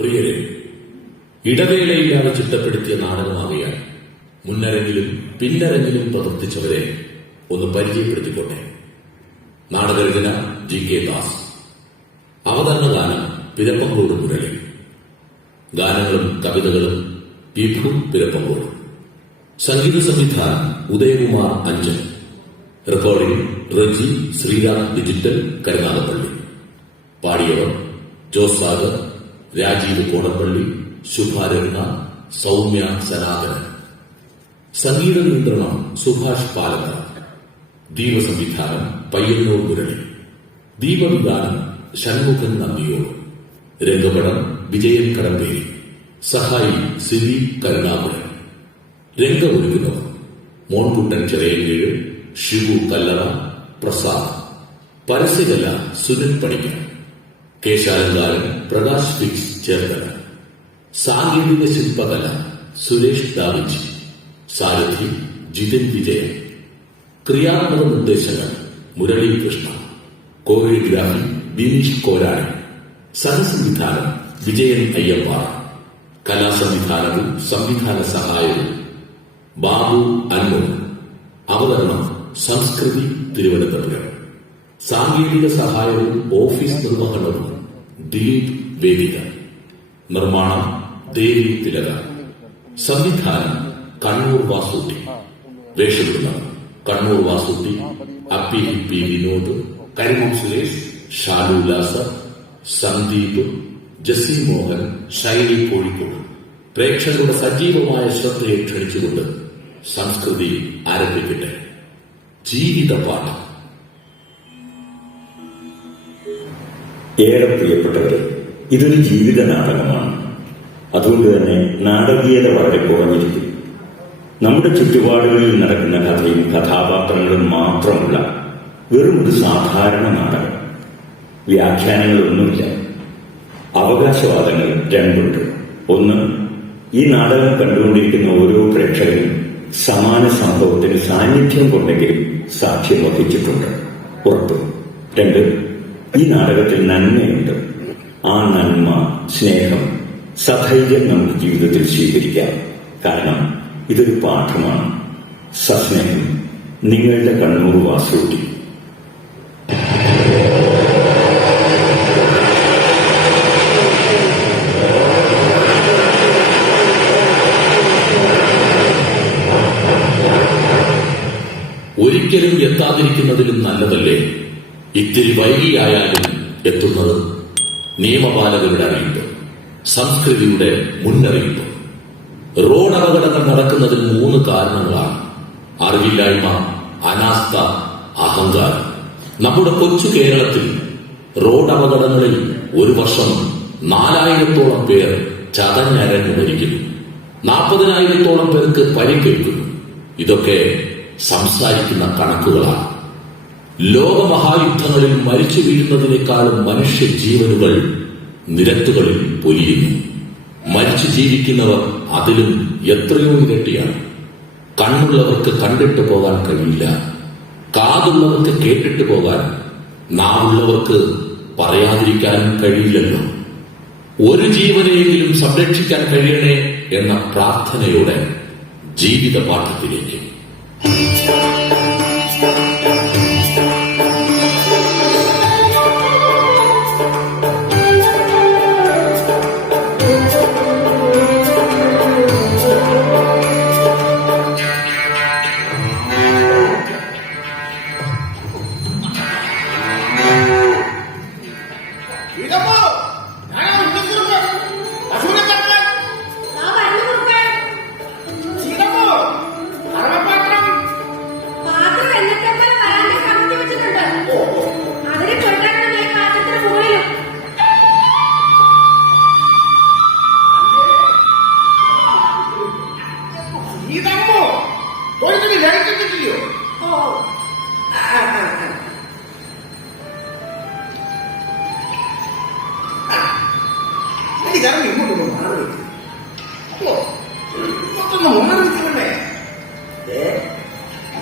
പ്രിയരെ, ഇടവേളയില്ലാതെ ചിട്ടപ്പെടുത്തിയ നാടകമാകയാൽ മുന്നരങ്ങിലും പിന്നരങ്ങിലും പ്രവർത്തിച്ചവരെ ഒന്ന് പരിചയപ്പെടുത്തിക്കൊണ്ടേ. നാടകരചന GK ദാസ്. അവതരണ ഗാനം പിരപ്പങ്കോട് മുരളി. ഗാനങ്ങളും കവിതകളും വിഭു പിരപ്പങ്കോട്. സംഗീത സംവിധാനം ഉദയകുമാർ അഞ്ചൻ. Recording Reji Sreeram digital Karunagappally. പാടിയവർ ജോസ് സാഗർ, രാജീവ് കോടപ്പള്ളി, ശുഭാരത്ന, സൗമ്യ സനാതനൻ. സംഗീത നിയന്ത്രണം സുഭാഷ് പാലക്കാട്. ദീപസംവിധാനം പയ്യന്നൂർ മുരളി. ദീപവിധാനം ഷൺമുഖൻ നന്ദിയോട്. രംഗപടം വിജയൻ കടമ്പേരി. സഹായി സിവി കരുണാകുരൻ. രംഗമൊരുക്കുന്നവർ മോൺകുട്ടൻ ചെറിയൻകീഴ്, ഷിബു കല്ലറ, പ്രസാദ്. പരസ്യകല സുനിൽ പണിക്കർ. കേശാലങ്കാരൻ പ്രകാശ് ഫിക്സ് ചേർത്തല. സാങ്കേതിക ശില്പകല സുരേഷ് ദാവിജി. സാരഥി ജിതിൻ വിജയൻ. ക്രിയാത്മക നിർദ്ദേശങ്ങൾ മുരളീകൃഷ്ണ. കോറിയോഗ്രാഫി ബിനീഷ് കോരാണി. സഹസംവിധാനം വിജയൻ അയ്യപ്പാറ. കലാസംവിധാനവും സംവിധാന സഹായവും ബാബു അൻമോൻ. അവതരണം സംസ്കൃതി തിരുവനന്തപുരം. സാങ്കേതിക സഹായവും ഓഫീസ് നിർവഹണവും ദിലീപ് വേദിക. നിർമ്മാണം ദേവി തിലക. സംവിധാനം കണ്ണൂർ വാസൂട്ടി. വേഷമിടുന്നവർ കണ്ണൂർ വാസൂട്ടി, അപ്പി പി വിനോദ്, കരിമം സുരേഷ്, ഷാലു ലാസർ, സന്ദീപ്, ജസി മോഹൻ, ഷൈനി കോഴിക്കോട്. പ്രേക്ഷകരുടെ സജീവമായ ശ്രദ്ധയെ ക്ഷണിച്ചുകൊണ്ട് സംസ്കൃതി ആരംഭിക്കട്ടെ. ജീവിതപാഠം. ഏറെ പ്രിയപ്പെട്ടവരെ, ഇതൊരു ജീവിത നാടകമാണ്. അതുകൊണ്ട് തന്നെ നാടകീയത വളരെ കുറഞ്ഞിരിക്കും. നമ്മുടെ ചുറ്റുപാടുകളിൽ നടക്കുന്ന കഥയും കഥാപാത്രങ്ങളും മാത്രമുള്ള വെറും ഒരു സാധാരണ നാടകം. വ്യാഖ്യാനങ്ങളൊന്നുമില്ല. അവകാശവാദങ്ങൾ രണ്ടുണ്ട്. ഒന്ന്, ഈ നാടകം കണ്ടുകൊണ്ടിരിക്കുന്ന ഓരോ പ്രേക്ഷകനും സമാന സംഭവത്തിന് സാന്നിധ്യം കൊണ്ടെങ്കിലും സാക്ഷ്യം വഹിച്ചിട്ടുണ്ട്. ഉറപ്പ്. രണ്ട്, ഈ നാടകത്തിൽ നന്മയുണ്ട്. ആ നന്മ, സ്നേഹം, സധൈര്യം നമുക്ക് ജീവിതത്തിൽ സ്വീകരിക്കാം. കാരണം ഇതൊരു പാഠമാണ്. സസ്നേഹം, നിങ്ങളുടെ കണ്ണൂർ വാസൂട്ടി. ഒരിക്കലും എത്താതിരിക്കുന്നതിലും നല്ലതല്ലേ ഇത്തിരി വൈകിയായാലും എത്തുന്നത്. നിയമപാലകരുടെ അറിയിപ്പ്, സംസ്കൃതിയുടെ മുന്നറിയിപ്പ്. റോഡ് അപകടങ്ങൾ നടക്കുന്നതിൽ 3 കാരണങ്ങളാണ്: അറിവില്ലായ്മ, അനാസ്ഥ, അഹങ്കാരം. നമ്മുടെ കൊച്ചു കേരളത്തിൽ റോഡ് അപകടങ്ങളിൽ ഒരു വർഷം 4000-ഓളം പേർ ചതഞ്ഞരഞ്ഞു മരിക്കുന്നു. 40,000-ഓളം പേർക്ക് പരിക്കേൽക്കുന്നു. ഇതൊക്കെ സംസാരിക്കുന്ന കണക്കുകളാണ്. ലോകമഹായുദ്ധങ്ങളിൽ മരിച്ചു വീഴുന്നതിനേക്കാളും മനുഷ്യ ജീവനുകൾ നിരത്തുകളിൽ പൊലിയുന്നു. മരിച്ചു ജീവിക്കുന്നവർ അതിലും എത്രയോ ഇരട്ടിയാണ്. കണ്ണുള്ളവർക്ക് കണ്ടിട്ട് പോകാൻ കഴിയില്ല, കാതുള്ളവർക്ക് കേട്ടിട്ട് പോകാൻ, നാവുള്ളവർക്ക് പറയാതിരിക്കാനും കഴിയില്ലല്ലോ. ഒരു ജീവനെയെങ്കിലും സംരക്ഷിക്കാൻ കഴിയണേ എന്ന പ്രാർത്ഥനയോടെ ജീവിത പാഠത്തിലേക്ക്.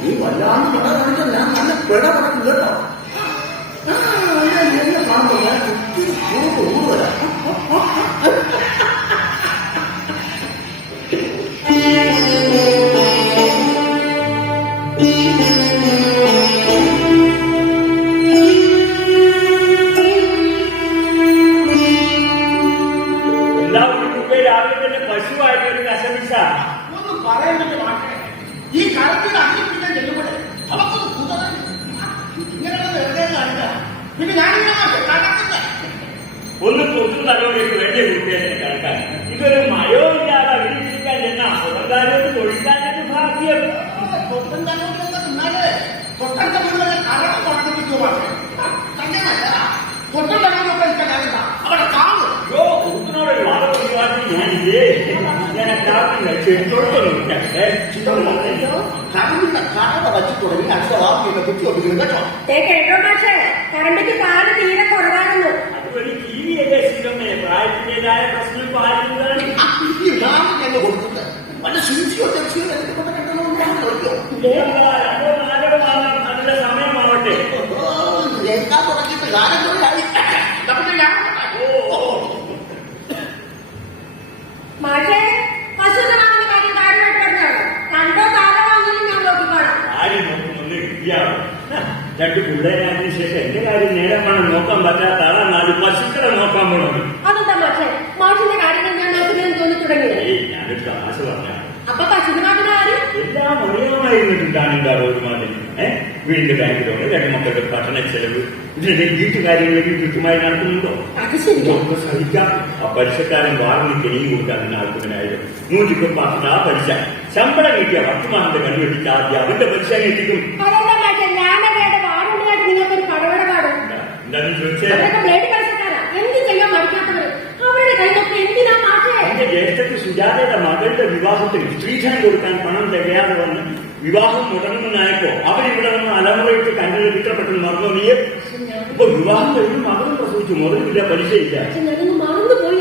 നീ വല്ലാണ്ട് പറയാൻ ഞാൻ നല്ല പിട പടക്കും കേട്ടോ. എന്നെ കാണുമ്പോ ഞാൻ ഒത്തിരി ഊറ് വരാം. പിന്നെ ഞാനിങ്ങനെ നടക്കുന്നത്. ഒന്ന് പൊട്ടും തലമുറയ്ക്ക് വേണ്ടിയ കുട്ടിയെ കണക്കാൻ ഇതൊരു മയമില്ലാതെ വിളിച്ചിരിക്കാൻ ചെന്ന സ്വകാര്യോട് തൊഴിലാനൊരു ഭാഗ്യം. തൊട്ടും തലമുറയൊക്കെ തിന്നാല് തൊട്ടടുത്ത വീടുകളിലെ കടകൾ തുടങ്ങിപ്പിക്കുവാണ്. തൊട്ടും തലമുറയൊക്കെ എനിക്കറിയാം. അവിടെ കാണും. കുട്ടിനോട് വാദപ്രതിവാദം ഞാനില്ലേ ഞാൻ ചെറുതൊന്നും കറണ്ടിന്റെ കടക വച്ചു തുടങ്ങി അടുത്ത വാർത്തയൊക്കെ കുത്തി ഒപ്പിക്കുന്നു കേട്ടോ. കറണ്ടിക്ക് പാല് തീരെ കുറവാണെന്നു. അതുവഴി ടി വി അല്ലേ ശീലമേ പ്രായത്തിൻ്റെതായ പ്രശ്നം പാലിക്കുന്നതാണ്. ഈ നാട്ടിൽ തന്നെ കൊടുക്കുന്നത് വല്ല ശുചിയോ തെച്ചിയോ അതിന്റെ സമയമാവട്ടെ. കേൾക്കാൻ തുടങ്ങിയിട്ട് കാലം കുറയായി. മാഷേ പശുവിനാണെന്ന കാര്യം കാര്യമായിട്ട് പറഞ്ഞാണ്. കണ്ടോ കാലം വാങ്ങിയും ഞാൻ നോക്കിക്കോളാം. ആരും നോക്കുന്നൊന്ന് ഇരിക്കുകയാണ്. രണ്ട് പിള്ളേരായതിനു ശേഷം എന്റെ കാര്യം നേരമാണ് നോക്കാൻ പറ്റാത്ത ആളാണ് പശുക്കളെ നോക്കാൻ പോണത്. അതെന്താ മാഷേ മാഷിന്റെ കാര്യങ്ങൾ ഞാൻ നോക്കുന്നതെന്ന് തോന്നി തുടങ്ങിയത്. ഞാനൊരു തമാശ പറഞ്ഞാണ്. അപ്പൊ പശുവിനാട്ടിന് ആരും എല്ലാം അറിയാമായിരുന്നിട്ടാണ് എന്റെ ഒരുമാതിരി വീടിന്റെ ബാങ്ക് ലോണ്, രണ്ട് മക്കളുടെ പഠന ചെലവ്, ഇതിന്റെ വീട്ടുകാര്യങ്ങളിൽ കൃത്യമായി നടത്തുന്നുണ്ടോ? അത് ശരിയാ. നമുക്ക് സഹിക്കാം. ആ പലിശക്കാരൻ വാറിന് കെണിയും കൊടുക്കാൻ ആൾക്കുന്നായാലും 110 ആ പലിശ ശമ്പളം കിട്ടിയ 10 മാസത്തെ കണ്ടുപിടിച്ച് ആദ്യം അവന്റെ പലിശ എത്തിക്കും. അതെന്താ മാഷേ ഞാനവരുടെ വാടുണ്ടായിട്ട് നിങ്ങൾക്കൊരു കടവട പാടും. എന്താണെന്ന് ചോദിച്ചാൽ അവരൊക്കെ ബ്ലേഡ് പലിശക്കാരാ. എന്ത് ചെയ്യാൻ മടിക്കാത്തവർ അവരുടെ കയ്യിലൊക്കെ എന്തിനാ മാഷേ? എന്റെ ജ്യേഷ്ഠത്ത് സുജാതയുടെ മകളുടെ വിവാഹത്തിന് സ്ത്രീധനം കൊടുക്കാൻ പണം തികയാതെ വന്ന് വിവാഹം മുടങ്ങുന്നതായപ്പോ അവരിവിടെ വന്ന് അലമുറയിട്ട് കണ്ടത് ഇഷ്ടപ്പെട്ടെന്ന് മറന്നോ നീ? ഇപ്പൊ വിവാഹം കഴിഞ്ഞ് മകളും പ്രസവിച്ചു, മുതലില്ല, പലിശയില്ല. ഞാനൊന്ന് മറന്നുപോയി.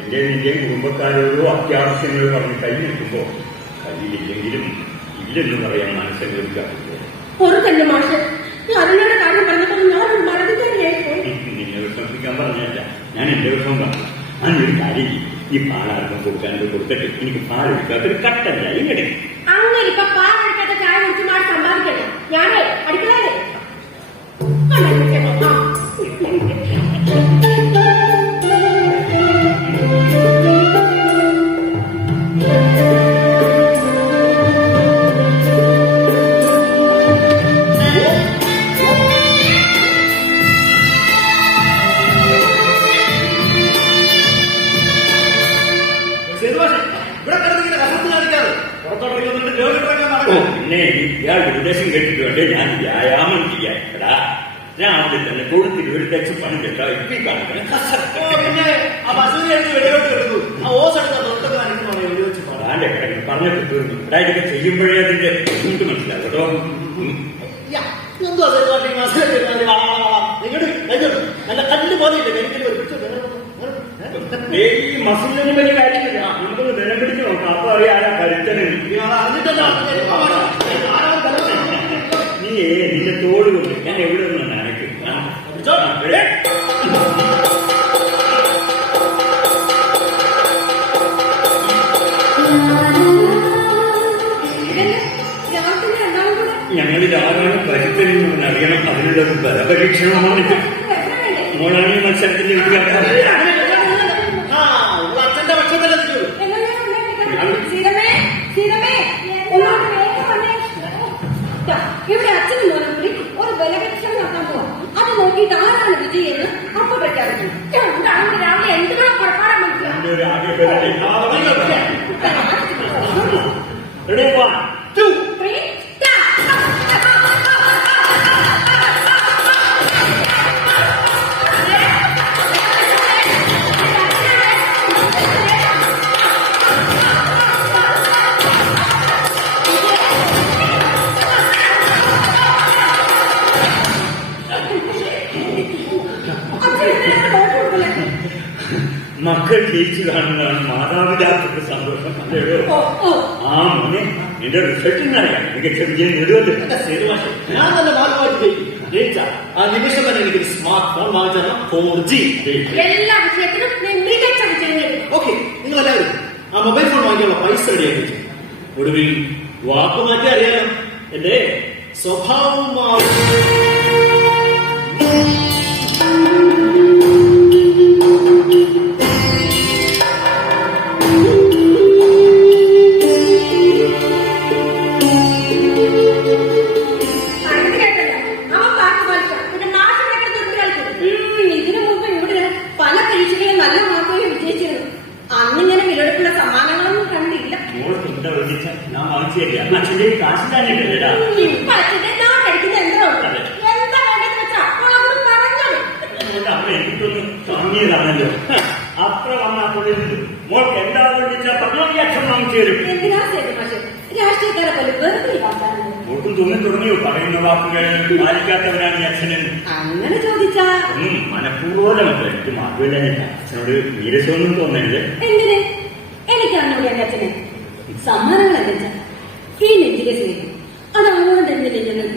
എന്റെ നിന്റെയും കുടുംബക്കാരോടോ അത്യാവശ്യങ്ങൾ പറഞ്ഞ് കൈ നിൽക്കുമ്പോ കയ്യിലില്ലെങ്കിലും ഇല്ലെന്ന് പറയാൻ മനസ്സെടുക്കാറുണ്ട്. പൊറുത്തല്ലേ മാഷ്, അതിനുള്ള കാര്യം പറഞ്ഞപ്പോൾ ഞാൻ മറന്നിട്ടായിരിക്കും. നിന്നെ വിശ്വസിക്കാൻ പറഞ്ഞല്ല, ഞാൻ എന്റെ വിഷമം പറഞ്ഞു. അതിനൊരു കാര്യം ഈ പാലാർക്കും കൊടുക്കാനൊക്കെ കൊടുത്തിട്ട് എനിക്ക് പാലെടുക്കാത്തൊരു കട്ടല്ല ഇങ്ങനെ. അങ്ങനെ ഇപ്പൊ പാലെടുക്കാത്ത ചായ കുടിച്ച് മാറി സമ്പാദിക്കട്ടെ. ഞാനേ അടുക്കളയിലേ പിന്നെ ഇയാൾ ഉപദേശം കേട്ടിട്ട് വേണ്ടേ ഞാൻ വ്യായാമം ചെയ്യാൻ. എടാ രാവിലെ തന്നെ കൊടുത്തിട്ട് ഒരു ടച്ച് പണി കേട്ടാ ഇപ്പി കാണിക്കണം. പിന്നെ ആ ബസ്സിൽ വെളിയോട്ട് എടുത്തു. ആ ഓസ് എടുത്ത തൊട്ടൊക്കെ കാണിക്കണോ എഴുതി വെച്ച് അതാന്റെ കിടക്കുന്നു പറഞ്ഞിട്ട് തീർന്നു. എടാ ഇതൊക്കെ ചെയ്യുമ്പോഴേ അതിന്റെ ബുദ്ധിമുട്ട് മനസ്സിലാവും കേട്ടോ. എന്തോ നല്ല കല്ല് പോലെയില്ലേ എനിക്കൊരു ഈ മസിലിന് വലിയ കാര്യമില്ല. നമുക്കൊന്ന് വില പിടിച്ച് നോക്കാം. അപ്പൊ അറിയാം ആരാ കരുത്തന്. നീ നിന്റെ തോട് കൊണ്ട് ഞാൻ എവിടെ നിന്നാണ് അനക്ക് ഞങ്ങളിൽ ആരാണ് കരുത്തനെന്ന് അറിയണം. അതിനുള്ളൊരു ബലപരീക്ഷണമാണ്. മോളാണ് ഈ മത്സരത്തിന്റെ അച്ഛന്റെ പക്ഷത്തല്ല ഇവിടെ അച്ഛനും മോനും കൂടി ഒരു ബലപരീക്ഷണം നടത്താൻ പോവാം. അത് നോക്കിയിട്ട് ആരാണ് വിജയെന്ന് അപ്പൊ പ്രഖ്യാപിക്കും. രാവിലെ എന്തുകൂടെ പുറപ്പാടാൻ മക്കൾ ജയിച്ചു കാണുന്നതാണ് മാതാപിതാക്കൾക്ക് സന്തോഷം. അല്ലയോ ആ മോനെ നിന്റെ റിസൾട്ടിനറിയാം മികച്ച വിജയം നേടുവല്ലോ. ഞാൻ നല്ല ഭാഗമായിട്ട് ജയിച്ച ആ നിമിഷം തന്നെ എനിക്കൊരു സ്മാർട്ട് ഫോൺ വാങ്ങിച്ചാൽ 4G എല്ലാ വിഷയത്തിലും മികച്ച വിജയം നേടും. ഓക്കെ, നിങ്ങളെല്ലാവരും ആ മൊബൈൽ ഫോൺ വാങ്ങിക്കാനുള്ള പൈസ റെഡിയാക്കി വെച്ചു. ഒടുവിൽ വാക്ക് മാറ്റി അറിയാലോ, എന്റെ സ്വഭാവം മാറും. അവൻ പാട്ട് പാലിച്ച പിന്നെ നാശം തോന്നി തുടങ്ങിയോ? പറയുന്ന വാക്കുകൾ പാലിക്കാത്തവരാണ് ഈ അച്ഛനും. അങ്ങനെ ചോദിച്ചാ ഒന്നും മനഃപൂർവ്വം എനിക്ക് മാർഗമില്ല. അച്ഛനോട് നീരസമൊന്നും തോന്നരുത്. എങ്ങനെ എനിക്കറിഞ്ഞൂടെ എന്റെ അച്ഛനെ? സമ്മാനങ്ങളല്ല ഈ നെഞ്ചിലെ സ്നേഹം അത് അങ്ങോട്ട് തന്നെ ചെല്ലുന്നത്.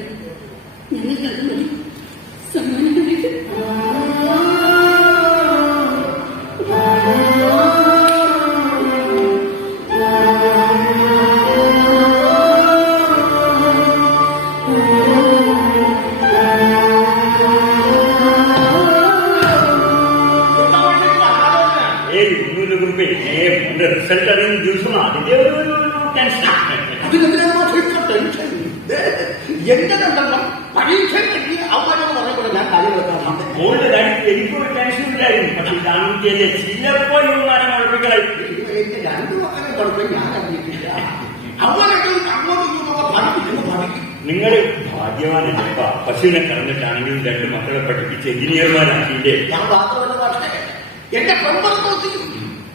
ഞങ്ങൾക്ക് അത് മതി സമ്മാനങ്ങൾക്ക്. റിസൾട്ട് അറിയുന്ന ദിവസമാണ് അതിന്റെ ഒരു ടെൻഷൻ. ടെൻഷൻ എന്റെ കണ്ടെണ്ണം പരീക്ഷ കഴിഞ്ഞ് അവരെന്ന് പറയുമ്പോൾ ഞാൻ കാര്യം വെക്കാം. മോളുടെ കാര്യത്തിൽ എനിക്കൊരു ടെൻഷൻ ഇല്ലായിരുന്നു. പക്ഷെ താങ്കളുടെ ചിലപ്പോൾ യുവമാനം ഉറപ്പികളായി രണ്ടു മക്കളെ കുഴപ്പം ഞാൻ അറിഞ്ഞിട്ടില്ല. അവരൊക്കെ അങ്ങോട്ടും പഠിപ്പിക്കുന്നു പഠിക്കും. നിങ്ങൾ ഭാഗ്യവാനല്ല. പശുവിനെ കറന്നിട്ടാണെങ്കിലും രണ്ടു മക്കളെ പഠിപ്പിച്ച് എഞ്ചിനീയർമാരാക്കിയില്ലേ? ഞാൻ മാത്രമല്ല പക്ഷേ എന്റെ പെൺമക്കൾ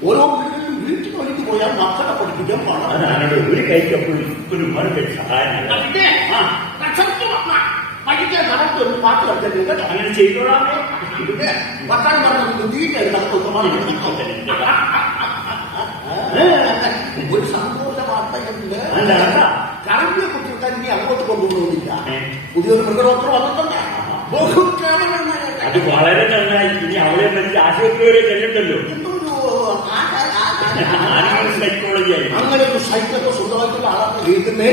ഓരോ വീട്ടിൽ ഒഴിഞ്ഞു പോയാൽ മക്കളെ പഠിപ്പിക്കാൻ പാടാം. അതാണ് ഒരു കൈക്കപ്പോഴും ഒരു മറുപടി സഹായം. പഠിക്കാൻ നടത്ത് ഒരു പാട്ട് കളിച്ചിട്ട് അങ്ങനെ ചെയ്തോളാം. പിന്നെ വർത്താനം പറഞ്ഞു ഒരു സന്തോഷ വാർത്തയുണ്ട്. കറണ്ടിയെ കുറിച്ച് തന്നെ അങ്ങോട്ട് കൊണ്ടുപോകുന്നില്ല. പുതിയൊരു മൃഗഡോക്ടർ വന്നിട്ടുണ്ട്. അത് വളരെ നന്നായി. ഇനി അവളെ മറ്റ് ആശുപത്രി വരെ ചെല്ലണ്ടല്ലോ. സൈക്കോളജി ആയി. അങ്ങനെ ഒരു സൈക്കിളൊക്കെ സ്വന്തമായിട്ടുള്ള ആളാണ് കേൾക്കുന്നേ.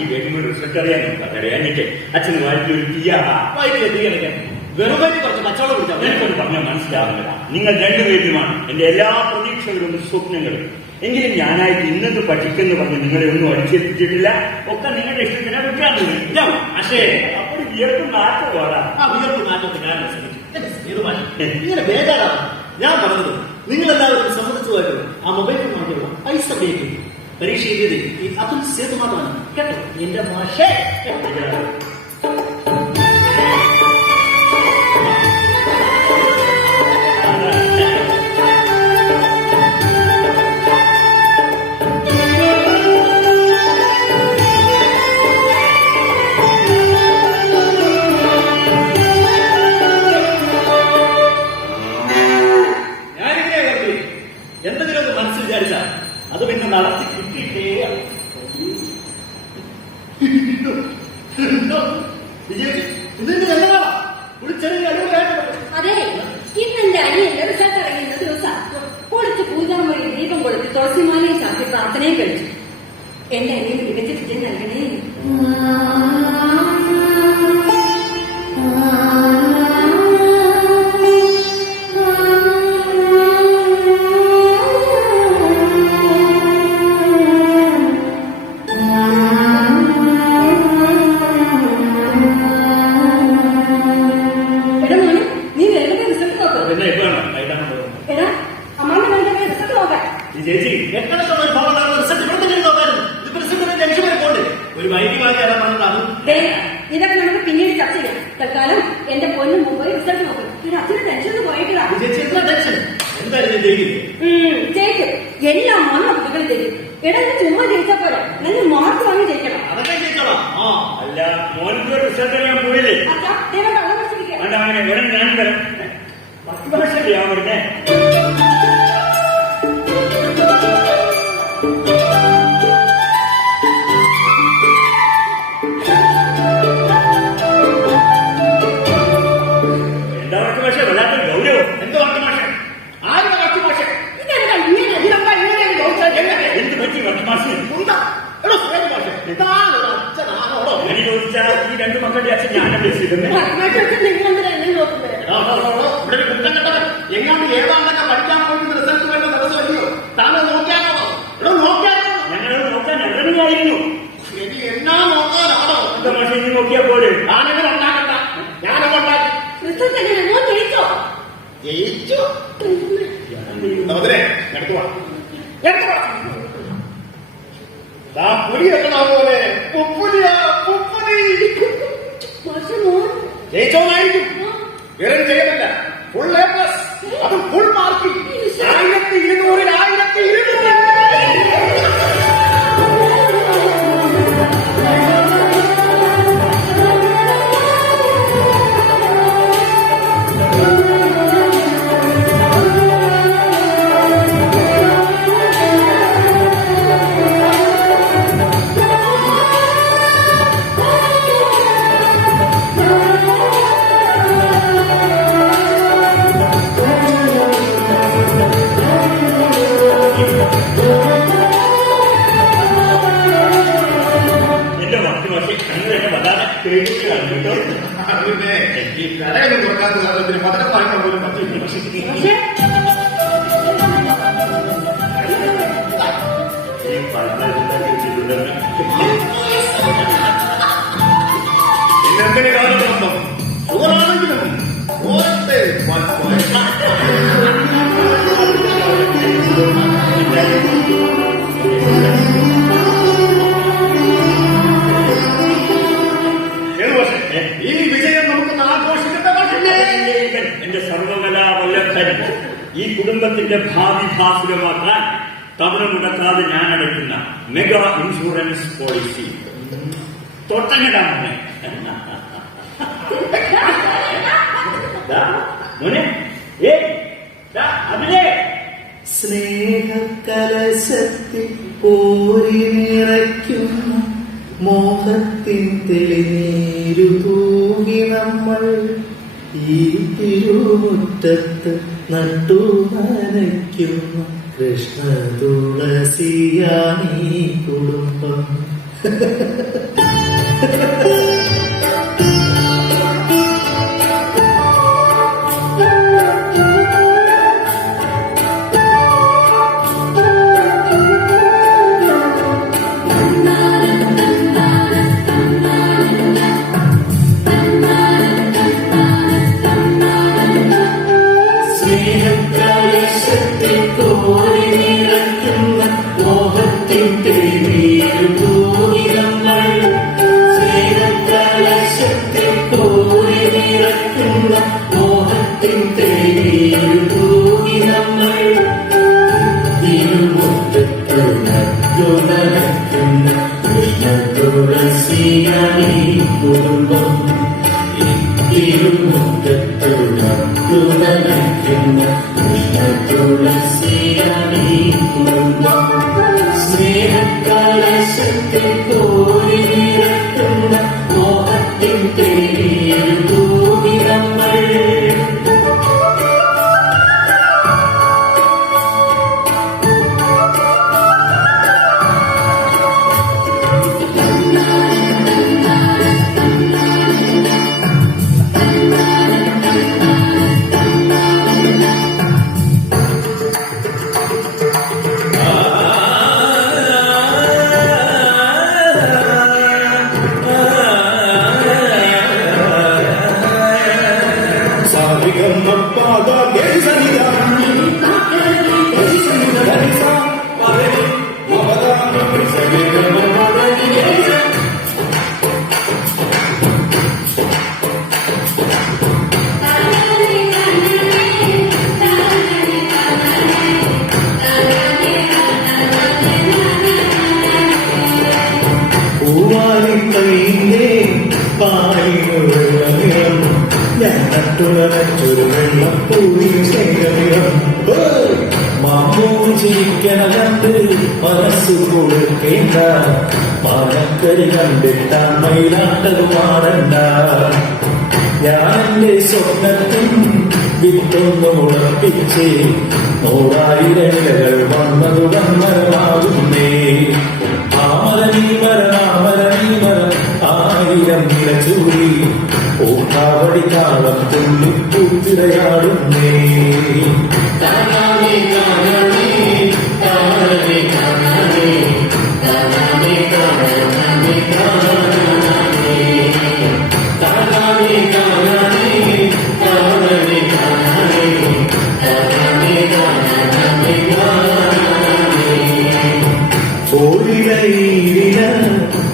ഈ വേഗം റിസൾട്ട് അറിയാൻ നോക്കാം. അതറിയാനിട്ട് അച്ഛന് വായിച്ചൊരു തീയറിയാൻ വെറുതെ കുറച്ച് കച്ചവടം കുറിച്ചാൽ എനിക്കൊന്ന് പറഞ്ഞാൽ മനസ്സിലാവുന്നില്ല. നിങ്ങൾ രണ്ടുപേരുമാണ് എന്റെ എല്ലാ പ്രതീക്ഷകളും സ്വപ്നങ്ങളും. എങ്കിലും ഞാനായിട്ട് ഇന്നത് പഠിക്കുന്നു പറഞ്ഞ് നിങ്ങളെ ഒന്നും അടിച്ചേൽപ്പിച്ചിട്ടില്ല. ഒക്കെ നിങ്ങളുടെ ഇഷ്ടത്തിനെ വെക്കാറുണ്ട്. പക്ഷേ അപ്പോൾ വിയർപ്പ് മാറ്റം പോരാ. ആ വിയർപ്പ് മാറ്റത്തിനാണ് ഇങ്ങനെ ബേജാറാണ്. ഞാൻ പറഞ്ഞത് നിങ്ങളെല്ലാവരും സമ്മതിച്ചതായിട്ട് ആ മൊബൈൽ ഫോൺ വാങ്ങിയുള്ള പൈസ ഉപയോഗിക്കുന്നു. പരീക്ഷ എഴുതിയത് അതും സേതു മാത്രമാണ് കേട്ടോ എന്റെ മാഷേ. എന്തെങ്കിലും ഒന്ന് മനസ്സിൽ വിചാരിച്ചാൽ അത് പിന്നെ നടത്തി കിട്ടിയിട്ടേ. അതെ ഇന്നെന്റെ അനിയന്റെ റിസൾട്ട് ഇറങ്ങുന്ന ദിവസം പൊളിച്ച് പൂജാമൊഴി ദീപം കൊടുത്ത് തുളസിമാലയും ചാക്കി പ്രാർത്ഥനയും കഴിച്ചു. എന്റെ അനിയന് മികച്ച വിജയം നൽകണേ. ചേച്ചി എത്രയൊക്കെ ഒരു ഭാവം റിസൾട്ട് ഇവിടെ തന്നെ നോക്കാനും ഇത് റിസൾട്ട് ജംഗ്ഷൻ വരെ പോണ്ട് ഒരു വൈകി വാങ്ങി തരാൻ പറഞ്ഞതാണ്. ഇതൊക്കെ നമുക്ക് പിന്നീട് ചർച്ച ചെയ്യാം. തൽക്കാലം എന്റെ പൊന്നും മുമ്പ് റിസൾട്ട് നോക്കണം. ഇത് അച്ഛന് ടെൻഷൻ പോയിട്ടില്ല. ചേച്ചി എന്താ ടെൻഷൻ? എന്തായാലും ജയിക്കും. എല്ലാം വന്ന കുട്ടികൾ ജയിക്കും. എടാ ചുമ്മാ ജയിച്ചാ പോരാ, നല്ല മാർക്ക് വാങ്ങി ജയിക്കണം. അതൊക്കെ ജയിച്ചോളാം. അല്ല മോനിക്ക് റിസൾട്ട് ഞാൻ പോയില്ലേ? അച്ഛാ ദൈവം കള്ളം വെച്ചിരിക്കാം. അല്ല അങ്ങനെ ഇവിടെ ഞാൻ വരാം. പത്ത് വർഷമല്ലേ ഞാൻ വരുന്നേ? ഈ രണ്ടു മക്കളുടെ അച്ഛൻ ഞാനല്ലേ എങ്ങാണ്ട് ഏതാണ്ടൊക്കെ പഠിക്കാൻ പോയിട്ട് റിസൾട്ട് വേണ്ട ദിവസമല്ലയോ താങ്കൾ നോക്കിയാണോ? ഞങ്ങൾ നോക്കാൻ ഇറങ്ങുകയായിരുന്നു. ഇനി എന്നാ നോക്കാനാണോ? പക്ഷേ ഇനി നോക്കിയാൽ പോലെ താനെങ്ങനെ ഉണ്ടാക്കണ്ട, ഞാനൊക്കെ ഉണ്ടാക്കി. ജയിച്ചു എടുത്തുവാ പുലി എത്തണ പോലെ ജയിച്ചോന്നായിരിക്കും. വേറെ ചെയ്യുന്നില്ല. ഫുൾ എ പ്ലസ്, അത് ഫുൾ പിന്നെ ഈ കടയൊന്നും തുറക്കാത്ത കാരണത്തിന് പതക്കം വാങ്ങിക്കാൻ പോലും പറ്റില്ല. പക്ഷേ ഈ പറഞ്ഞിട്ടുണ്ടെന്ന് പിന്നെന്തിന് കാലബന്ധം ഷുഗറാണെങ്കിലും ഓരത്തെ ഈ വിജയം നമുക്കൊന്ന് ആഘോഷിക്കേണ്ട പക്ഷേ എന്റെ സർവകലാ വല്ലഭൻ ഈ കുടുംബത്തിന്റെ ഭാവി ഭാസുരമാക്കാൻ തവണ മുടക്കാതെ ഞാൻ അടയ്ക്കുന്ന മെഗാ ഇൻഷുറൻസ് പോളിസി തൊട്ടങ്ങിടാമേ മോനെ അതിലേ സ്നേഹകലശത്തിൽ പോരി നിറയ്ക്കുന്ന മോഹത്തിൻ തെളിനീരു തൂകി നമ്മൾ ഈ തിരുമുറ്റത്ത് നട്ടു നനയ്ക്കുന്ന കൃഷ്ണ തുളസിയാണീ കുടുംബം. സ്നേഹകലശത്തിൽ പോരി നിറയ്ക്കുന്ന മോഹത്തിൻ തെളിനീരു തൂകി നമ്മൾ ചൊരു വെള്ളപ്പൂവിയും ശേഖരം മാമോചിക്കണകണ്ട് മനസ്സു കൊടുക്കേണ്ട പാലക്കരി കണ്ടിട്ടാ മയിലാട്ടത് മാറണ്ട ഞാൻ എന്റെ സ്വപ്നത്തിൽ വിത്തൊന്നു മുളപ്പിച്ച് 100,000 ഇലകൾ വന്നതു വന്മരമാകുന്നേ ആമരനീമര 1000 നിലച്ചൂരി പൂക്കാവടി കാലം തുള്ളി പൂത്തിരയാടുന്നേ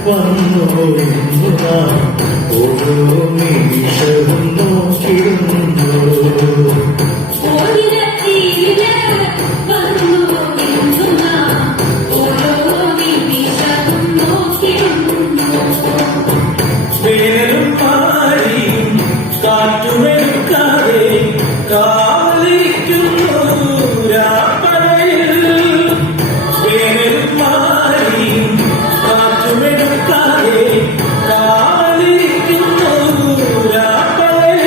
വന്നു ഓരോ നിമിഷവും നോക്കിയിരുന്നു വേനലും മാറിയും കാറ്റുമെടുക്കാതെ കാവലിക്കുന്നു രാപ്പകലിൽ വേനലും മാറിയും കാറ്റുമെടുക്കാതെ കാവലിക്കുന്നു രാപ്പകലിൽ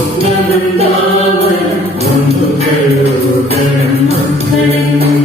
സ്വപ്നവൃന്ദാവനം ഒന്നു കഴുകണം മക്കളെന്നും.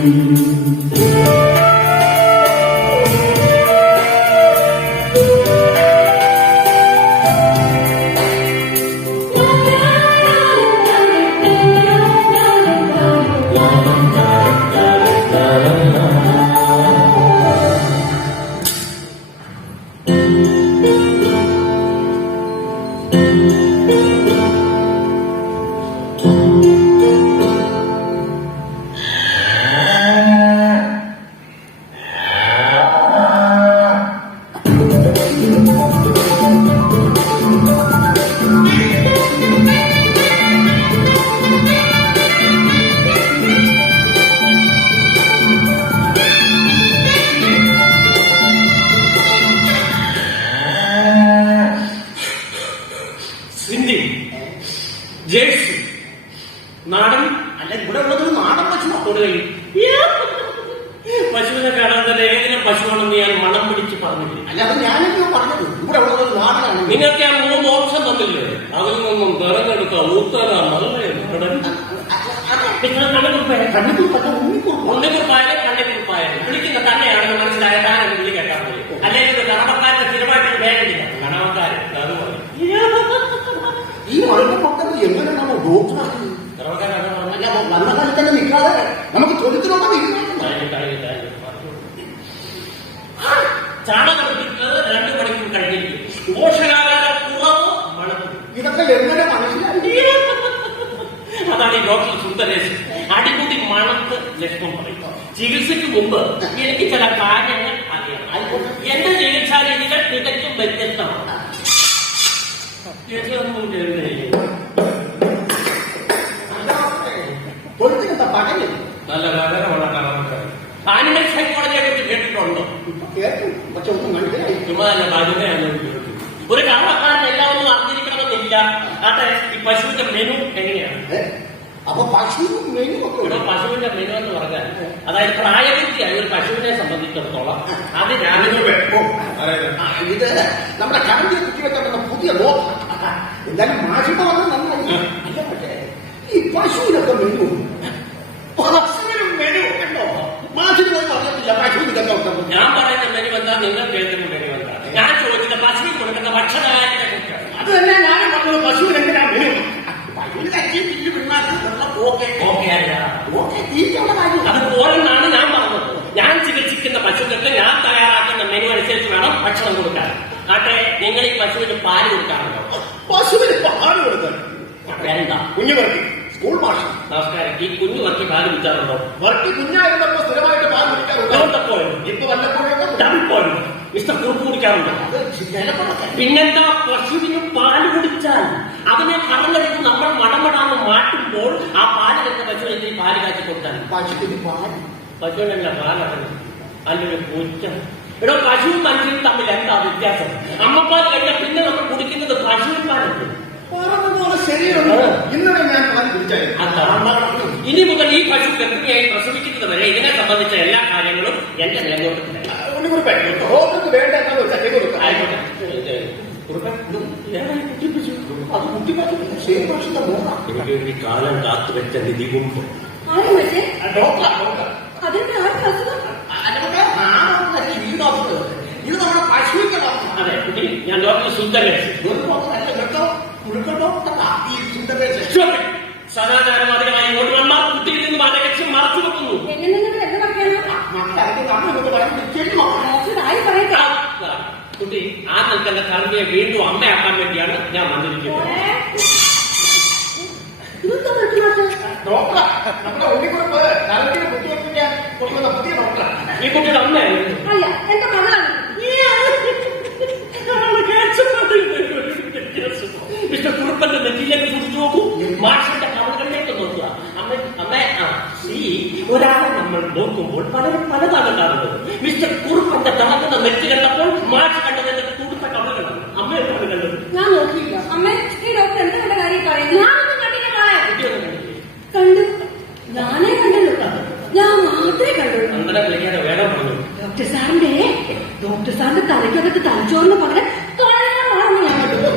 സിന്ധി, ജേഴ്സി, നാടൻ അല്ല, ഇവിടെ ഉള്ളത് നാടൻ പശു കൊടുകയും പശുവിനെ കാണാൻ തന്നെ ഏതിനും പശുവാണെന്ന് ഞാൻ മണം പിടിച്ച് പറഞ്ഞില്ലേ. അല്ല, അത് ഞാനെന്തോ പറഞ്ഞത്. ഇവിടെ ഉള്ളത് നാടനാണ്. നിങ്ങൾക്ക് ആ 3 ഓപ്ഷൻ തന്നില്ലേ, അതിൽ നിന്നും തെരഞ്ഞെടുത്ത ഉത്തരം ഉണ്ണിക്കുറുപ്പായാലും കണ്ണിക്കുറുപ്പായാലും വിളിക്കുന്ന തന്നെയാണെന്ന് മനസ്സിലായ താരം വിളി കേട്ടാൽ മതി. അല്ലെങ്കിൽ കണവക്കാരുടെ സ്ഥിരമായിട്ട് വേണ്ടില്ല, കണവക്കാരൻ അതുപോലെ ഈ മഴപ്പൊക്കത്ത് എങ്ങനെയാണോ ഡോക്ടറാണ് വന്ന കാലത്ത് തന്നെ നിൽക്കാതെ നമുക്ക് തൊഴുത്തിനോടെ ചാണകം 2 മണിക്കൂർ കഴിഞ്ഞിരിക്കും. പോഷകാഹാര കുറവ് മണക്കും. ഇതൊക്കെ എങ്ങനെ മനസ്സിലായി? അതാണ് ഈ ഡോക്ടർ സുന്ദരേശ് അടിമുടി മണത്ത് ലക്ഷ്മം പറയും. ചികിത്സയ്ക്ക് മുമ്പ് എനിക്ക് ചില കാര്യങ്ങൾ അറിയണം. എന്റെ ചികിത്സാ രീതികൾ തികച്ചും വ്യത്യസ്തമാണ്. തൊഴുത്തിനെന്താ പകല്? നല്ല കഥകളുള്ള കണക്കാണ്. ആനിമൽ സൈക്കോളജിയെ കുറിച്ച് കേട്ടിട്ടുണ്ടോ? കേട്ടു, പക്ഷെ ഒന്നും മനസ്സിലായി. ചുമ്മാല്ല ബാധ്യതയാണ്. ഒരു കണക്കാരൻ എല്ലാം ഒന്നും അറിഞ്ഞിരിക്കണമെന്നില്ല. അതെ, ഈ പശുവിന്റെ മെനു എങ്ങനെയാണ്? അപ്പൊ പശു മെനു ഒക്കെ ഇവിടെ പശുവിന്റെ മെനു എന്ന് പറഞ്ഞാൽ, അതായത് പ്രായപൂർത്തിയായ ഒരു പശുവിനെ സംബന്ധിച്ചിടത്തോളം അത് ഇത് നമ്മുടെ കറണ്ടിയെ കുത്തിവെക്കാൻ പുതിയ ലോകം. എന്തായാലും മാഷിപ്പ വന്ന് നന്നായി. അല്ല, പക്ഷേ ഈ പശുവിനൊക്കെ മെനു പശുവിനും മെനു ഉണ്ടോ? മാഷിന് പോയി പറഞ്ഞിട്ടില്ല പശുവിന് ഇതൊക്കെ ഉണ്ടോ? ഞാൻ പറയുന്ന മെനു എന്താ, നിങ്ങൾ കേൾക്കുന്ന മെനു എന്താ? ഞാൻ ചോദിക്കുന്ന പശുവിന് കൊടുക്കുന്ന ഭക്ഷണകാര്യത്തെ കുറിച്ചാണ്. അത് തന്നെ ഞാനും പറഞ്ഞത്. പശുവിന് എന്തിനാ മെനു? പശുവിന് കച്ചി പില്ല് പിന്നാശം അത് പോരെന്നാണ് ഞാൻ പറഞ്ഞത്. ഞാൻ ചികിത്സിക്കുന്ന പശുക്കൾക്ക് ഞാൻ തയ്യാറാക്കുന്ന മെനു അനുസരിച്ച് വേണം ഭക്ഷണം കൊടുക്കാൻ. ആട്ടെ, നിങ്ങൾ ഈ പശുവിന് പാല് കൊടുക്കാറുണ്ടോ? പശുവിന് പാല് കൊടുക്കാൻ എന്താ? കുഞ്ഞുവർക്കി സ്കൂൾ മാഷ്. നമസ്കാരം. ഈ കുഞ്ഞു വർക്കി പാല് കുടിക്കാറുണ്ടോ? വർക്കി കുഞ്ഞായിരുന്നപ്പോ സ്ഥിരമായിട്ട് പാല് കുടിക്കാറുണ്ട്. ഇപ്പൊ വല്ലപ്പോഴൊക്കെ ഡബിൾ പോയിന്റ് മിസ്റ്റർ കുറുപ്പ് കുടിക്കാറുണ്ടോ? പിന്നെന്താ, പശുവിന് പാല് കുടിച്ചാൽ അതിനെ കറന്നെടുത്ത് നമ്മൾ മടമടാന്ന് മാറ്റുമ്പോൾ ആ പാല് വരുന്ന പശുവിനെ പാല് കാച്ചി കൊടുക്കാൻ പശുവിന് പാല് പശുവിനല്ല പാലാണ്. അല്ലൊരു പൂച്ച. ഇവിടെ പശുവും മനുഷ്യനും തമ്മിൽ എന്താ വ്യത്യാസം? അമ്മപ്പാൽ കഴിഞ്ഞാൽ പിന്നെ നമ്മൾ കുടിക്കുന്നത് പശുവിൻ പാലുണ്ട്. പറഞ്ഞതുപോലെ ശരിയുണ്ട്. ഇന്നലെ ഞാൻ പാല് കുടിച്ചായിരുന്നു. ഇനി മുതൽ ഈ പശു ഗർഭിണിയായി പ്രസവിക്കുന്നത് വരെ ഇതിനെ സംബന്ധിച്ച എല്ലാ കാര്യങ്ങളും എന്റെ നിലനിർത്തുന്നത്. റോബിക്ക് വേണ്ട എന്താ വെച്ചാൽ കൊടുക്കാം. ആയിക്കോട്ടെ. അത് കുട്ടിമാറ്റി ശരി പക്ഷെ എനിക്ക് കാലം കാത്തുവെച്ച നിധികുമ്പ് അതിന്റെ ആർക്കും അസുഖം? ഇത് നമ്മുടെ പശുവിന്റെ അതെ, ഞാൻ ഡോക്ടർ സുന്ദരേശ്. സദാചാരവാദികളായി ഇങ്ങോട്ട് വന്നാൽ കുട്ടിയിൽ നിന്ന് പല ലക്ഷ്യം മറച്ചു വെക്കുന്നു. കുട്ടി ആ നിൽക്കുന്ന കർമ്മിയെ വീണ്ടും അമ്മയാക്കാൻ വേണ്ടിയാണ് ഞാൻ വന്നിരിക്കുന്നത്. നമ്മുടെ ഉണ്ണിക്കുറിപ്പ് കലക്കിന് കുട്ടികൾപ്പിക്കാൻ കൊടുക്കുന്ന പുതിയ ഡോക്ടറാണ്. ഈ കുട്ടിയുടെ അമ്മയായിരുന്നു. അല്ല, എന്റെ മകളാണ്. മിസ്റ്റർ കുറുപ്പന്റെ നെറ്റിയിലേക്ക് കുറിച്ച് നോക്കൂ, മാഷിന്റെ കവളുകളിലേക്ക് നോക്കുക. അമ്മ ഒരാളെ നമ്മൾ നോക്കുമ്പോൾ പലരും പലതാണ് കാണുന്നത്. മിസ്റ്റർ കുറുപ്പന്റെ തിളങ്ങുന്ന നെറ്റി കണ്ടപ്പോൾ മാഷ് കണ്ടതിന്റെ തുടുത്ത കവളുകളാണ്. അമ്മ എന്താണ് കണ്ടത്? ഞാൻ നോക്കിയില്ല. അമ്മ, ഈ ഡോക്ടർ എന്ത് കണ്ട കാര്യം പറയുന്നത്? ഞാനൊന്നും കണ്ടില്ല. കുട്ടിയൊന്നും കണ്ടില്ലേ? കണ്ടു. ഞാനേ കണ്ടുള്ളൂ. ഞാൻ മാത്രമേ കണ്ടുള്ളൂ. അങ്ങനെ വിളിക്കാതെ വേണം പറഞ്ഞു. ഡോക്ടർ സാറിന്റെ തലയ്ക്കകത്ത് തലച്ചോറിന് പകരം തൊഴാണെന്ന് ഞാൻ കണ്ടു.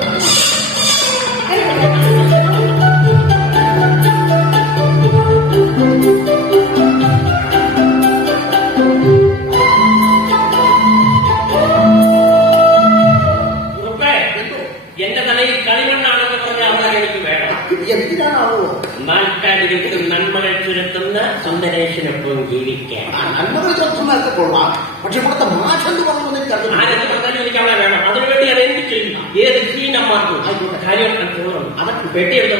സുന്ദരേശനൊപ്പം ജീവിക്കാൻ. നല്ലൊരു സ്വപ്നമൊക്കെ കൊള്ളാം. പക്ഷെ ഇവിടുത്തെ മാഷെന്ന് പറഞ്ഞു എനിക്കറിയാം. ആരെന്ന് പറഞ്ഞാലും എനിക്ക് അവളെ വേണം. അതിനുവേണ്ടി ഞാൻ എന്ത് ചെയ്യും? ഏത് ഹീനന്മാർക്കും ആയിക്കോട്ടെ, കാര്യം തോന്നുന്നു. അതൊക്കെ പെട്ടിയെടുത്തോ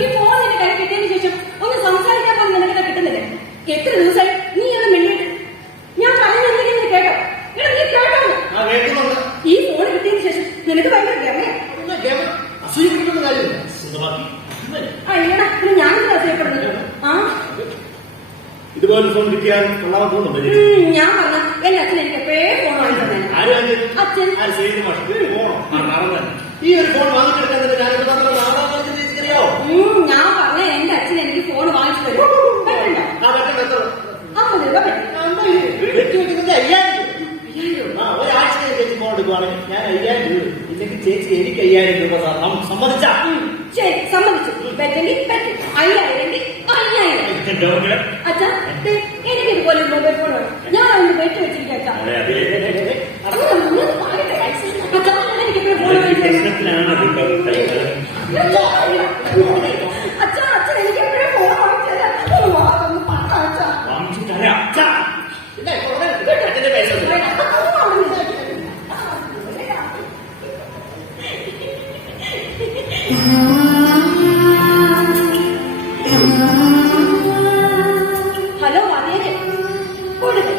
ഈ ഫോൺ നിന്റെ കയ്യിൽ കിട്ടിയതിന് ശേഷം ഒന്ന് സംസാരിക്കാൻ പോലും നിനക്ക് കിട്ടുന്നില്ലേ? എത്ര ദിവസമായി നീ അത് മിണ്ടിയിട്ട്? ഞാൻ പറഞ്ഞെന്തെങ്കിലും നീ കേട്ടോ? എടാ, നീ കേട്ടോ? ഈ ഫോൺ കിട്ടിയതിന് ശേഷം നിനക്ക് ഭയങ്കര ഗമേ. അസൂയപ്പെടുന്ന കാര്യമില്ല. അയ്യടാ, പിന്നെ ഞാനൊന്നും അസൂയപ്പെടുന്നത്. ആ ഇതുപോലെ ഫോൺ കിട്ടിയാൽ കൊള്ളാൻ തോന്നുന്നുണ്ട്. ഞാൻ പറഞ്ഞ എന്റെ അച്ഛൻ എനിക്ക് എപ്പോഴേ ഫോൺ വാങ്ങി തന്നെ. അച്ഛൻ ഈ ഒരു ഫോൺ വാങ്ങിക്കെടുക്കാൻ തന്നെ ഞാൻ അറിയോ? ഞാൻ പറഞ്ഞ എന്റെ അച്ഛൻ എനിക്ക് ഫോൺ വാങ്ങിച്ചു തരും. പറ്റണ്ടോ? 50 രൂപ പറ്റും. 5000 ഒരാഴ്ച ചേച്ചി ഫോൺ എടുക്കുവാണെങ്കിൽ ഞാൻ 5000 രൂപ, ഇല്ലെങ്കിൽ ചേച്ചി എനിക്ക് 5000 രൂപ സമ്മതിച്ച. ശരി, സമ്മതിച്ചു. പറ്റെങ്കിൽ പറ്റും. 5000 5000. അച്ഛാ, എനിക്ക് ഇതുപോലെ മൊബൈൽ ഫോൺ വേണം. ഞാൻ അവന് വെട്ടി വെച്ചിരിക്കാം. അച്ഛാ, എനിക്ക് ഫോൺ അച്ഛാ, അച്ഛൻ എനിക്ക് എപ്പോഴും ഫോൺ വാങ്ങിച്ചതരാം. ഒന്ന് പറഞ്ഞ അച്ഛാ. അച്ഛന്റെ പൈസ ഹലോ, അതേ കൊടുക്ക്.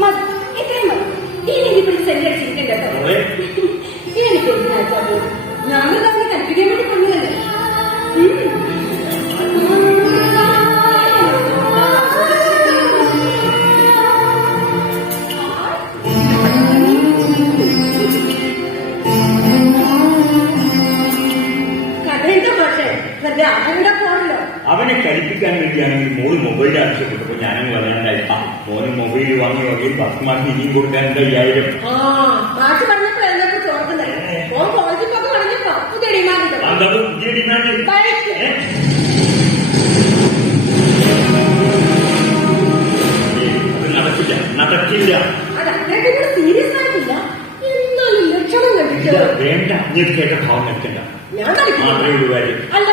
മതി, ഇത്രയും മതി. ഇനി ഇവിടെ സെന്റ് അടിച്ചിരിക്കണ്ട കേട്ടോ. എനിക്ക് എന്തിനാച്ചാ പോലും ഞങ്ങൾ തന്നെ കൽപ്പിക്കാൻ വേണ്ടി കൊണ്ടുവല്ലേ. കഥയുടെ പക്ഷേ വെറുതെ അവിടെ പോകണല്ലോ. അവനെ കളിപ്പിക്കാൻ വേണ്ടിയാണെങ്കിൽ മോള് മൊബൈൽ ആവശ്യപ്പെട്ടപ്പോ ഞാനങ്ങ് പറയാണ്ടായി. മോന് മൊബൈൽ വാങ്ങി വകയിൽ 10 മാർക്ക് ഇനിയും കൊടുക്കാൻ 5000. മാറ്റി പറഞ്ഞപ്പോ എന്നൊക്കെ ചോർക്കുന്നത്. ഫോൺ കോളേജിൽ പോയി പറഞ്ഞപ്പോ പുതിയ ഡിമാൻഡ് അതാണ് പുതിയ ഡിമാൻഡ്. നടക്കില്ല. അതങ്ങനെ സീരിയസ് ആയിട്ടില്ല. എന്നാലും ലക്ഷണം കണ്ടിട്ട് വേണ്ട, നീ കേട്ട ഭാവം എടുക്കണ്ട. ഞാൻ കളിക്കില്ല. അല്ല,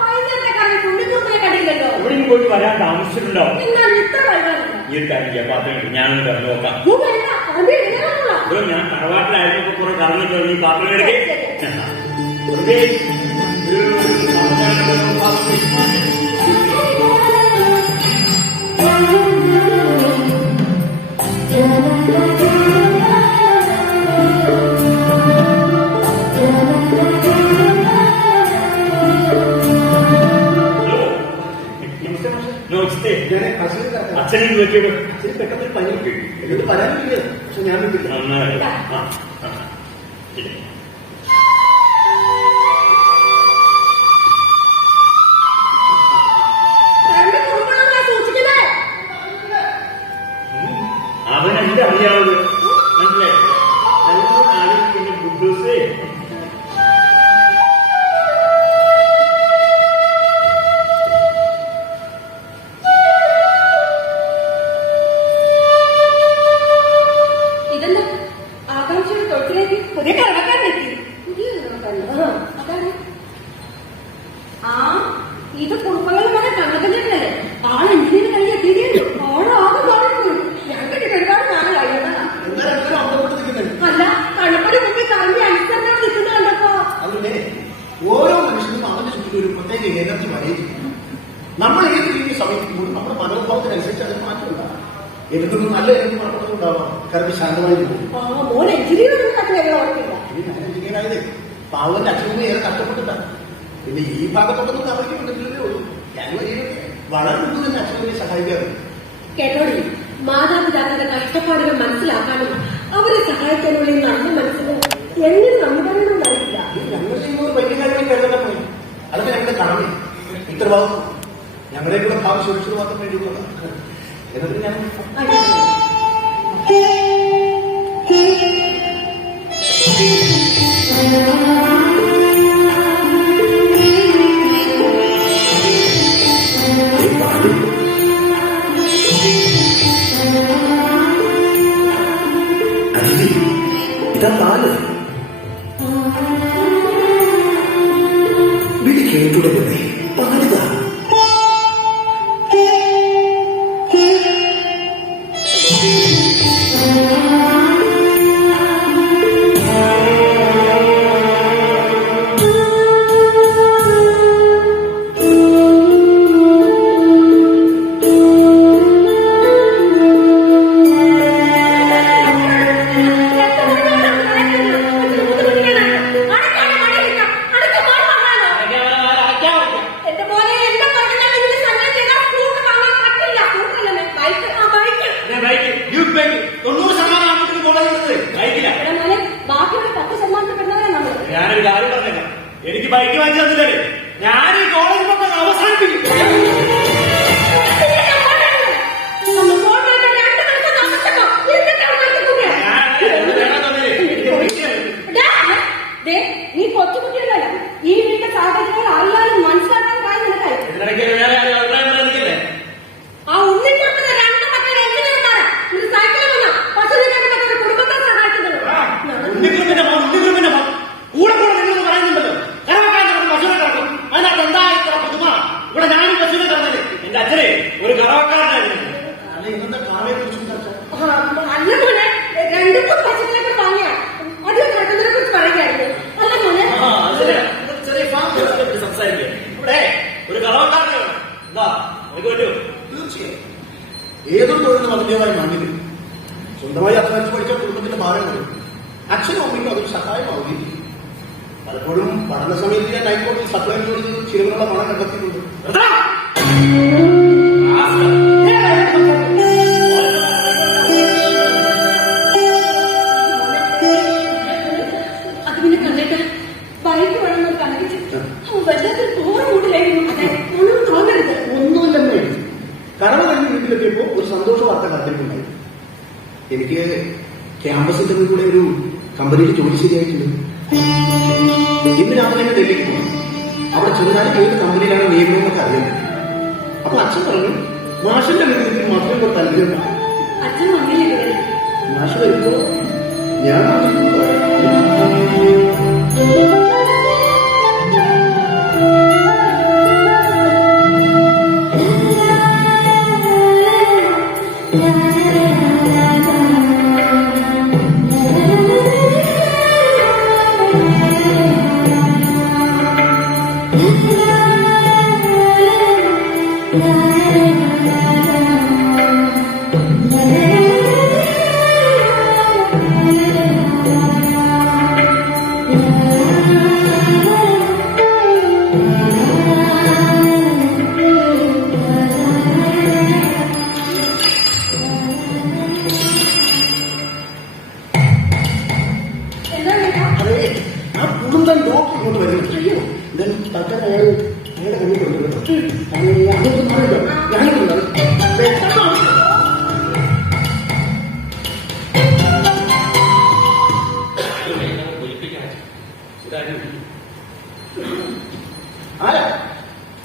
വൈകുന്നേരത്തെ കാര്യം തുള്ളിക്കുറിപ്പിനെ കണ്ടില്ലല്ലോ. എവിടെയും പോയി വരാൻ താമസിച്ചിട്ടുണ്ടോ? എന്നാൽ ഇത്ര വൈകാറില്ല. ഈ ഒരു കാര്യം ചെയ്യാം, പാത്രം ഞാനൊന്ന് കറന്നു നോക്കാം. ഞാൻ തറവാട്ടിലായിരുന്നപ്പോ കുറെ കറന്നിട്ടോ. നീ പാത്രം എടുക്കേ. അച്ഛനും പറ്റിയത് പെട്ടെന്ന് പനി എന്നോട് പറയാനില്ല. പക്ഷെ ഞാൻ നന്നായി. അവനെന്താ അറിയാവുന്നത്? മനസ്സിലായി? നല്ലോണം ആലോചിക്കുന്ന ബുദ്ധൂസേ. ഇത് കുടുംബങ്ങൾ മനെ കണ്ണക്കല്ലേ ആൾ എന്തിനു കഴിയെത്തിയേ ഓണാകെ പാടിപ്പോയി. ഞങ്ങൾക്ക് ഒരുപാട് നാളായി. അല്ല, കണ്ണപ്പടി മുമ്പിൽ കറങ്ങി അനുസരണ നിൽക്കുന്ന കണ്ടപ്പോ അതിന്റെ ഓരോ മനുഷ്യനും അവന്റെ ചുറ്റും ഒരു പ്രത്യേക എനർജി വരയിക്കും. നമ്മൾ ഏത് രീതിയിൽ സമീപിക്കുമ്പോൾ നമ്മുടെ മനോഭാവത്തിനനുസരിച്ച് അത് മാറ്റമുണ്ടാകും. എനിക്കൊന്നും നല്ല എനർജി പുറപ്പെടുന്നുണ്ടാവാം. കാരണം ശാന്തമായി പോകും. മോൻ എഞ്ചിനീയർ ഓർക്കില്ല. ഞാൻ എഞ്ചിനീയറായത് പാവന്റെ അച്ഛനും ഏറെ കഷ്ടപ്പെട്ടിട്ടാണ്. പിന്നെ ഈ ഭാഗത്തോട്ടൊന്നും അവർക്ക് ഉണ്ടെങ്കിലേ ഉള്ളൂ. ഞാൻ വളരെ മുമ്പ് തന്നെ അച്ഛനെ സഹായിക്കാറുണ്ട്. കേട്ടോടി, മാതാപിതാക്കളുടെ കഷ്ടപ്പാടുകൾ മനസ്സിലാക്കാനും അവരെ സഹായിക്കാനുള്ള ഈ നല്ല മനസ്സിന് എങ്ങനെ സംവിധാനം നൽകില്ല. ഞങ്ങൾ ചെയ്യുന്ന ഒരു വലിയ കാര്യമായി കരുതണ്ട പോയി. അതൊക്കെ ഞങ്ങളുടെ കടമ, ഉത്തരവാദിത്വം. ഞങ്ങളെ കൂടെ ഭാവി സുരക്ഷിത മാത്രം വേണ്ടിയുള്ളതാണ്. എന്നിട്ട് ഞാൻ ഇതാ പാല്. വിളി കേട്ടുടനെ പാലിതാ. എന്റെ മോനെ എന്താ പറഞ്ഞാൽ നിന്റെ സംഘം ചെയ്താൽ സ്കൂട്ടർ വാങ്ങാൻ പറ്റില്ല. സ്കൂട്ടറല്ലേ ബൈക്ക്. ആ ബൈക്ക്. എടാ മോനെ ബാക്കിയുള്ള 10% പെണ്ണവരെ നമ്മള്. ഞാനൊരു കാര്യം പറഞ്ഞേക്കാം, എനിക്ക് ബൈക്ക് വാങ്ങിച്ചു തന്നില്ലേ, ഞാൻ ഈ കോളേജ് മൊത്തം അവസാനിപ്പിക്കും. നമ്മൾ ഫോട്ടോ എടുക്കാൻ 2 മണിക്കൂർ താമസിച്ചപ്പോ ഇരുന്നിട്ടാണ് നടത്തിക്കൂട്ടിയ. ദേ, നീ കൊച്ചുകുട്ടികളല്ല. ഈ വീട്ടിലെ സാഹചര്യങ്ങൾ അറിയാനും മനസ്സിലാക്കാൻ കാര്യം നിനക്കായി. ആ ഉള്ളിൽ കൊടുക്കുന്ന 2 മക്കൾ എഞ്ചിനീയർമാരാ. ഒരു സൈക്കിൾ വന്ന പശു നീക്കാൻ ഒരു കുടുംബത്തെ സഹായിക്കുന്നത്. കൂടെ കൂടെ നിങ്ങൾ പറയുന്നുണ്ടല്ലോ, കറവക്കാൻ പശുവിനെ കറക്കും, അതിനകത്ത് എന്താ ഇത്ര പുതുമ? ഇവിടെ ഞാനും പശുവിനെ കറന്നത് എന്റെ അച്ഛനെ ഒരു കറവക്കാരനായിരുന്നു. അല്ല, ഇന്നത്തെ കാവ്യെ കുറിച്ച് അല്ല മോനെ, 2 പശുക്കളെ വാങ്ങിയ അധികം കറക്കുന്നതിനെ കുറിച്ച് പറയുകയായിരുന്നു. അല്ല മോനെ, ചെറിയ സംസാരിക്കുക. ഇവിടെ ഒരു കറവക്കാരനെ വേണം. എന്താ എനിക്ക് പറ്റൂ? തീർച്ചയായും ഏതൊരു തൊഴിലും അതിൻ്റെതായ മാന്യത. സ്വന്തമായി അധ്വാനിച്ച് പഠിച്ച കുടുംബത്തിന്റെ ഭാരം വരും. അച്ഛനും അമ്മയ്ക്കും അതൊരു സഹായമാവുകയും ചെയ്യും. പലപ്പോഴും പഠന സമയത്ത് ഞാൻ ഹൈക്കോടതിയിൽ സപ്ലൈ ജോലി ചെയ്ത് ചിലവിനുള്ള പണം കണ്ടെത്തിയിട്ടുണ്ട്. അത് പിന്നെ കണ്ടിട്ട് ബൈക്ക് വേണമെന്ന് കണ്ടിട്ട് വല്ലാത്തൊരു പോറ് കൂടിലായിരുന്നു. അതെ, ഒന്നും തോന്നരുത്. ഒന്നുമില്ലെന്നേ. കടമ കഴിഞ്ഞ് വീട്ടിലെത്തിയപ്പോൾ ഒരു സന്തോഷ വാർത്ത കാത്തിരിക്കുണ്ടായി. എനിക്ക് ക്യാമ്പസിന്റെ കൂടെ ഒരു കമ്പനിയിൽ ജോലി ശരിയായിട്ടുണ്ട്. ഇന്ന് രാത്രി തന്നെ ഡൽഹിക്ക് പോകണം. അവിടെ ചെറുതായി ഏത് കമ്പനിയിലാണ് നിയമനമൊക്കെ അറിയാൻ. അപ്പൊ അച്ഛൻ പറഞ്ഞു, മാഷിന്റെ വീട്ടിൽ മാത്രമേ ഇപ്പോൾ താല്പര്യം. അച്ഛൻ വന്നില്ലേ? മാഷ് വരുമ്പോ ഞാൻ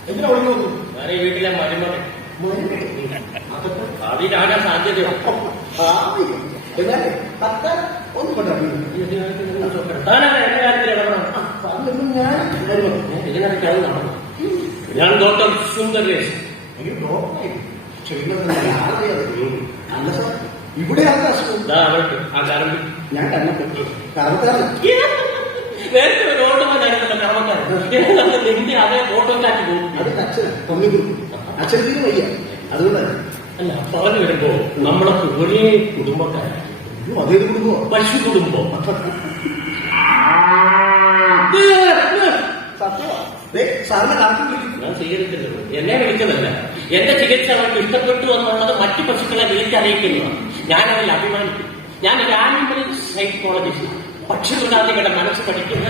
എന്തിനാ ഒളിഞ്ഞു നോക്കും? ഞാൻ ഈ വീട്ടിലെ മരുമകൻ. ഭാവിയിലാകാൻ സാധ്യതയുണ്ട്. എന്നാലേ ഒന്നും കൊണ്ടാണ് താനാണ് എന്റെ കാര്യത്തിൽ ഇടപെടണം. ഇതിനൊക്കെ അത് നടന്നു. ഞാൻ ഡോക്ടർ സുന്ദരേഷ്. അല്ല സാർ, ഇവിടെ അവർക്ക് ആ കറണ്ട് ഞാൻ കറക്കാറ്. നേരത്തെ ഒരു ഓട്ടോമാനായിരുന്നല്ലോ കർമ്മക്കാരൻ. നിന്റെ അതേ ഓട്ടോക്കാറ്റ് പോകും. അത് അച്ഛനാ തൊന്നിക്കുന്നു. അച്ഛൻ തീരെ വയ്യ, അതുകൊണ്ടാണ്. അല്ല, പറഞ്ഞു വരുമ്പോ നമ്മളൊക്കെ ഒരേ കുടുംബക്കാരാണ്. അതേത് കുടുംബമോ? പശു കുടുംബം. സാറിനെ കാണിച്ചു വിളിക്കും. ഞാൻ സ്വീകരിക്കുന്നത് എന്നെ വിളിക്കുന്നതല്ല. എന്റെ ചികിത്സ അവർക്ക് ഇഷ്ടപ്പെട്ടു എന്നുള്ളത് മറ്റു പശുക്കളെ വിളിച്ചറിയിക്കുന്നതാണ്. ഞാൻ അതിൽ അഭിമാനിക്കും. ഞാനൊരു ആനിമൽ സൈക്കോളജിസ്റ്റ്. പക്ഷിമൃഗാദികളുടെ മനസ്സ് പഠിക്കുന്ന.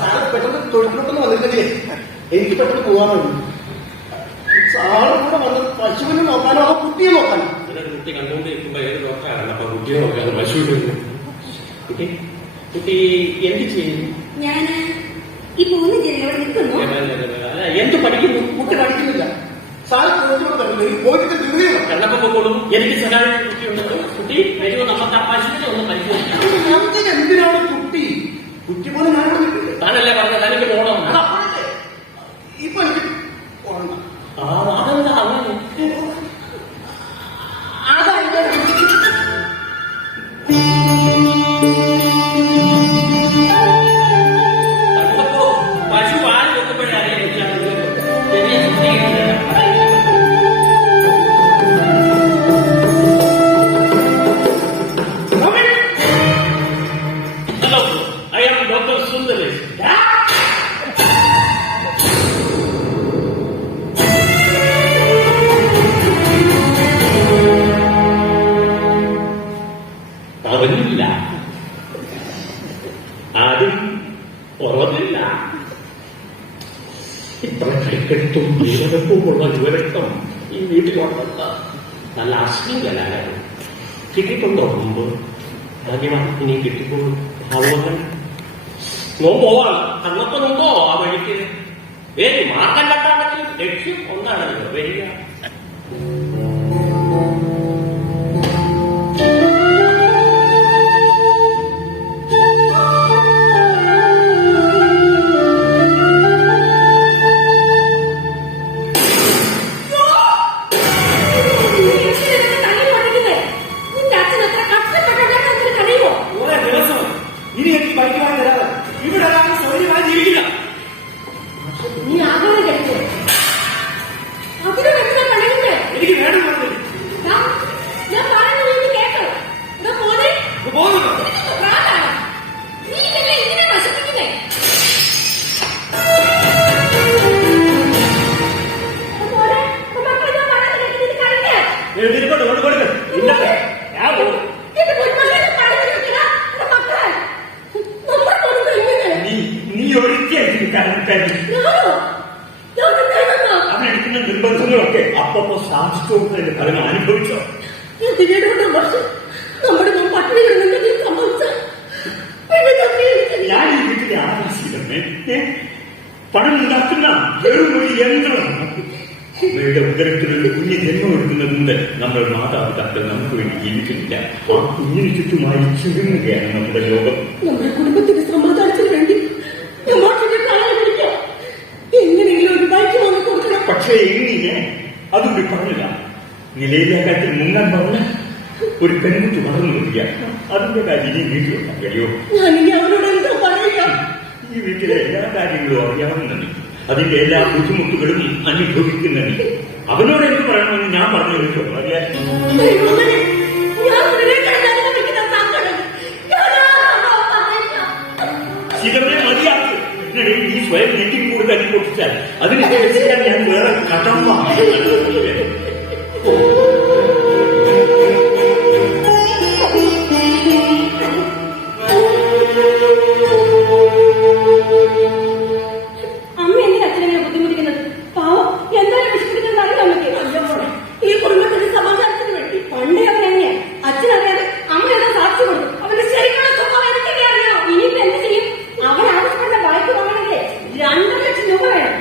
സാറ് പെട്ടെന്ന് തൊഴിലിനൊപ്പം വന്നിട്ടില്ലേ? എനിക്ക് പെട്ടെന്ന് പോകാറുണ്ട്. സാറ് കൂടെ വന്ന് പശുവിനെ നോക്കാനോ ആ കുട്ടിയെ നോക്കാനോ? ഇവരൊരു കുട്ടി കണ്ടുകൊണ്ടിരിക്കുമ്പോ ഏത് ഡോക്ടറാണ് അപ്പൊ കുട്ടിയെ നോക്കാതെ പശു കുട്ടി കുട്ടി എന്ത് ചെയ്യുന്നു? ഞാന് ഇപ്പൊ ഒന്നും ചെയ്യുന്നില്ല, ഇവിടെ നിൽക്കുന്നു. അല്ല, എന്ത് പഠിക്കുന്നു? കുട്ടി പഠിക്കുന്നില്ല. സാറ് പോയിട്ട് തീർന്നു. കണ്ണപ്പം പൊക്കോളും. എനിക്ക് സ്വകാര്യ കുട്ടിയുണ്ട്. കുട്ടി വരുമോ? നമുക്ക് ആ പശുവിനെ ഒന്ന് പരിശോധിക്കാം. എന്തിനാണ് കുട്ടി? കുട്ടി പോലെ ഞാൻ വന്നിട്ടില്ല. താനല്ലേ പറഞ്ഞത് തനിക്ക് പോകണം. ഇപ്പൊ എനിക്ക് പോകണം. അതെന്താ അങ്ങനെ? കണ്ടപ്പോ പശു പാല് വെക്കുമ്പോഴേ അറിയാം ചെറിയ ശുദ്ധീകരിക്കില്ല. Hello, I am doctor Sundaresh. അറിഞ്ഞില്ല, ആരും ഉറവില്ല. ഇത്ര കൈക്കെട്ടും ജീവനക്കുമുള്ള യുവരക്തം ഈ വീട്ടിലുണ്ടല്ല. നല്ല അശ്ലീലനാണ്. കിട്ടിയിട്ടുണ്ടോ മുമ്പ്? ഭാഗ്യമാണ്, ഇനി കിട്ടിക്കോളും. ഭാവങ്ങൾ നോമ്പോവാണ്. കണ്ണപ്പനുണ്ടോ ആ വഴിക്ക്? മാർഗം കണ്ടാണെങ്കിൽ ലക്ഷ്യം ഒന്നാണല്ലോ, വരിക. ഇനി എനിക്ക് ബൈക്കുമായി തരാതെ ഇവിടെ ഒരാൾ സൗകര്യമായി ജീവിക്കില്ല. നീ ആഹാരം കഴിക്കോ? അതിനോട് എന്താ പറയുന്നത്? എനിക്ക് വേണം പറഞ്ഞത്. ഞാൻ പറയുന്നത് നീ കേട്ടോ? മോനെ പോകുന്നു. പ്രാണാണ്. നീ ഇതെല്ലാം ഇങ്ങനെ നശിപ്പിക്കുന്നേ. മോനെ മക്കളെ ഞാൻ പറയുന്നത് കേട്ടിട്ട് കഴിക്കാൻ. കൊടുക്കും. ഇല്ലത്തെ ഞാൻ പോകും. നീ ഒരിക്കലും അവനെടുക്കുന്ന നിർബന്ധങ്ങളൊക്കെ അപ്പൊ സാധിച്ചോട്ടതിന്റെ ഫലം അനുഭവിച്ചോ? ഞാൻ ഈ വീട്ടിലെ ആവാസിതമേ പണം ഉണ്ടാക്കുന്ന വെറുമൊരു യന്ത്രമാണ്. അവരുടെ ഉദരത്തിലൊരു കുഞ്ഞ് ജന്മം എടുക്കുന്നത് മുതൽ നമ്മൾ മാതാപിതാക്കൾ നമുക്ക് വേണ്ടി ജീവിക്കുന്നില്ല. ആ കുഞ്ഞിന് ചുറ്റുമായി ചുരുങ്ങുകയാണ് നമ്മുടെ ലോകം. നമ്മുടെ കുടുംബത്തിന്റെ സമാധാനത്തിന് വേണ്ടി എങ്ങനെയെങ്കിലും ഒരു ബൈക്ക് വാങ്ങി കൊടുക്കണം. പക്ഷേ എങ്ങനെ അതുകൂടി പറഞ്ഞില്ല. നിലയിലെ കാര്യത്തിൽ മുങ്ങാൻ പറഞ്ഞ ഒരു പെൺകുട്ടി വളർന്നു നോക്കിയ അതിന്റെ കാര്യം ഈ വീട്ടിലുണ്ടാ കഴിയോ? ഞാനിനി അവരോട് എന്താ പറയുക? ഈ വീട്ടിലെ എല്ലാ കാര്യങ്ങളും അറിയാവുന്ന നീ, അതിന്റെ എല്ലാ ബുദ്ധിമുട്ടുകളും അനുഭവിക്കുന്ന നീ, അവനോട് എന്ത് പറയണമെന്ന് ഞാൻ പറഞ്ഞു കേട്ടോ. അറിയാൻ ചിലവരെ മതിയാക്ക്. ഈ സ്വയം നെറ്റി കൂടി തല്ലി പൊട്ടിച്ചാൽ അതിന് ചികിത്സിക്കാൻ ഞാൻ വേറെ കടം വാങ്ങി. അമ്മ എന്തിനാ അച്ഛനെ ബുദ്ധിമുട്ടിക്കുന്നത്? പാവം എന്തായാലും വിശ്വസിക്കുന്നത് അറിയാൻ ഈ കുടുംബത്തിന്റെ സമാധാനത്തിന് വേണ്ടി പണ്ടേ അവൻ എങ്ങനെയാ അച്ഛനറിയാതെ അമ്മ ഏതാ സാക്ഷി കൊടുക്കും. അവന്റെ ശരിക്കുള്ള സ്വഭാവം എനിക്കൊക്കെ അറിയാമോ? ഇനിയിപ്പോ എന്ത് ചെയ്യും? അവൻ ആവശ്യപ്പെട്ട ബൈക്ക് വാങ്ങണമെങ്കിൽ 2 ലക്ഷം രൂപ വേണം.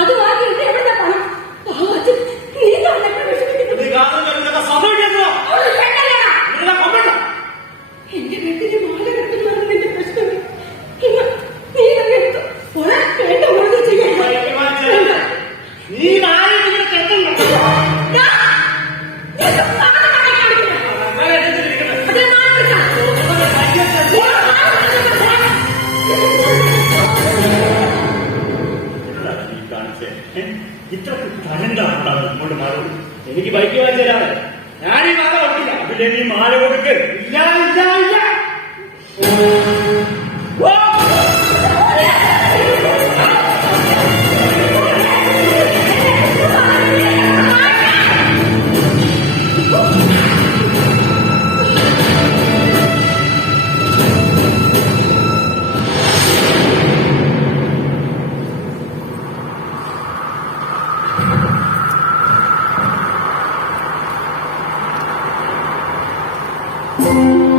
അത് വാങ്ങിയിട്ട് എവിടെ പണം? പാവം അച്ഛൻ നീ തന്നെ വിശ്വസിക്കുന്നത്. എന്റെ വീട്ടിന് മാല കിട്ടുന്നതാണ് നിന്റെ പ്രശ്നം. ഇന്ന് നീ തന്നെ എടുത്തു. വേണ്ട ഓർഡർ ചെയ്യാൻ ഇത്രക്ക് തലണ്ടാണ് ഇങ്ങോട്ട് മാറും. എനിക്ക് ബൈക്ക് വാങ്ങി തരാതെ ഞാനീ മാല കൊടുക്കില്ല. അതിലെ നീ മാല കൊടുക്ക്. ഇല്ല ഇല്ല ഇല്ല. Thank you.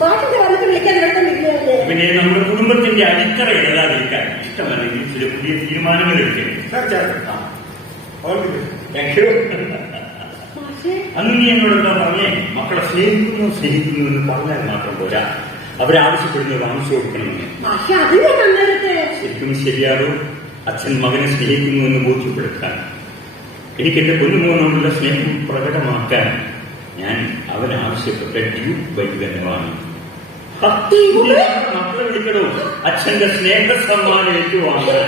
ബാക്കിന്റെ വന്നിട്ട് വിളിക്കാൻ എടുത്തില്ലേ? പിന്നെ നമ്മുടെ കുടുംബത്തിന്റെ അടിത്തറ എഴുതാതിരിക്കാൻ ഇഷ്ടമല്ലെങ്കിൽ ചില പുതിയ തീരുമാനങ്ങൾ എടുക്കണം. Thank you. അന്ന് നീ എന്നോടെന്താ പറഞ്ഞേ, മക്കളെ സ്നേഹിക്കുന്നു എന്ന് പറഞ്ഞാൽ മാത്രം പോരാ, അവരാവശ്യപ്പെടുന്നത് വാങ്ങിച്ചു കൊടുക്കണമെന്ന്. പക്ഷെ അതിനെ കണ്ടെടുത്ത് ശരിക്കും ശരിയാണോ? അച്ഛൻ മകനെ സ്നേഹിക്കുന്നു എന്ന് ബോധ്യപ്പെടുത്താൻ, എനിക്ക് എന്റെ പൊന്നുമോനോടുള്ള സ്നേഹം പ്രകടമാക്കാൻ ഞാൻ അവൻ ആവശ്യപ്പെട്ട ഡ്യൂക്ക് ബൈക്ക് തന്നെ വാങ്ങി. മക്കളെ വിളിക്കണോ അച്ഛന്റെ സ്നേഹ സമ്മാനം ഏറ്റുവാങ്ങാൻ.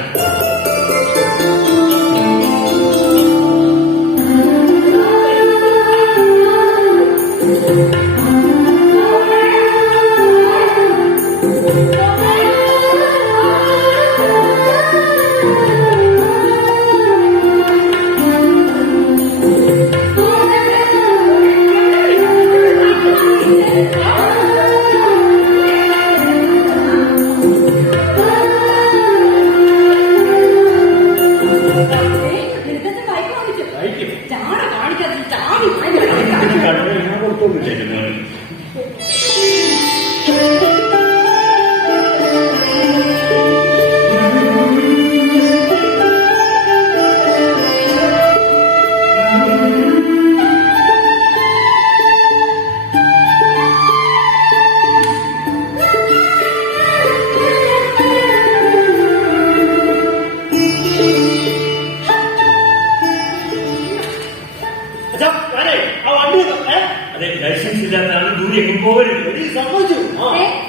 അതെ, ലൈസൻസ് ഇല്ലാത്തതാണ് ദൂരെ എങ്ങും പോകരുത്. സംഭവിച്ചു.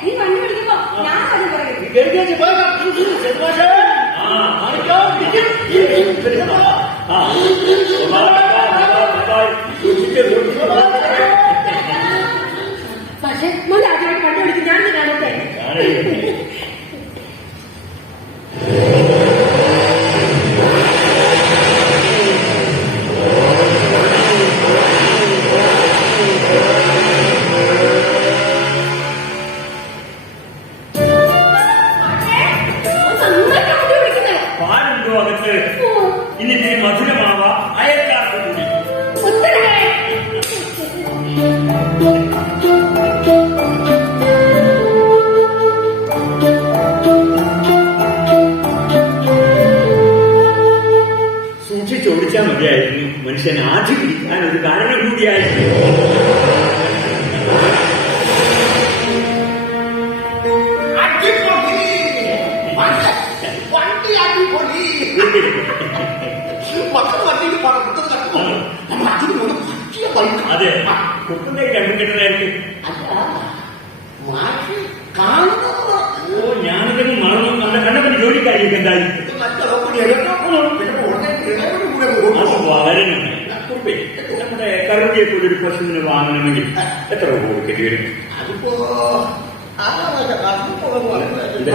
നീ വണ്ടി വിളിക്കുമ്പോ ഞാൻ അത് പറയും. പക്ഷെ മോനെ ആദ്യമായിട്ട് വണ്ടി വിളിക്കും, ഞാൻ കാണട്ടെ. ഇന്നിത്തിരി മധുരമാവാ അയൽക്കാർക്ക് കൂടി. സൂക്ഷിച്ചോടിച്ചാൽ മതിയായിരുന്നു. മനുഷ്യൻ ആദ്യം പിടിക്കാൻ ഒരു കാരണം കൂടിയായിരുന്നു. അതെ, കുട്ടന്റെ കണ്ടുകിട്ടനായിരിക്കും. ഓ, ഞാനിതൊന്നും മറന്നു. നമ്മുടെ കണ്ണപ്പന് ജോലിക്കാരിയൊക്കെ എന്തായി? അത് വളരെ നന്നായി. നമ്മുടെ കറുതിയെ കൂടി ഒരു പശുവിന് വാങ്ങണമെങ്കിൽ എത്ര രൂപ കൊടുക്കേണ്ടി വരും?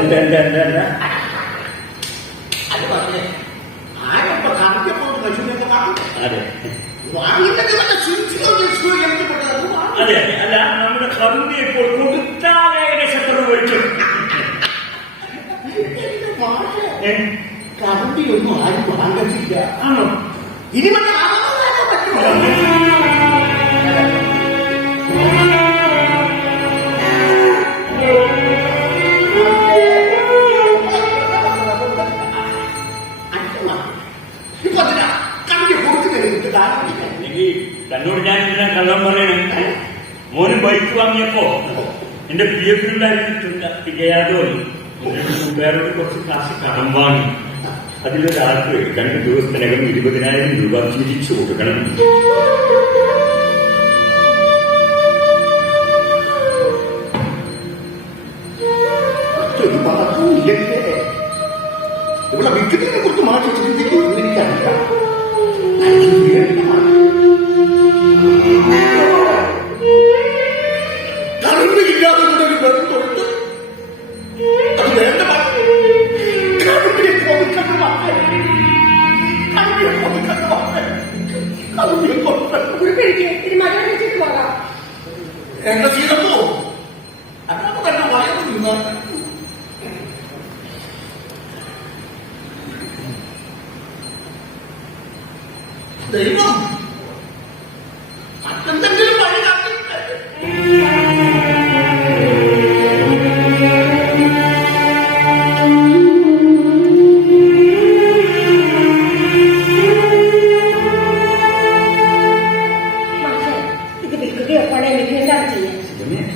എന്താ അതെ അതെ, അല്ല, നമ്മുടെ കറുതി ഇപ്പോൾ കൊടുത്താൽ ഏകദേശം എത്ര രൂപ ഒഴിച്ചു? കറണ്ടിയൊന്നും ആരും വാങ്ങിച്ചില്ല. ആണോ? ഇനി വല്ല പറ്റുമോ? തന്നോട് ഞാൻ ഇതിനെ കള്ളം പറയണം. മോന് ബൈക്ക് വാങ്ങിയപ്പോ എന്റെ പി എഫിലുണ്ടായിരുന്നിട്ടില്ല, തികയാതോ വേറൊരു കുറച്ച് കാശ് കടം വാങ്ങി. അതിലൊരാൾക്ക് 2 ദിവസത്തിനകം 20,000 രൂപ തിരിച്ചു കൊടുക്കണം. ഇവിടെ വിൽക്കുന്നതിനെ കുറിച്ച് മാറ്റി ചിന്തിക്കുന്നു എനിക്കറിയാം. കറണ്ടില്ലാതെ കൂടെ ഒരു വെള്ളം കൊടുത്ത് അത് വേണ്ട. എന്റെ സീതപ്പോ അതൊക്കെ തന്നെ പറയുന്നു. ദൈവം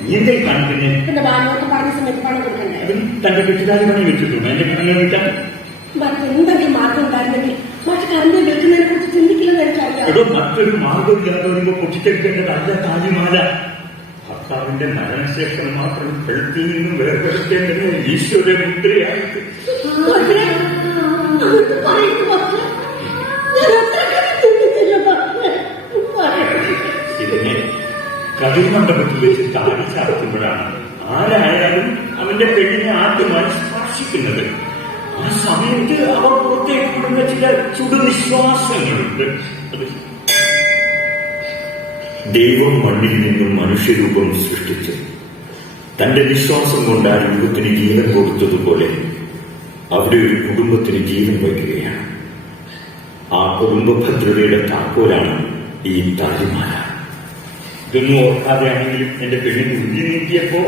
നീ എന്തായി കാണിക്കുന്നേ? പിന്നെ ബാലമൊക്കെ പറഞ്ഞ സമയത്ത് പണം കൊടുക്കണ്ടേ? അതും തന്റെ കെട്ടിടാരി പണി വെച്ചിട്ടുണ്ട്. എന്റെ കണ്ണങ്ങൾ വിട്ടാൽ മറ്റെന്തെങ്കിലും മാർഗം ഉണ്ടായിരുന്നെങ്കിൽ മറ്റു കറണ്ട് വെക്കുന്നതിനെ കുറിച്ച് ചിന്തിക്കില്ലെന്ന് എനിക്കറിയാം. അതോ മറ്റൊരു മാർഗമില്ലാതെ വരുമ്പോ പൊട്ടിച്ചെടുക്കേണ്ടതല്ല താലിമാല. ഭർത്താവിന്റെ മരണശേഷം മാത്രം കഴുത്തിൽ നിന്നും വേർപെടുത്തേണ്ടത് ഈശ്വര മുദ്രയായിട്ട്. ഇതിനെ കതിർമണ്ഡപത്തിൽ വെച്ച് താടി ചാർത്തുമ്പോഴാണ് ആരായാലും അവന്റെ പെണ്ണിനെ ആദ്യമായി സ്പർശിക്കുന്നത്. ആ സമയത്ത് അവർ പുറത്തേക്ക് വിടുന്ന ചില ചുടുനിശ്വാസങ്ങളുണ്ട്. ദൈവം മണ്ണിൽ നിന്നും മനുഷ്യരൂപം സൃഷ്ടിച്ചു തന്റെ വിശ്വാസം കൊണ്ട് ആ രൂപത്തിന് ജീവൻ കൊടുത്തതുപോലെ അവിടെ ഒരു കുടുംബത്തിന് ജീവൻ വയ്ക്കുകയാണ്. ആ കുടുംബ ഭദ്രതയുടെ താക്കോലാണ് ഈ താലിമാല. ഇതൊന്നും ഓർക്കാതെയാണെങ്കിലും എന്റെ പെണ്ണിന് ഉള്ളി നീക്കിയപ്പോ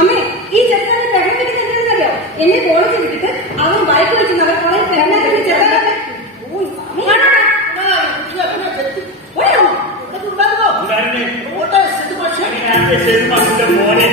അമ്മേ, ഈ ചെറുക്കനെ പെട്ടെന്ന് എന്തിനറിയോ? എന്നെ കോളേജിൽ വിട്ടിട്ട് അവൻ ബൈക്ക് വെച്ച് അവർ കോളേജ് മോനെ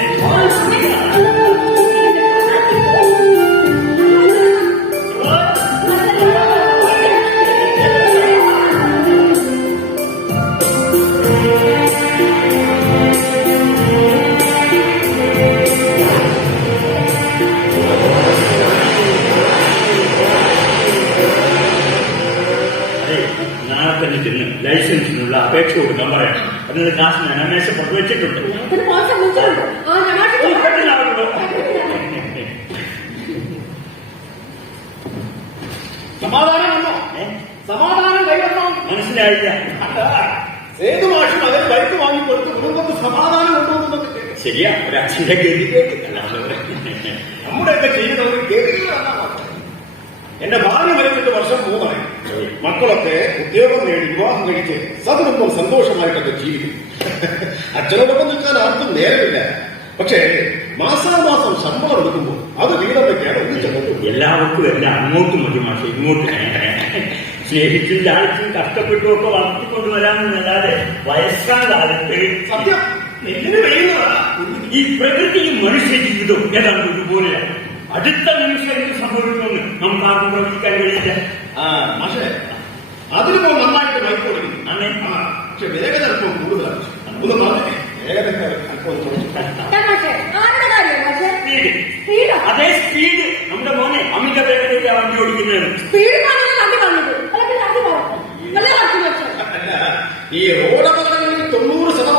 ലൈസൻസിനുള്ള അപേക്ഷ കൊടുക്കാൻ പറയാം. അതിനുള്ള കാശ് ഞാൻ അന്വേഷണം പുറത്തുവച്ചിട്ടുണ്ട്. സമാധാനം വന്നോ? സമാധാനം കൈവന്നോ? മനസ്സിലായില്ല. ഏത് മാഷും അവരെ ബൈക്ക് വാങ്ങിക്കൊടുത്ത് കുടുംബത്ത് സമാധാനം കൊണ്ടുപോകുന്നൊക്കെ കേൾക്കും. ശരിയാ, ഒരാക്സിഡന്റ് കേൾക്കി കേട്ടില്ല. നമ്മുടെയൊക്കെ ചെയ്യുന്നത് കേൾക്കുക. എന്റെ ഭാര്യ മരിച്ചിട്ട് വർഷം 3 മക്കളൊക്കെ ഉദ്യോഗം നേടി വിവാഹം കഴിച്ച് സകുടുംബം സന്തോഷമായിട്ടൊക്കെ ജീവിക്കും. അച്ഛനോടൊപ്പം നിൽക്കാൻ ആർക്കും നേരമില്ല. പക്ഷേ മാസാമാസം ശമ്പളം എടുക്കുമ്പോൾ അത് വീതം വെക്കാണ് ഒന്നിച്ചത്. എല്ലാവർക്കും എല്ലാം അങ്ങോട്ടും മതി മാഷെ, ഇങ്ങോട്ടും സ്നേഹിച്ചും ലാളിച്ചും കഷ്ടപ്പെട്ടും ഒക്കെ വളർത്തിക്കൊണ്ടുവരാമെന്നല്ലാതെ വയസ്സാം കാലത്ത് സത്യം നെല്ലിന് കഴിയുന്നതാ. ഈ പ്രകൃതിയും മനുഷ്യ ജീവിതവും ഏതാണ്ട് ഒരുപോലെയാണ്. അടുത്ത നിമിഷം എന്ത് സംഭവിക്കുമെന്ന് നമുക്ക് ആർക്കും പ്രവചിക്കാൻ കഴിയില്ല. പക്ഷേ അതിലിപ്പോ നന്നായിട്ട് ബൈക്ക് കൊടുക്കുന്നു. പക്ഷെ വേഗത അല്പം കൂടുതലാണ്. ഒന്ന് പറഞ്ഞേ, വേഗത അല്പം അതേ സ്പീഡ്. നമ്മുടെ മോനെ അമിത വേഗതയിലെ വണ്ടി ഓടിക്കുന്നതാണ്. ഈ റോഡ് അപകടങ്ങളിൽ 90%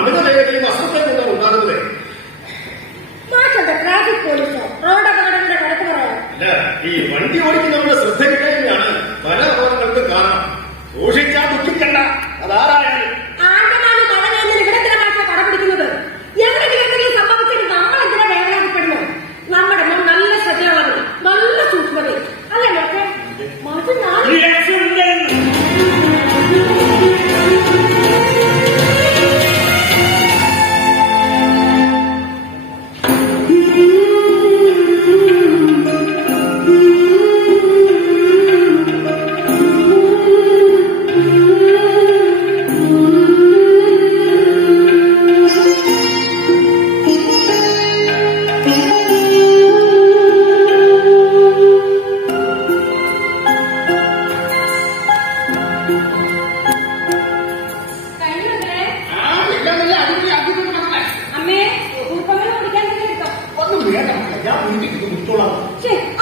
അമിത വേഗതയും അശ്രദ്ധയും കൊണ്ടാണ് ഉണ്ടാകുന്നത്. ട്രാഫിക് പോലീസോ റോഡ് അപകടങ്ങളുടെ കണക്ക് പറയാം. അല്ല, ഈ വണ്ടി ഓടിക്കുന്നവരുടെ ശ്രദ്ധയില്ലായ്മയാണ് പല അപകടങ്ങൾക്ക് കാരണം. സൂക്ഷിച്ചാൽ ദുഃഖിക്കണ്ട, അതാരായാലും. ആദ്യമാണ് കടലെന്ന് ഇവിടത്തിലെ ഭാഷ കടപിടിക്കുന്നത്. എവിടെയെങ്കിലും എന്തെങ്കിലും സംഭവിച്ചിട്ട് നമ്മൾ എന്തിനാ വേദനാക്കപ്പെടുന്നു? നമ്മുടെ മോൻ നല്ല ശ്രദ്ധയുള്ളവർ, നല്ല സൂക്ഷ്മതയും അല്ലേ മോക്കെ? മാറ്റി നോക്കിക്കോളാം.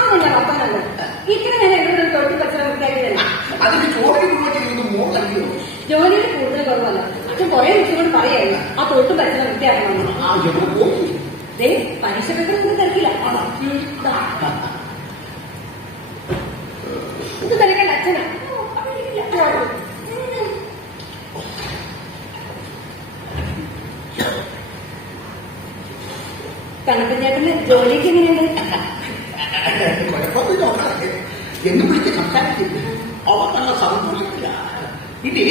അതെന്നെ വർത്താനല്ല. ഇത്ര നേരം എവിടെ തൊട്ട് കച്ചറ വൃത്തിയാക്കിയതല്ല. അതിന് ജോലി ചെയ്യുന്നത് മോളല്ലോ. ജോലിയിൽ കൂടുതൽ കുറവല്ല. അച്ഛൻ കുറെ ദിവസം പറയായിരുന്നു ആ തൊട്ട് കച്ചറ വൃത്തിയാക്കണമെന്ന്. ആ എവിടെ പോയി? പരീക്ഷ പേപ്പർ തിരക്കില്ല. ഇത് തിരക്കേണ്ട അച്ഛനാ. കണക്കൻ ചേട്ടന് ജോലിക്ക് എങ്ങനെയുണ്ട്? കുഴപ്പമൊന്നും നോക്കാതെ എന്ന് വിളിച്ച് സംസാരിക്കില്ല. അവർ നല്ല സന്തോഷമില്ല. ഇനി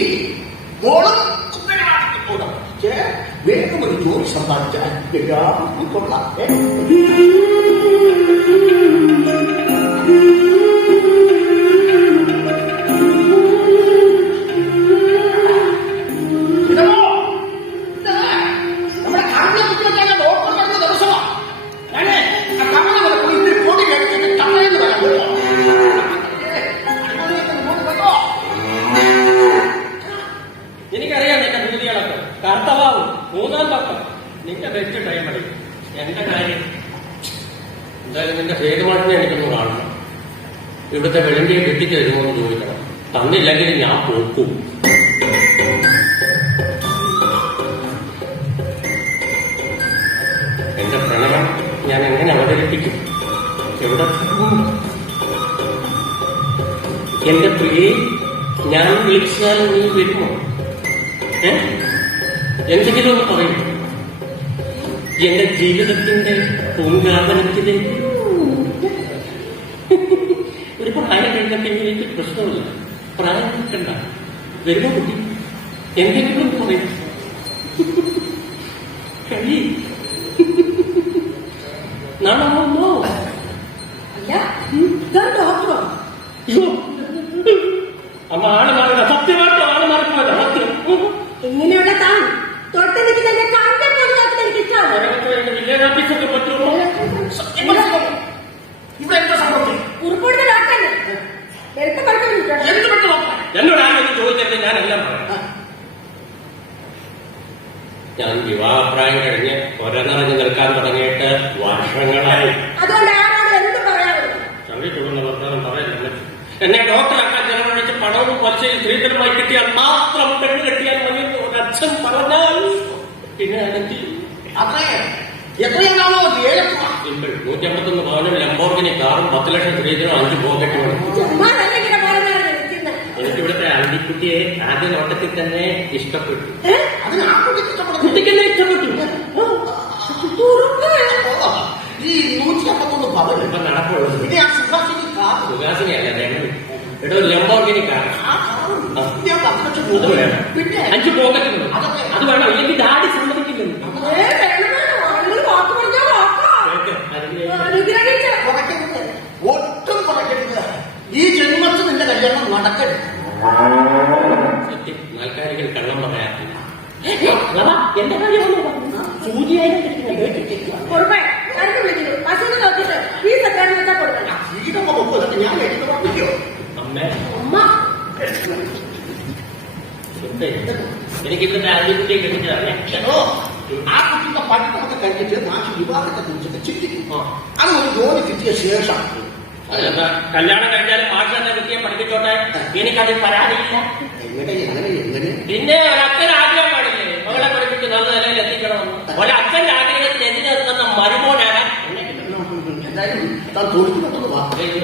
മോളും ഉത്തരവാദിത്തത്തോടെ വേഗം ഒരു ജോലി സമ്പാദിച്ചാൽ എല്ലാവർക്കും കൊള്ളാം. നമ്മുടെ കാറിനെ കുറിച്ച് ഡോക്ടർ പറഞ്ഞ ദിവസമാണ്. ഞാന് ആ കമ്മനെ പോയി ഇത്തിരി പൊടി കഴിച്ചിട്ട് കമ്മലെന്ന് പറയാൻ പറ്റുമോ? എനിക്കറിയാം നിന്റെ ഭൂതികളൊക്കെ കർത്തവാവും മൂന്നാം പക്കം നിന്റെ ബെസ്റ്റ് ടൈം അടി. എന്റെ കാര്യം എന്തായാലും നിന്റെ സേതുമാട്ടിനെ എനിക്കൊന്ന് കാണണം. ഇവിടുത്തെ വെളിണ്ടിയെ കെട്ടിച്ചു തരുമോ എന്ന് ചോദിക്കണം. തന്നില്ലെങ്കിൽ ഞാൻ പോക്കും. എന്റെ പ്രണയം ഞാൻ എങ്ങനെ അവതരിപ്പിക്കും? എവിടെ എന്റെ പ്രിയെ ഞാൻ വിളിച്ചാൽ നീ വരുമോ? എന്തെങ്കിലും ഒന്ന് പറയും. എന്റെ ജീവിതത്തിന്റെ പൂങ്കാവനത്തിലേക്ക് ഒരു പ്രായം കഴിഞ്ഞപ്പോൾ എനിക്ക് പ്രശ്നമില്ല. പ്രായം നിൽക്കണ്ട. വരുമോ കുട്ടി? എന്തെങ്കിലും ഒന്ന് പറയും. കഴി നാണോ? അല്ല ഡോക്ടറോ? അമ്മ ആള് മാറുക. സത്യമായിട്ടും ആള് മാറിപ്പോയതാ. ഇങ്ങനെയുള്ള താൻ തൊട്ടെനിക്ക് തന്നെ കാണാൻ എനിക്ക് ഇഷ്ടമാണ്. വില്ലേജ് ഓഫീസൊക്കെ പറ്റുമോ? ഇവിടെ എന്താ സംഭവത്തിൽ കുറിപ്പോടുന്ന ഡോക്ടറല്ലേ എടുത്ത് പഠിക്കാൻ എന്നോട് ആരെങ്കിലും ചോദിച്ചത് ഞാനെല്ലാം പറയാം. ഞാൻ വിവാഹപ്രായം കഴിഞ്ഞ് ഒരനിറഞ്ഞ് നിൽക്കാൻ തുടങ്ങിയിട്ട് വർഷങ്ങളായി. അതുകൊണ്ട് ആരോട് എന്ത് പറയാനുള്ളത്? ചങ്ങി തുടങ്ങുന്ന വർത്തമാനം പറയല്ല. എന്നെ ഡോക്ടറാക്കാൻ ചെലവഴിച്ച് പണവും പലിശയും സ്ത്രീധനമായി കിട്ടിയാൽ മാത്രം പെണ്ണ് കെട്ടിയാൽ മതി ഒരച്ഛൻ പറഞ്ഞാൽ പിന്നെ അനന്തി അത്രേ എത്രയാണോ സിമ്പിൾ. 151 പവനും ലംബോർഗിനി കാറും 10 ലക്ഷം സ്ത്രീധനം 5 പോക്കറ്റുകളും. എനിക്കിവിടുത്തെ അന്തിക്കുട്ടിയെ ആദ്യ നോട്ടത്തിൽ തന്നെ ഇഷ്ടപ്പെട്ടു. അതിന് ആ കുട്ടിക്ക് ഇഷ്ടപ്പെടുന്നു. കുട്ടിക്കെന്നെ ഇഷ്ടപ്പെട്ടു. ഈ 151 പവൻ ഇപ്പൊ നടക്കുള്ളത് പിന്നെ ആ സുഹാസിനി കാർ സുഹാസിനിയല്ല. എടോ ലംബോർഗിനി കാർ ഞാൻ 10 ലക്ഷം അത് വേണം. പിന്നെ 5 പോക്കറ്റുകളും അത് വേണം. ഇല്ലെങ്കിൽ ഡാഡി സമ്മതിക്കില്ലല്ലോ. ഒട്ടും കുറയ്ക്കരുത്. ഈ ജന്മത്തിൽ നിന്റെ കല്യാണം നടക്കരുത്. സത്യം നാൽക്കാരികൾ കള്ളം പറയാറില്ല. എന്റെ കാര്യം സൂചിയായി വീടൊക്കെ നോക്കുക ഞാൻ എടുക്കോ അമ്മേ എനിക്കിവിടുത്തെ ആദ്യക്കുട്ടിയെ കെട്ടിച്ചതല്ലേ. ആ കുട്ടിയുടെ പഠിത്തമൊക്കെ കഴിഞ്ഞിട്ട് നാട്ടിൽ വിവാഹത്തെ കുറിച്ചൊക്കെ ചിന്തിക്കും. അത് ഒരു ജോലി കിട്ടിയ ശേഷം അതെന്താ കല്യാണം കഴിഞ്ഞാൽ ഭാഷ എന്ന കുട്ടിയെ പഠിപ്പിച്ചോട്ടെ. എനിക്കതിൽ പരാതിയില്ല. എങ്ങനെ പിന്നെ ഒരച്ഛൻ ആഗ്രഹം പാടില്ലേ മകളെ പഠിപ്പിച്ച് നല്ല നിലയിൽ എത്തിക്കണമെന്ന്. ഒരച്ഛന്റെ ആഗ്രഹത്തിന് എതിരെ നിൽക്കുന്ന മരുമോനാകാൻ എന്തായാലും താൻ തൊഴിൽ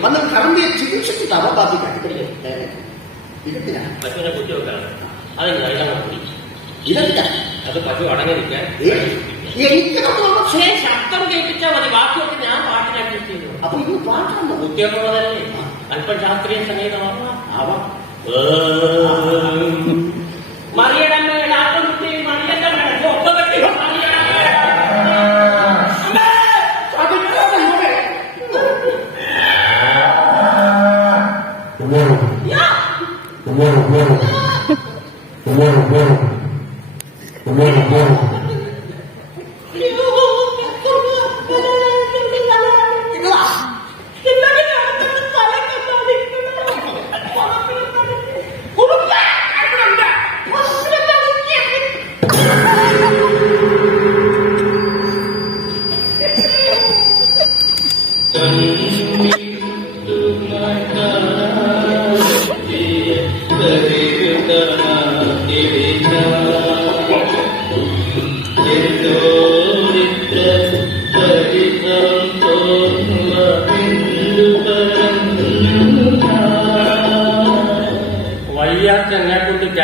വന്ന് കറണ്ടിയെ ചികിത്സിച്ചിട്ട് അവ ബാധിക്കാൻ ഇതെന്തിനാ പശുവിനെ കുത്തിവെക്കാണ്. അതെന്താ ഇതങ്ങ് കൂടി ഇതെന്താ അത് പശു അടങ്ങി നിൽക്കാൻ. എനിക്ക് പക്ഷേ ശബ്ദം കേൾപ്പിച്ചാൽ മതി. ബാക്കിയൊക്കെ ഞാൻ പാട്ടിന് അഡ്ജസ്റ്റ് ചെയ്തു. അപ്പൊ ഇന്ന് പാട്ടാണോ കുത്തിവെക്കുന്നതല്ലേ അല്പം ശാസ്ത്രീയ സംഗീതമാവാം. മറിയടമ്മയുടെ ആട്ടം കുത്തി മറിയടമ്മ ഒപ്പം കെട്ടി ും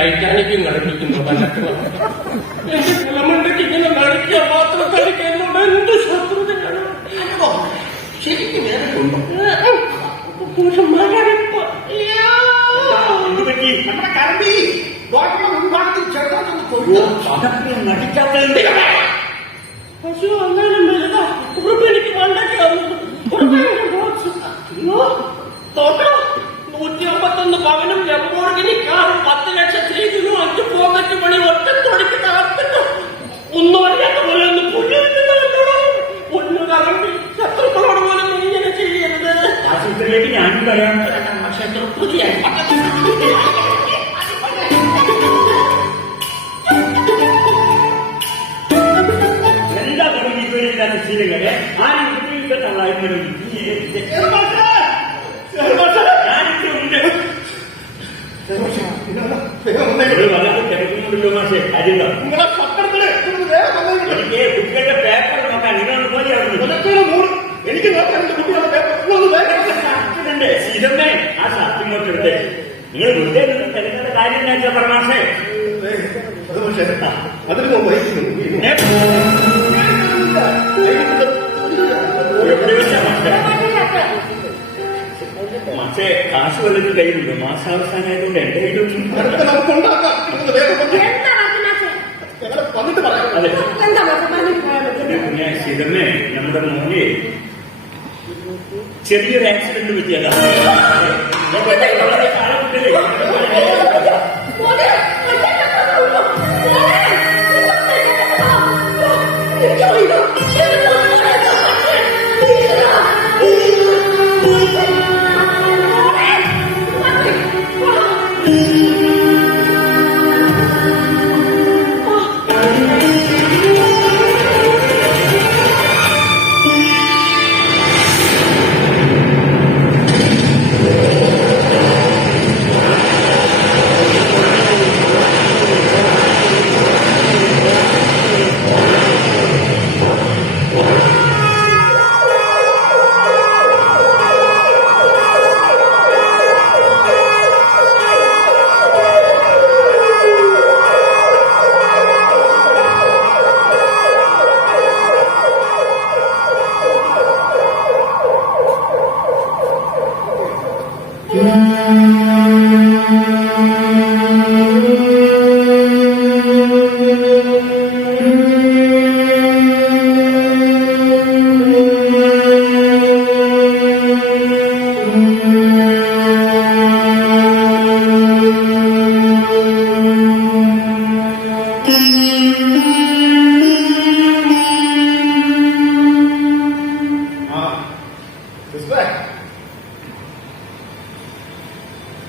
ടൈറ്റാനിക്കും കളിപ്പിക്കുന്നു എന്റെ കുലമണ്ടയ്ക്ക് ഇങ്ങനെ കളിക്കാൻ മാത്രം കളിക്കുന്നോണ്ട് എന്ത് ശത്രുതയാണ്. ശരിക്കും വേദനയുണ്ടോ? നമ്മുടെ കരണ്ടി ഡോക്ടറുടെ മുൻഭാഗത്തിൽ ചെറുതായിട്ടൊന്ന് കൊണ്ടു നടിക്കാത്തതിന്റെ പശു അന്നേരം വലുതാ കുറുപ്പ് എനിക്ക് മണ്ടയ്ക്ക് തോട്ടം 151 പവനും ലംബോർഗിനി കാറും 10 ലക്ഷത്തിൽ 5 പോക്കറ്റ് പണി ഒറ്റ തൊടിക്ക് തകർത്തിട്ട് ഒന്നും അറിയാത്ത പോലെ ഒന്ന് പൊന്നു കറമ്പി ശത്രുക്കളോട് പോലും നീ ഇങ്ങനെ ചെയ്യരുത്. ആശുപത്രിയിലേക്ക് ഞാനും പറയാം. പുതിയ എന്താ തുടങ്ങിയില്ലാത്ത ശീലങ്ങളെ ആരും കുട്ടികൾക്കുള്ളായിരുന്നു. വല്ലാതെ കിടക്കുന്നുണ്ടല്ലോ മാഷെ. അതില്ല നിങ്ങളെ പത്രത്തില് വേഗം വന്നേക്കട്ടെ. എനിക്ക് കുട്ടികളുടെ പേപ്പർ നോക്കാൻ നിങ്ങളൊന്ന് പോയി മൂട് എനിക്ക് നോക്കാൻ എന്റെ കുട്ടികളുടെ പേപ്പർ ഒന്ന് വേഗം ണ്ട് ഇതന്നെ ആ ഷർട്ടിങ്ങോട്ട് എടുത്തേ. നിങ്ങൾ വെറുതെ തിരക്കേണ്ട കാര്യം എന്താ വെച്ചാൽ പറഞ്ഞാഷേ. അത് പക്ഷേ അതിന് മുമ്പ് എവിടെ വെച്ചാ മാഷേ കാശ് വല്ലതും കയ്യിലുണ്ടോ? മാസാവസാനായതുകൊണ്ട് എന്റെ കയ്യിലൊന്നും നമുക്ക് ഉണ്ടാക്കാം. വേഗം വന്നിട്ട് പറയാം. അതെ പിന്നെ ഇതന്നെ നമ്മുടെ മോനെ ചെറിയൊരു ആക്സിഡന്റ് പറ്റിയതാണ്. വളരെ കാലഘട്ടത്തിലേ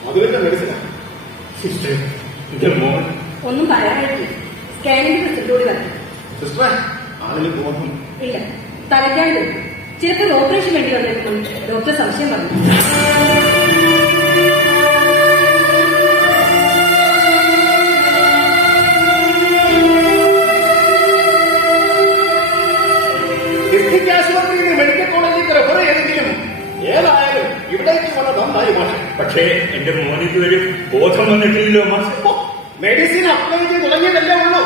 മധുരന്റെ മെഡിസിനാ. ഒന്നും പറയാനായിട്ടില്ല. സ്കാനിംഗ് റിസൾട്ട് കൂടി വന്നു. സിസ്റ്ററെ ആളിന് ബോധം ഇല്ല, തലയ്ക്കാണ്. ചിലപ്പോൾ ഒരു ഓപ്പറേഷൻ വേണ്ടി വന്നേക്കുമെന്ന് ഡോക്ടർ സംശയം പറഞ്ഞു. ഡിസ്ട്രിക്ട് ആശുപത്രിയിൽ മെഡിക്കൽ കോളേജിലേക്ക് റെഫർ ചെയ്തെങ്കിലും ഏതായാലും ഇവിടേക്ക് വന്ന നന്നായി മാഷെ. പക്ഷേ എന്റെ മോനിക്ക് ഒരു ബോധം വന്നിട്ടില്ലല്ലോ മാഷെ. മെഡിസിൻ അപ്ലൈ ചെയ്ത് തുടങ്ങിയതല്ലേ ഉള്ളൂ.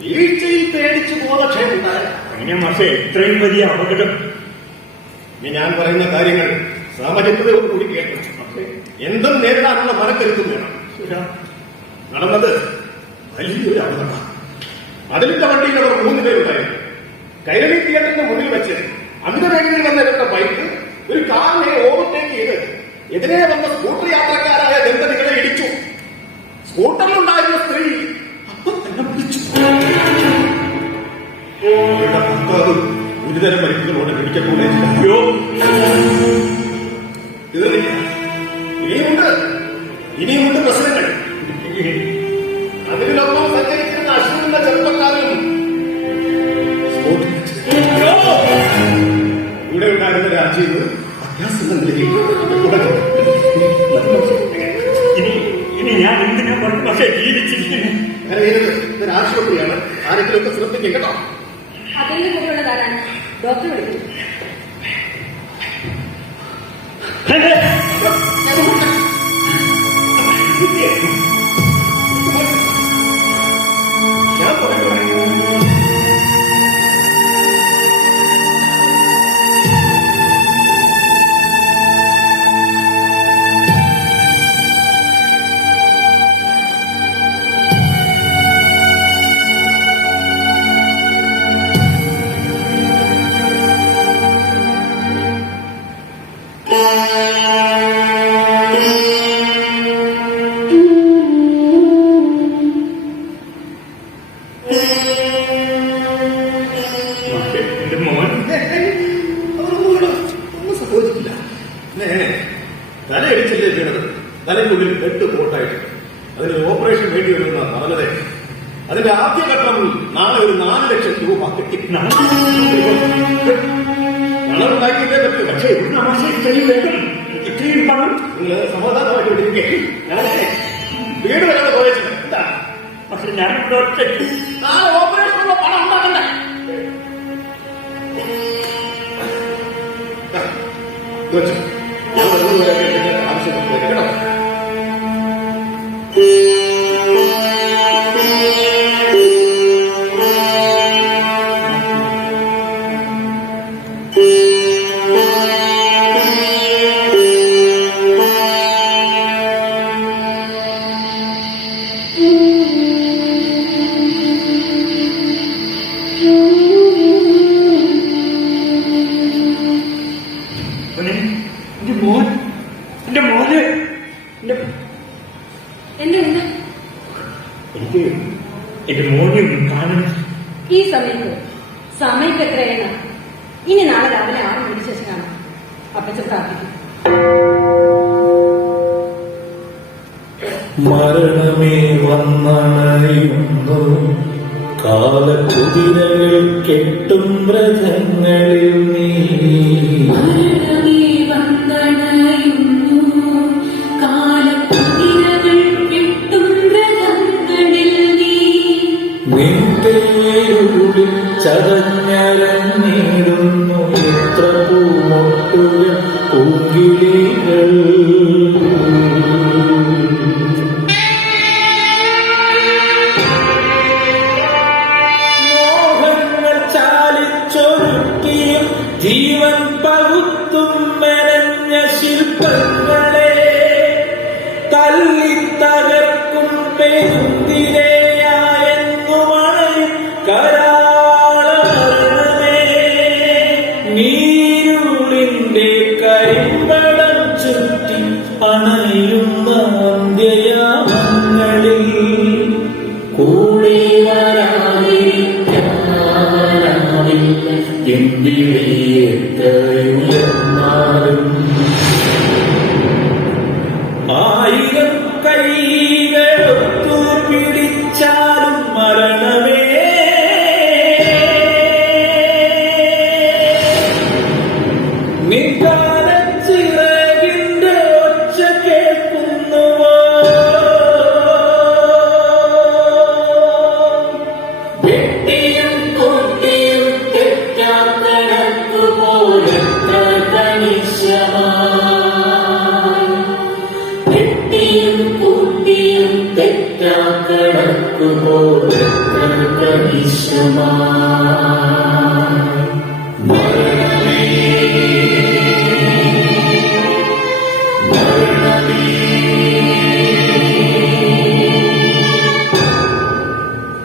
വീഴ്ചയിൽ പേടിച്ച് ബോധക്ഷയം ഉണ്ടായ അങ്ങനെ മാഷെ ഇത്രയും വലിയ അപകടം. ഇനി ഞാൻ പറയുന്ന കാര്യങ്ങൾ സാമചിത്തതയോടുകൂടി കേൾക്കണം. എന്തും നേരിടാനുള്ള മനക്കരുത്തും വേണം. നടന്നത് വലിയൊരു അപകടമാണ്. അതിലിന്റെ വണ്ടിയിൽ അവർ 3 പേരുണ്ടായിരുന്നു. കൈരളി തിയേറ്ററിന്റെ മുന്നിൽ വെച്ച് അമിത വേഗതയിൽ വന്ന ഇവരുടെ ബൈക്ക് ഒരു കാറിനെ ഓവർടേക്ക് ചെയ്ത് എതിരെ വന്ന സ്കൂട്ടർ യാത്രക്കാരായ ദമ്പതികളെ ഇടിച്ചു. സ്കൂട്ടറിലുണ്ടായിരുന്ന സ്ത്രീ അപ്പം തന്നെ പിടിച്ചു. അവരുടെ ഭർത്താവ് ഗുരുതര പരിക്കുകളോടെ മെഡിക്കൽ കോളേജിൽ ഇനിയുമുണ്ട് പ്രശ്നങ്ങൾ. അതിലൊന്നും സഞ്ചരിച്ചിരുന്ന അശ്വിന്റെ ചെറുപ്പക്കാരനും ഇവിടെ ഉണ്ടായിരുന്ന രാജ്യം അഭ്യാസങ്ങളിലേക്ക് ഇനി ഞാൻ എന്തിനാ പറഞ്ഞു പക്ഷേ ജീവിച്ചിരിക്കുന്നു. ഇതൊരു ആശുപത്രിയാണ്. ആരെങ്കിലും ഒക്കെ ശ്രദ്ധിക്കും കേട്ടോ. അതിന്റെ കൂടെയുള്ളതാരാണ് ഡോക്ടർ വിളിക്കുന്നത്. എന്റെ മോൻ ഒന്നും സംഭവിച്ചിട്ടില്ല. തലയടിച്ചല്ലേ വീണത്. തലയ്ക്കുള്ളിൽ 8 കോട്ടായിട്ട് അതിന് ഓപ്പറേഷൻ വേണ്ടി വരുന്ന പറഞ്ഞതേ. അതിന്റെ ആദ്യഘട്ടം നാളെ ഒരു 4 ലക്ഷം രൂപ കിട്ടി. പണമുണ്ടാക്കിയിട്ടേ പറ്റൂ. പക്ഷേ ഇത്രയും പണം നിങ്ങൾ സമാധാനമായിട്ട് വിട്ടിരിക്കേ. വീട് വരാതെ പോയച്ചില്ല. എന്താ പക്ഷെ ഞാൻ ഇവിടെ ഒറ്റയ്ക്ക് നാളെ ഓപ്പറേഷനുള്ള പണം ഉണ്ടാക്കണ്ടേ? വെച്ചു ഞാൻ വരുന്നത് ആവശ്യം കേട്ടോ. എന്റെ മോൻ എന്റെ മോന് എന്റെ എന്താ എനിക്ക് എന്റെ മോനെ ഒന്ന് കാണണം. ഈ സമയത്ത് എത്രയാണ്? ഇനി നാളെ രാവിലെ 6 മണിക്ക് ശേഷം കാണാം. അപ്പച്ചൻ പ്രാർത്ഥിക്കും. മരണമേ വന്നണയുന്നു കാലക്കുതിരകൾ കെട്ടും വ്രതങ്ങളിൽ നീ. നിന്റെയുള്ളിൽ ചതഞ്ഞരങ്ങിടുന്നു എത്ര പൂമൊട്ടുകൾ പൂങ്കിളികൾ. മോഹങ്ങൾ ചാലിച്ചൊരുക്കിയും ജീവൻ പകുത്തും മെനഞ്ഞ ശില്പങ്ങളെ തല്ലിത്തകർക്കും പെരുന്തിരയായെന്നു മണയും കരാളമേ. നീരുളിന്റെ കരിമ്പടം ചുറ്റി അണയുന്ന അന്ത്യയാമങ്ങളിൽ കൂടെ വരാതിരിക്കാനാവില്ല എന്തിനേറ്റയുയർന്നാലും. 1000 കൈകളൊത്തു പിടിച്ചാലും മരണമേ നിൻകാലച്ചിറകിന്റെ ഒച്ച കേൾക്കുന്നുവോ? വെട്ടിയും കൂട്ടിയും തെറ്റാക്കണക്കുപോലെത്ര കണിശമായി. വെട്ടിയും കൂട്ടിയും തെറ്റാക്കണക്കുപോലെത്ര കണിശമായി. മരണമേ മരണമേ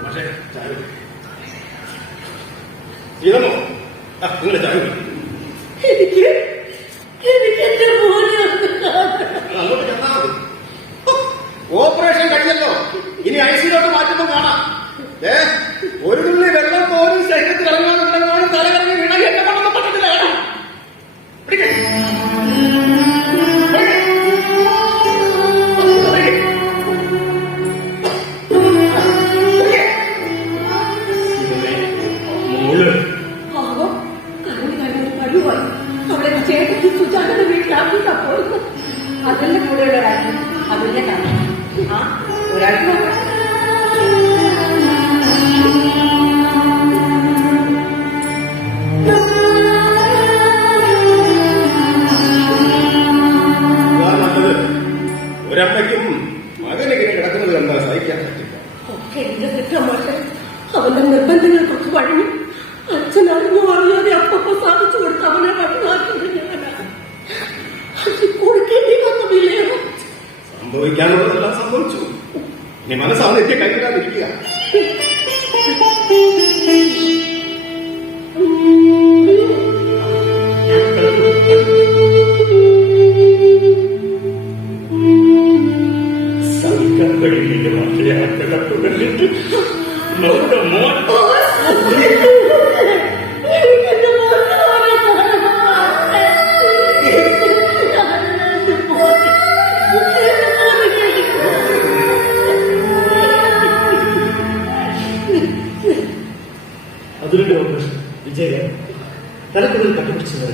പക്ഷേ ചായ ഇതമോ നിങ്ങളുടെ ചായ എനിക്ക് എന്റെ മോനെ ഒന്ന് കാണണം. അങ്ങോട്ട് ചെന്നാൽ മതി. ഓപ്പറേഷൻ കഴിഞ്ഞല്ലോ. ഇനി ഐസിയിലോട്ട് മാറ്റുമ്പോൾ കാണാം. ഒരു തുള്ളി വെള്ളം പോലും ശരീരത്തിൽ ഇറങ്ങാനുണ്ടെങ്കിലും തലകറങ്ങി വീണ എന്നെ കൊണ്ടൊന്നും പറ്റത്തില്ല. കേട്ടോ പിടിക്കേ മോള് പാവം കഴിവായി അവിടെ ചേട്ടത്തി സുജാതയുടെ വീട്ടിലാക്കിയിട്ടാ പോയിരുന്നു. അതിന്റെ കൂടെയുള്ള ഒരാൾക്ക് അതിന്റെ കാണാം. ആ ഒരാൾക്ക് നോക്കാം. ഒരമ്മയ്ക്കും മകനിങ്ങനെ കിടക്കുന്നത് കണ്ടാ സഹിക്കാൻ പറ്റില്ല. ഒക്കെ എന്റെ കുറ്റമാണ്. അവന്റെ നിർബന്ധങ്ങൾക്കൊക്കെ വഴങ്ങി അച്ഛൻ അറിഞ്ഞോ അറിയാതെ അപ്പപ്പോ സാധിച്ചു കൊടുത്ത് അവനെ വഴിമാറ്റുന്നത് ഞാനാണ്. കൊടുക്കേണ്ടി വന്നതില്ലേ? സംഭവിക്കാനുള്ളതെല്ലാം സംഭവിച്ചു. ഇനി മനസ്സാണ് എന്റെ കൈവിടാതിരിക്കുക. സഹിക്കാൻ കഴിയില്ല മാത്രമേ നമ്മുടെ മോൻ തലക്കുള്ളിൽ കണ്ടുപിടിച്ചത്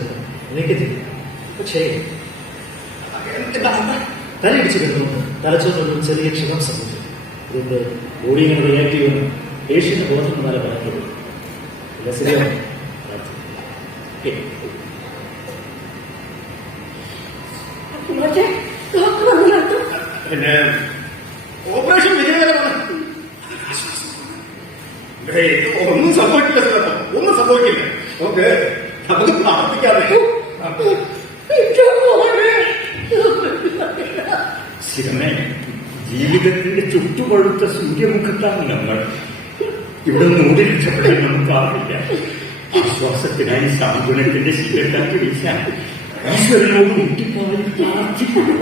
എനിക്കെത്തില്ല. പക്ഷേ തലയിടിച്ച് കിടന്നുകൊണ്ട് തലച്ചോറിനൊരു ചെറിയ ക്ഷണം സംഭവിച്ചു. അതുകൊണ്ട് ബോഡി ഇങ്ങനെ റിയാക്ട് ചെയ്യുന്നു. പേഷ്യന്റ് ബോധം എന്നാലേ പറയുന്നത്. ഇല്ല, ശരിയാണ്. പിന്നെ ഓപ്പറേഷൻ വിജയകരമാണ്. ഒന്നും സംഭവിക്കില്ല സാർ, ഒന്നും സംഭവിക്കില്ല. നമുക്ക് പ്രാർത്ഥിക്കാതെ ശിവനെ, ജീവിതത്തിന്റെ ചുട്ടുപഴുത്ത സൂര്യമുഖത്താണ് നമ്മൾ. ഇവിടെ നിന്ന് ഓടി രക്ഷപ്പെടാൻ നമുക്കാവില്ല. ആശ്വാസത്തിനായി സാന്ത്വനത്തിന്റെ ശീലക്കാറ്റ് വീശാൻ ഈശ്വരനോട് മുട്ടിപ്പായി പ്രാർത്ഥിക്കുന്നു.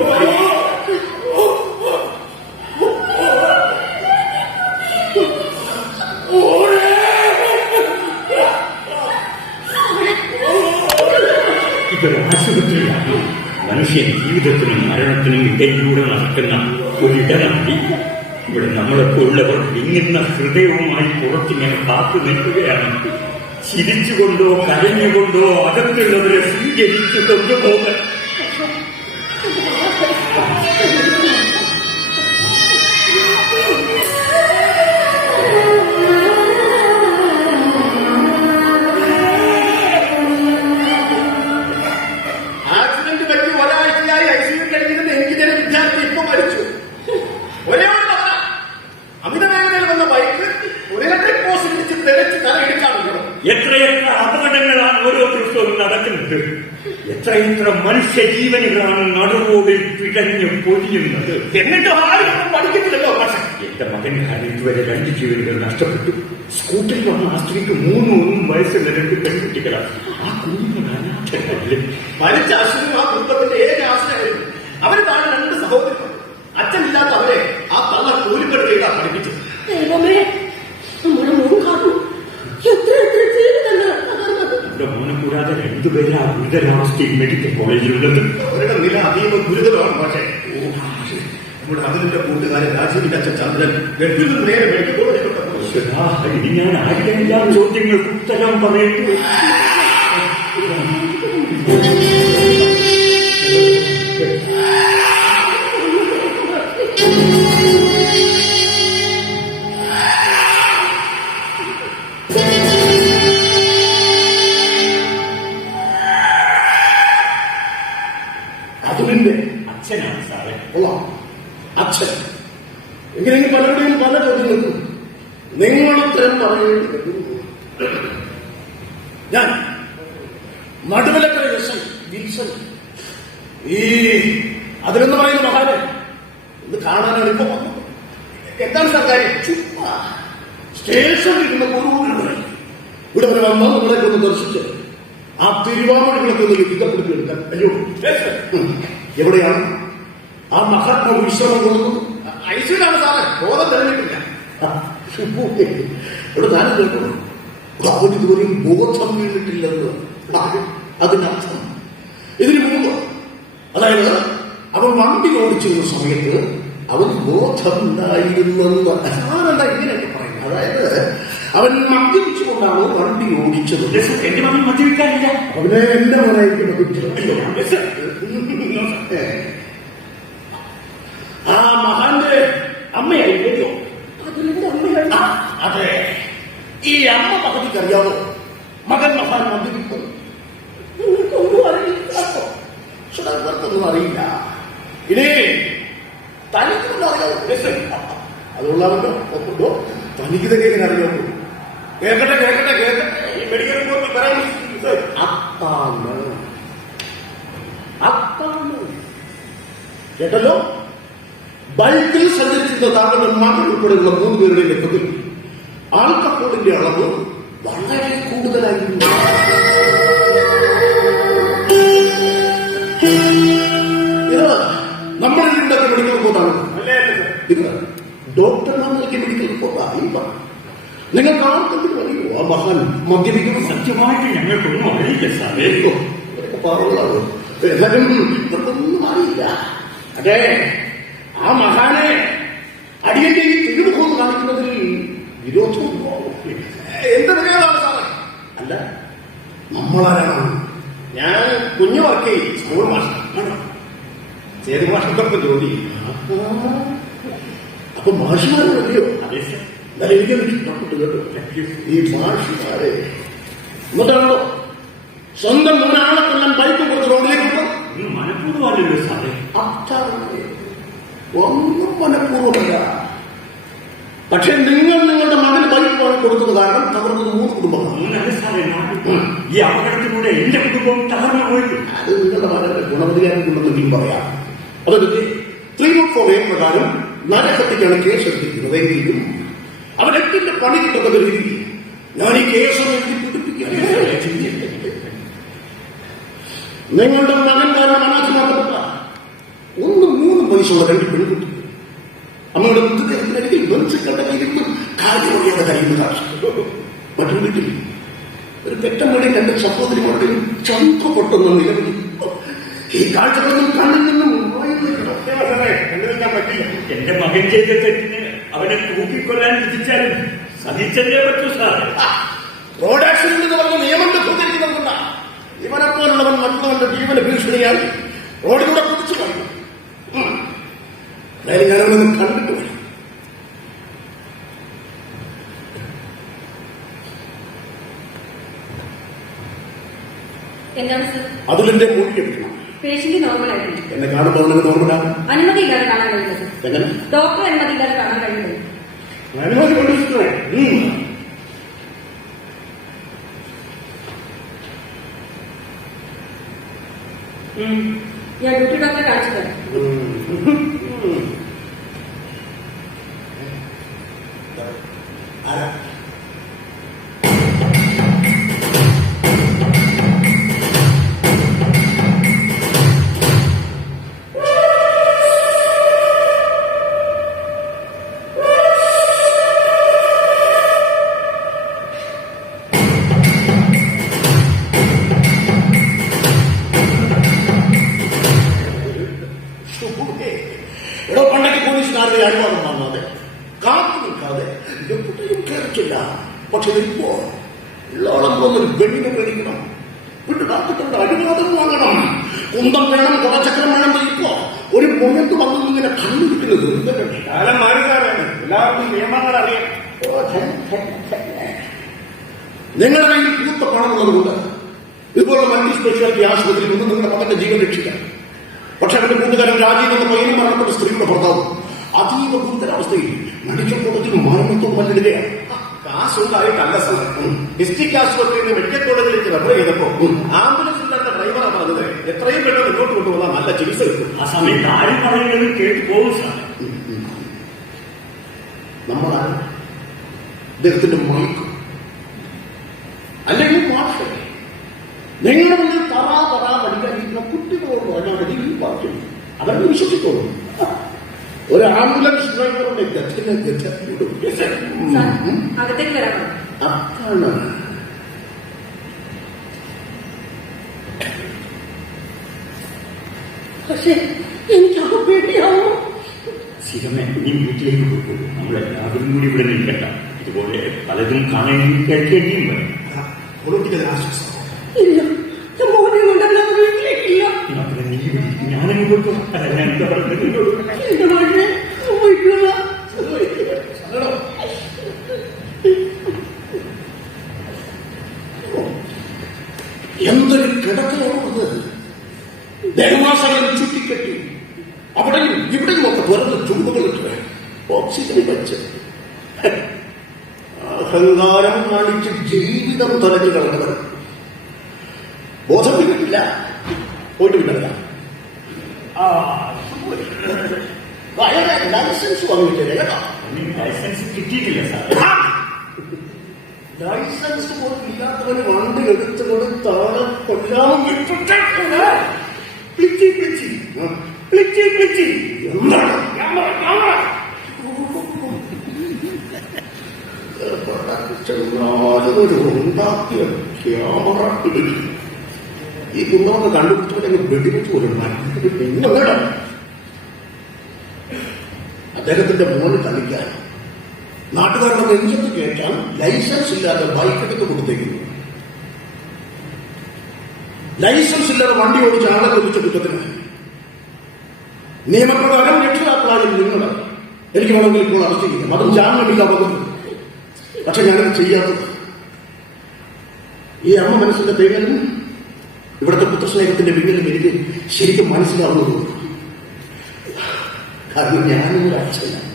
ഇതൊരു ആശുപത്രിയാണ്. മനുഷ്യൻ ജീവിതത്തിനും മരണത്തിനും ഇടയിലൂടെ നടക്കുന്ന ഒരിടനാടി. ഇവിടെ നമ്മളെപ്പോലുള്ളവർ വിങ്ങുന്ന ഹൃദയവുമായി പുറത്തിങ്ങനെ കാത്തു നിൽക്കുകയാണ്. ചിരിച്ചുകൊണ്ടോ കരഞ്ഞുകൊണ്ടോ അകത്തുള്ളവരെ സ്വീകരിച്ചു കൊണ്ടുപോകാൻ. ആക്സിഡന്റ് പറ്റി ഒരാഴ്ചയായി ഐസിയു കഴിയുന്നത് എഞ്ചിനീയർ വിദ്യാർത്ഥി ഇപ്പൊ മരിച്ചു. ഒരേ ഒരു തവണ അമിതവേഗതയിൽ വന്ന ബൈക്ക് ഒരു ഇലക്ട്രിക് പോസ്റ്റ് ഇടിച്ച് തെരച്ച് തലയിടിക്കാറുണ്ട്. എത്രയെത്ര അപകടങ്ങളാണ് ഓരോ ദിവസവും നടക്കുന്നത്. എത്രയെത്ര മനുഷ്യജീവനുകളാണ് നടുറോഡിൽ പിടഞ്ഞു പൊഴിയുന്നത്. എന്നിട്ട് ആരും പഠിക്കുന്നില്ലല്ലോ. പക്ഷേ എന്റെ മകൻ കാരണം ഇതുവരെ 2 ജീവനുകൾ നഷ്ടപ്പെട്ടു. സ്കൂട്ടറിൽ വന്ന ആ സ്ത്രീക്ക് 3 വയസ്സുള്ള 2 പെൺകുട്ടികളാണ്. ആ കുഞ്ഞുങ്ങൾ അനാഥരല്ലേ. മരിച്ച അശ്വിനും ആ കുടുംബത്തിന്റെ ഏക ആശ്രയമായിരുന്നു. അവര് താഴെ 2 സഹോദരങ്ങൾ. അച്ഛനില്ലാത്ത അവരെ ആ തള്ള കൂലിപ്പണി ചെയ്താ പഠിപ്പിച്ചു. നമ്മുടെ മോൻ കാണും എത്ര ജീവിതങ്ങൾ തകർന്നത്. എന്റെ മോനെ കൂടാതെ 2 പേര് ആ ഗുരുതരാവസ്ഥയിൽ മെഡിക്കൽ കോളേജിലുള്ളത്. അവരുടെ നില അതീവ ഗുരുതരമാണ്. പക്ഷേ നമ്മുടെ അതിന്റെ കൂട്ടുകാരൻ രാജീവിന്റെ അച്ഛൻ ചന്ദ്രൻ ഗൾഫിൽ നിന്ന് നേരെ മെഡിക്കൽ കോളേജിൽ ഇനി ഞാൻ ആരുടെയെല്ലാം ചോദ്യങ്ങൾക്ക് ഉത്തരം പറയട്ടെ. അതുവിന്റെ അച്ഛനാണ് സാറേ. അച്ഛൻ എങ്ങനെയെങ്കിലും പലരുടെയും പല ചോദ്യങ്ങൾക്കും നിങ്ങൾ ഉത്തരം പറയേണ്ടി വരുന്നു. ഞാൻ നടുവിലക്കര വിൽസൺ ഈ അതിലെന്ന് പറയുന്ന മഹാന് ഇത് കാണാനാണ് ഇപ്പൊ വന്നത്. എന്താണ് സർക്കാർ ചുമ്മാ സ്റ്റേഷനിൽ ഇരുന്ന ഇവിടെ വരെ വന്നാൽ നിങ്ങളെ ഒന്ന് ദർശിച്ച് ആ തിരുവാമണികളൊക്കെ ഒന്ന് ലിഖിതപ്പെടുത്തി എടുക്കാൻ. അയ്യോ, എവിടെയാണ് ആ മഹാത്മാ വിശ്രമം കൊടുക്കുന്നത്? ഐശ്വര്യാണ് സാറേ, ബോധം തെരഞ്ഞെടുക്കില്ല. ഇവിടെ താനും കേൾക്കണം. അവൻ ഇതുവരെയും ബോധം വീണിട്ടില്ലെന്ന്. അതിനർത്ഥം ഇതിനു മുമ്പ്, അതായത് അവൻ വണ്ടി ഓടിച്ചിരുന്ന സമയത്ത് അവൻ ബോധമുണ്ടായിരുന്നെന്ന്. സാറെന്താ ഇങ്ങനെയൊക്കെ പറയുന്നത്? അതായത് അവൻ മദ്യപിച്ചുകൊണ്ടാണ് വണ്ടി ഓടിച്ചത്. എന്റെ മകൻ മദ്യപിക്കാനില്ല. അവനെ എന്റെ മകനായിരിക്കും കുറ്റം. ആ മഹാന്റെ അമ്മയായില്ലോ. അതെ, ഈ അമ്മ പദ്ധതിക്ക് അറിയാമോ മകൻ മഹാൻ മദ്യപിക്കുന്നു? ഇവർക്കൊന്നും അറിയില്ല. ഇനി തനിക്കൊന്നും അറിയാമോ? അതുള്ളവല്ലോ ഒപ്പുണ്ടോ? തനിക്കിതൊക്കെ എങ്ങനെ അറിയാമോ? കേൾക്കട്ടെ കേൾക്കട്ടെ കേൾക്കട്ടെ. ഈ മെഡിക്കൽ റിപ്പോർട്ടിൽ പറയാൻ അപ്പാണ് കേട്ടല്ലോ. ബൈക്കിൽ സഞ്ചരിച്ചിരുന്ന താങ്കളുടെ മകൻ ഉൾപ്പെടെയുള്ള 3 പേരുടെ രക്തത്തിൽ ആൽക്കഹോളിന്റെ അളവ് വളരെ കൂടുതലായിരുന്നു. ഇത് നമ്മളിവിടെ മെഡിക്കൽ റിപ്പോർട്ടാണ്. ഇത് ഡോക്ടർമാർ നൽകിയ മെഡിക്കൽ റിപ്പോർട്ടാണ്. നിങ്ങൾക്ക് ആർക്കെങ്കിലും അറിയോ ആ മഹാൻ മദ്യപിക്കുന്നത്? സത്യമായിട്ട് ഞങ്ങൾക്കൊന്നും അറിയില്ല സാറേ. പാവങ്ങളാണ്, എന്നാലും ഇവർക്കൊന്നും അറിയില്ല. അതെ, ആ മഹാനെ അടിയന്റെ ഈ തിരുമുഖം കാണിക്കുന്നതിൽ വിരോധമുണ്ടോ? എന്ത് വിരോധമാണ് സാറേ? അല്ല, നമ്മളാരാണ്? ഞാൻ കുഞ്ഞു വർക്ക് ചെയ്യും, സ്കൂൾ മാസ്റ്റർ. സേതു മാസ്റ്റർക്ക് ജോലി. അപ്പൊ മാഷിമാരല്ലയോ? അതെ സർ. എന്നാലും എനിക്കൊരു ഇഷ്ടപ്പെട്ടു കേട്ടോ ഈ മാഷിമാരെ. എന്നിട്ടാണല്ലോ സ്വന്തം മൂന്നാളെ കൊല്ലം ബൈക്ക് കൊടുത്ത് റോഡിലേക്ക് വിട്ടു. മനഃപൂർവ്വമല്ലല്ലോ സാറേ. അതാണ് ഒന്നും മനഃപൂർവ്വമല്ല. പക്ഷെ നിങ്ങൾ നിങ്ങളുടെ മകന് ബൈക്ക് വാങ്ങി കൊടുത്തത് കാരണം തകർന്നത് 3 കുടുംബങ്ങളാണ്. സാറേ, ഈ അപകടത്തിലൂടെ എന്റെ കുടുംബം തകർന്നു പോയിട്ട്. അത് നിങ്ങളുടെ മകന്റെ ഗുണവധികാരമുണ്ടെന്നെങ്കിലും പറയാം. അതൊരു 304A പ്രകാരം നരഹത്യക്കാണ് കേസ് എടുത്തിരിക്കുന്നത്. എങ്കിലും അവൻ 8ന്റെ പണി കിട്ടുന്ന രീതിയിൽ ഞാൻ ഈ കേസ് എഴുതി പിടിപ്പിക്കുകയാണ്. നിങ്ങളുടെ മകൻ കാരണം അനാഥമാക്കപ്പെട്ട 1-3 വയസ്സുള്ള 2 പെൺകുട്ടികൾ അമ്മയുടെ മൃതദേഹത്തിനരികിൽ ബന്ധുക്കളുടെ കയ്യിലിരുന്നും കാര്യമറിയാതെ കഴിയുന്ന കാഴ്ച. മറ്റൊരു വീട്ടിൽ ഒരു പെറ്റമ്മയുടെയും 2 സഹോദരിമാരുടെയും ചന്ത പൊട്ടുന്ന നിലവിൽ ഈ കാഴ്ചകളൊന്നും കണ്ണിൽ നിന്നും പറ്റില്ല. എന്റെ മകൻ ചെയ്ത തെറ്റിന് അവനെ തൂക്കിക്കൊല്ലാൻ വിധിച്ചാലും സഹിച്ചതേ പറ്റൂ സാർ. റോഡ് ആക്സിഡന്റ് എന്ന് പറഞ്ഞ നിയമം ബന്ധപ്പെട്ടിരിക്കുന്നതുകൊണ്ടാണ് ഇവനെപ്പോലുള്ളവൻ മറ്റുള്ളവന്റെ ജീവന് ഭീഷണിയായി റോഡിലൂടെ കുതിച്ചു കളയും. അതായത് ഞാനവനൊന്ന് കണ്ടിട്ട് വരും. എന്താണ് സർ? അതിലെന്റെ മൊഴി എടുക്കണം. പേഷ്യന്റ് നോർമൽ ആയിരുന്നു. എന്നെ കാണുമ്പോൾ അവനൊക്കെ നോർമലാണ്. അനുമതിയില്ലാതെ കാണാൻ കഴിയില്ല സർ. എങ്ങനെ? ഡോക്ടർ അനുമതിയില്ലാതെ കാണാൻ കഴിയുന്നത്. അനുമതി കൊണ്ടിരിക്കണേ. ഞാൻ ഡ്യൂട്ടി ഡോക്ടറെ കാണിച്ചു തരാം. എടോ, പണ്ടൊക്കെ പോലീസുകാരുടെ അനുവാദം വാങ്ങാതെ കാത്തു നിൽക്കാതെ എപ്പോഴും കയറിച്ചില്ല. പക്ഷെ ഇപ്പോ ഉള്ളോളം പോകുന്നൊരു പെണ്ണിനെ പേടിക്കണം. പിന്നെ ഡോക്ടറുടെ അനുവാദം വാങ്ങണം. കുന്തം വേണം, കുടച്ചക്രം വേണം. ഇപ്പോ ഒരു മൊമെന്റ് വന്നു ഇങ്ങനെ കണ്ടുപിടിക്കുന്നത് കാലം മാറി സാറാണ്. എല്ലാവർക്കും നിയമങ്ങൾ അറിയാം. നിങ്ങളുടെ കയ്യിൽ പൂത്ത പണമുള്ളതുകൊണ്ട് ഇതുപോലുള്ള മൾട്ടി സ്പെഷ്യാലിറ്റി ആശുപത്രിയിൽ നിന്ന് നിങ്ങളുടെ മകന്റെ ജീവൻ രക്ഷിക്കാം. പക്ഷെ അവന്റെ കൂട്ടുകാരൻ രാജീവ് എന്ന പയ്യനും മരണപ്പെട്ട സ്ത്രീയുടെ ഭർത്താവ് അതീവ ഗുരുതരാവസ്ഥയിൽ മെഡിക്കൽ കോളേജിൽ മരണത്തോട് മല്ലിടുകയാണ്. കാശുണ്ടായിട്ടല്ല സാർ. ഡിസ്ട്രിക്ട് ആശുപത്രിയിൽ നിന്ന് മെഡിക്കൽ കോളേജിലേക്ക് റെഫർ ചെയ്തപ്പോ ആംബുലൻസ് ഇല്ലാത്ത ഡ്രൈവറാണ് പറഞ്ഞത് എത്രയും പെട്ടെന്ന് മുന്നോട്ട് കൊണ്ടുപോകാൻ നല്ല ചികിത്സ കിട്ടും. ആ സമയത്ത് ആരും പറയുന്നത് കേട്ട് പോകും സാർ. നമ്മളാണ് ഇദ്ദേഹത്തിന്റെ മൈക്ക് അല്ലെങ്കിൽ മാഷ്. നിങ്ങളുടെ മുന്നിൽ തറാ പഠിക്കാനിരിക്കുന്ന കുട്ടികളോട് പറഞ്ഞാൽ മതി ഈ വാക്യം. അവരെ വിശ്വസിച്ചോളൂ. ഒരു ആംബുലൻസ് ഡ്രൈവറുടെ അകത്തേക്ക് വരാമോ? അതാണ് പക്ഷേ എനിക്കത് പേടിയാവോ? ശിവമേ, നീ വീട്ടിലേക്ക് പോയിക്കോളൂ. നമ്മളെല്ലാവരും കൂടി ഇവിടെ നിൽക്കണ്ട. ഇതുപോലെ പലതും കാണാനും കേൾക്കേണ്ടിയും വരും. ആശ്വാസം. ഇല്ല, മോനെ കൊണ്ടല്ല വീട്ടിലേക്കില്ല. നീ ഞാനങ്ങ് പോയിക്കോ. അല്ല, ഞാൻ എന്താ പറഞ്ഞത്? എന്റെ മകനെ പോയിക്കോള. എന്തൊരു കിടക്കലോട് ദേവാസനം ചുറ്റിക്കെട്ടി അവിടെയും ഇവിടെയും ഒക്കെ വെറുതെ ചുണ്ടുകളിട്ട് ഓക്സിജൻ വെച്ച് അഹങ്കാരം കാണിച്ച് ജീവിതം തുലഞ്ഞു കളഞ്ഞവർ ബോധം കിട്ടില്ല. പോയിട്ട് കിട്ടില്ല. ലൈസൻസ് വാങ്ങിയിട്ടില്ല കേട്ടോ. ലൈസൻസ് കിട്ടിയിട്ടില്ല സാർ. ലൈസൻസ് പോലും ഇല്ലാത്തവന് വണ്ടി എടുത്തുകൊണ്ട് താഴെ കൊല്ലാവും വിട്ടിട്ട് പിച്ചി പിച്ചി പിച്ചി പിച്ചി എന്താണ് ഉണ്ടാക്കിയ ക്യാമറ ഈ കുന്നൊക്കെ കണ്ടുപിടിച്ചവരെ വെടിവെച്ച് പോലും പിന്നെ അദ്ദേഹത്തിന്റെ മോന് കളിക്കാൻ നാട്ടുകാരുടെ നെഞ്ചത്ത് കേട്ടാൽ ലൈസൻസ് ഇല്ലാതെ ബൈക്ക് എടുത്ത് കൊടുത്തേക്കുന്നു. ലൈസൻസ് ഇല്ലാതെ വണ്ടി ഓടിച്ച് ആളെ കൊല്ലിച്ച കുറ്റത്തിന് നിയമപ്രകാരം രക്ഷിതാക്കളായ നിങ്ങൾ എനിക്ക് വേണമെങ്കിൽ ഇപ്പോൾ അറസ്റ്റ് ചെയ്യാം, അതും ജാമ്യമില്ല പോകുന്നു. പക്ഷെ ഞാനത് ചെയ്യാത്തത് ഈ അമ്മ മനസ്സിന്റെ തേങ്ങലും ഇവിടുത്തെ പുത്രസ്നേഹത്തിന്റെ പിന്നിലും എനിക്ക് ശരിക്കും മനസ്സിലാവുന്നത്. കാരണം ഞാനൊരു അച്ഛനാണ്.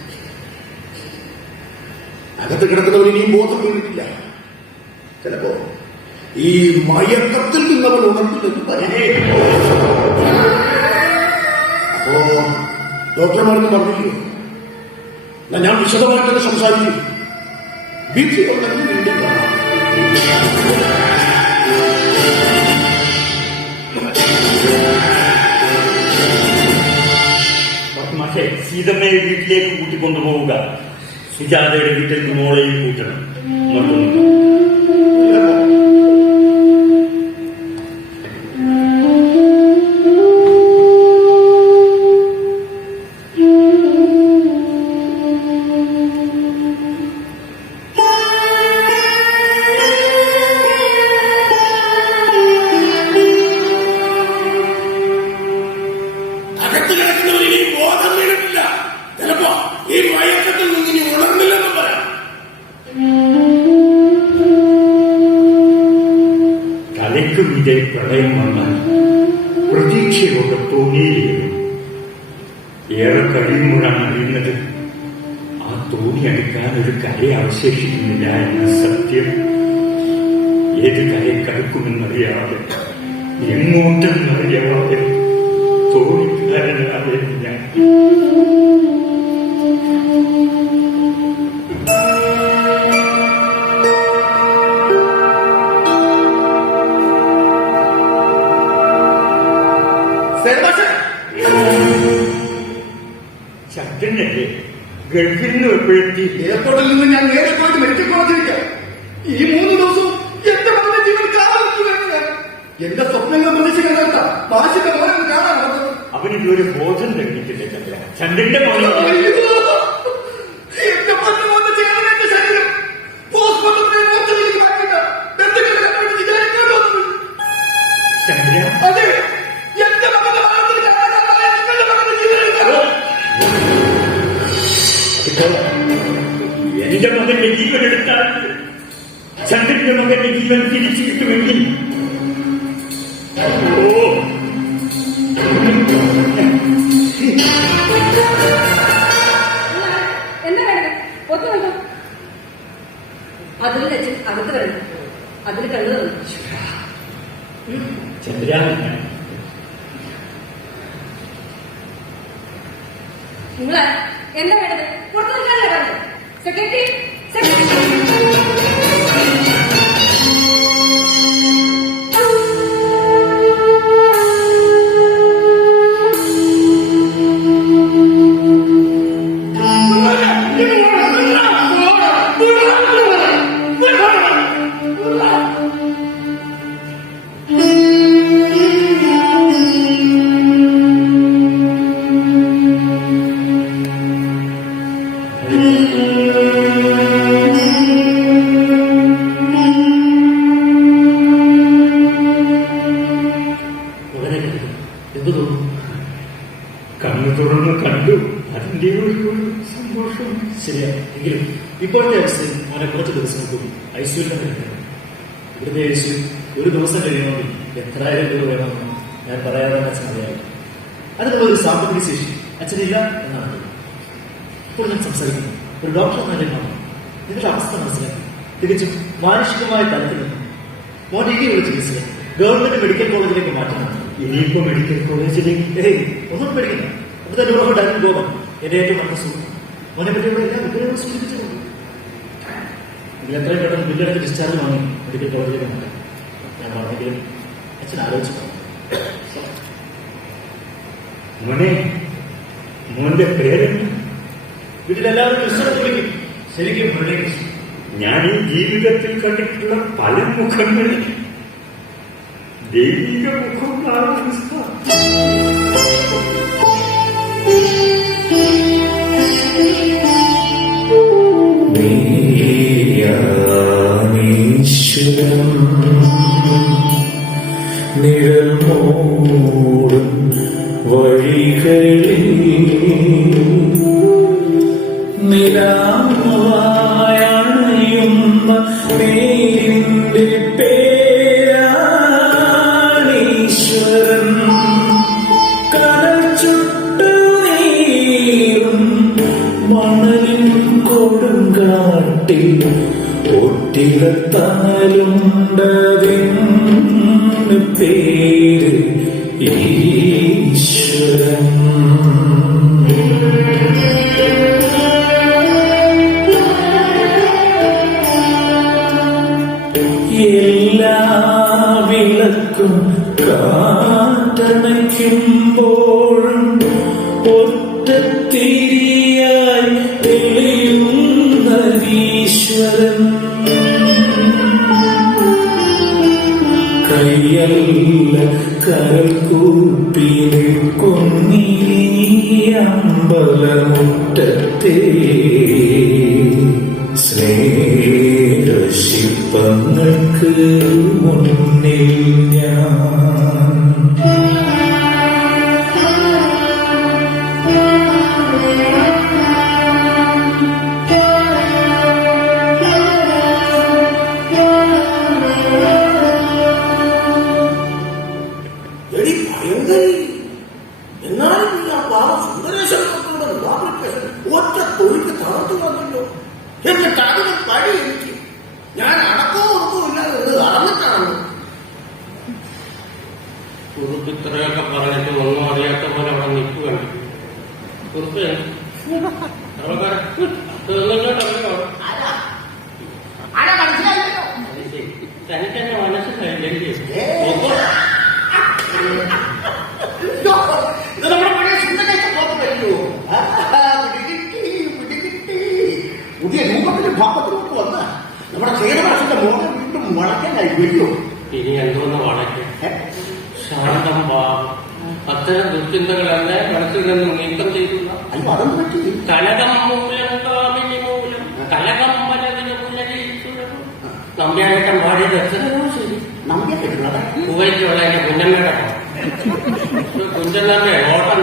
അകത്ത് കിടക്കുന്നവർ ഇനിയും ബോധം വീണിട്ടില്ല. ചിലപ്പോ ഈ മയക്കത്തിൽ നിന്നവർ ഉണർന്നില്ലെന്ന് പറയേ. അപ്പോ ഡോക്ടർമാർക്ക് പറഞ്ഞില്ലയോ, ഞാൻ വിശദമായിട്ടൊക്കെ സംസാരിക്കും. വിധി ഉണ്ടെങ്കിൽ വീണ്ടും കാണാം. പക്ഷേ സീതമ്മയെ വീട്ടിലേക്ക് കൂട്ടിക്കൊണ്ടുപോവുക, സുജാതയുടെ വീട്ടിൽ മോളെയും കൂട്ടണം. മറ്റൊന്നും അകത്ത് കിടക്കുന്നവർ ഇനിയും ബോധം വീണിട്ടില്ല. ചിലപ്പോ ഈ മയക്കത്തിൽ നിന്ന് ഇനി ഉണർന്നില്ലെന്നും പറയാം. തലയ്ക്ക് മീതെ പ്രളയം വന്നാൽ പ്രതീക്ഷയോടെ തോണിയിലും ഏറെ കഴിയുമ്പോഴാണ് അറിയുന്നത് ആ തോണി അടുക്കാൻ ഒരു കര അവശേഷിക്കുന്നില്ല എന്ന സത്യം. ഏത് കരയെ കടുക്കുമെന്നറിയാതെ, എങ്ങോട്ടെന്നറിയാതെ തോണിക്കാരനായ ഞാൻ ചട്ടനല്ലേ ഗൾഫിൽ നിന്ന് എപ്പോഴെത്തി? എയർപോർട്ടിൽ നിന്ന് ഞാൻ നേരെ പോയിട്ട് മെഡിക്കൽ കോളേജിലേക്ക്. ഈ 3 ദിവസവും എന്റെ മകന്റെ ജീവൻ കാണാൻ എന്റെ സ്വപ്നങ്ങൾ പ്രതീക്ഷിക്കുന്ന ഭാഷയുടെ മോനെ കാണാൻ വന്നത്. അവനിതൊരു ബോധം ലഭിക്കില്ല ചന്ദ്ര. ചന്ദ്രന്റെ മോനെ എന്റെ പൊന്നുമോന്റെ ചേർന്ന എന്റെ ശരീരം പോസ്റ്റ്മോർട്ടത്തിനെ മോർച്ചറിയിലേക്ക് മാറ്റിയിട്ട് ബന്ധുക്കളെ കണ്ടുപിടിച്ച് വിചാരിക്കേണ്ടി വന്നത്. ചന്ദ്ര, അതെ, എന്റെ മകന്റെ മരണത്തിന് കാരണമായ നിങ്ങളുടെ മകന്റെ ജീവൻ എന്റെ മകന്റെ ജീവൻ എടുത്താൽ ചന്ദ്രന്റെ മകന്റെ ജീവൻ തിരിച്ചു കിട്ടുമെങ്കിൽ എന്താ വേണ്ടത്? ഒത്തു വേണ്ടോ? അതിൽ വെച്ച് അകത്ത് കഴിഞ്ഞു, അതിൽ കണ്ടു തന്നു. ചന്ദ്ര, നിങ്ങളെ എന്താ വേണ്ടത്? പുറത്തു നിൽക്കാനല്ലേ പറഞ്ഞത്? Secretary, secretary. കണ്ണു തുറന്ന് കണ്ടു. അതിന്റെ ഒരു സന്തോഷം. ശരിയാ. എങ്കിലും ഇപ്പോഴത്തെ അവസ്ഥയിൽ അവനെ കുറച്ച് ദിവസം കൂടി ഐസിയുവിൽ തന്നെ കിട്ടണം. ഇവിടുത്തെ ഐസിയു ഒരു ദിവസം കഴിയണമെങ്കിൽ എത്രായിരം രൂപ വേണമെന്ന് ഞാൻ പറയാതെ അച്ഛൻ അറിയാം. അതിനുള്ളൊരു സാമ്പത്തിക ശേഷി അച്ഛനില്ല എന്നാണ് ഇപ്പോൾ ഞാൻ സംസാരിക്കുന്നത്. ഒരു ഡോക്ടർ എന്നല്ലേ കാണും. നിങ്ങളുടെ അവസ്ഥ മനസ്സിലാക്കി തികച്ചും മാനുഷികമായ തലത്തിൽ നിന്ന് മോനെ ഇനിയുള്ള ചികിത്സ ഗവൺമെന്റ് മെഡിക്കൽ കോളേജിലേക്ക് മാറ്റുന്നത്. ഇനിയിപ്പോ മെഡിക്കൽ കോളേജിലേക്ക് ഒന്നും പേടിക്കില്ല. അവിടുത്തെ ന്യൂറോ ഡയറക്ടർ ഗോപൻ എന്റെ ഏറ്റവും നല്ല സുഹൃത്ത്. മോനെ പറ്റിയുള്ള എല്ലാ വിവരങ്ങളും സൂചിപ്പിച്ചിട്ടുണ്ട്. ഇതിൽ എത്രയും പെട്ടെന്ന് ബില്ലടക്ക് ഡിസ്ചാർജ് വാങ്ങി മെഡിക്കൽ കോളേജിലേക്ക് മാറ്റാം. ഞാൻ പറഞ്ഞെങ്കിലും അച്ഛൻ ആലോചിച്ചു. മോനെ, മോന്റെ പേരെന്ന്? വീട്ടിലെല്ലാവരും കൃഷ്ണനെ വിളിക്കും. ശരിക്കും മുരളീകൃഷ്ണൻ. ഞാൻ ഈ ജീവിതത്തിൽ കണ്ടിട്ടുള്ള പല മുഖങ്ങളിൽ ദൈവിക മുഖം കാണുന്ന നിഴൽ മൂടും വഴികളിൽ നിലാവായണയുന്ന നേരിന്റെ പേരാണീശ്വരൻ. കടൽ ചുട്ടു നീറും മണലിൻ കൊടുങ്കാട്ടിൽ ഒട്ടിലത്തണലുണ്ടതിന് പേര് ഈശ്വരൻ. എല്ലാ വിളക്കും കാറ്റണയ്ക്കുമ്പോഴും ഒറ്റത്തിരിയായി തെളിയുന്ന ഈശ്വരൻ. കയ്യല്ല കരൽ കൂപ്പി നിൽക്കുന്നീ അമ്പലമുറ്റത്തെ സ്നേഹശില്പങ്ങൾക്ക് മുന്നിൽ ഞാൻ. എടി ഭയങ്കരി, എന്നാലും നീ ആ പാവം സുന്ദരേശ്വരത്തോടെ ഒറ്റ തൊഴിൽ തളർത്തു വന്നല്ലോ. എന്നിട്ട് അതിന് പഴി എനിക്ക്. ഞാൻ അടക്കവും ഉറക്കവും ഇല്ലാതെ എന്ന് അറിഞ്ഞിട്ടാണ്. കുറുപ്പ് ഇത്രയൊക്കെ പറഞ്ഞിട്ട് ഒന്നും അറിയാത്ത പോലെ അവിടെ നിൽക്കുകയാണ്. കുറുപ്പ് തനിക്ക് എന്നെ മനസ്സിലായില്ലേ? ഇത് നമ്മുടെ പഴയ സുന്ദരേശ്വര നോക്കി വരുമോ? പുതിയ രൂപത്തിന്റെ ഭാഗത്തിലോട്ട് വന്ന് നമ്മുടെ ചേരഭാഷന്റെ മോഹം വീണ്ടും വളയ്ക്കാനായി വരുമോ? ഇനി എന്തോന്ന് വളയ്ക്കാൻ? ശാന്തം ഭാവം അത്തരം ദുശ്ചിന്തകൾ എന്നെ മനസ്സിൽ നിന്ന് നീക്കം ചെയ്തില്ല. അയ്യോ, അതൊന്നും പറ്റി. കലകം മൂലം കാമിനി മൂലം കലകം മലവിന് മുന്നരീശ്വരം. നമ്പ്യാനേട്ടൻ പാടിയത് എത്രയോ ശരി. നമ്പ്യാൻ കിട്ടുന്നത് കുവൈറ്റുള്ള എന്റെ കുഞ്ഞമ്മയുടെ കുഞ്ചമ്മ ഓട്ടം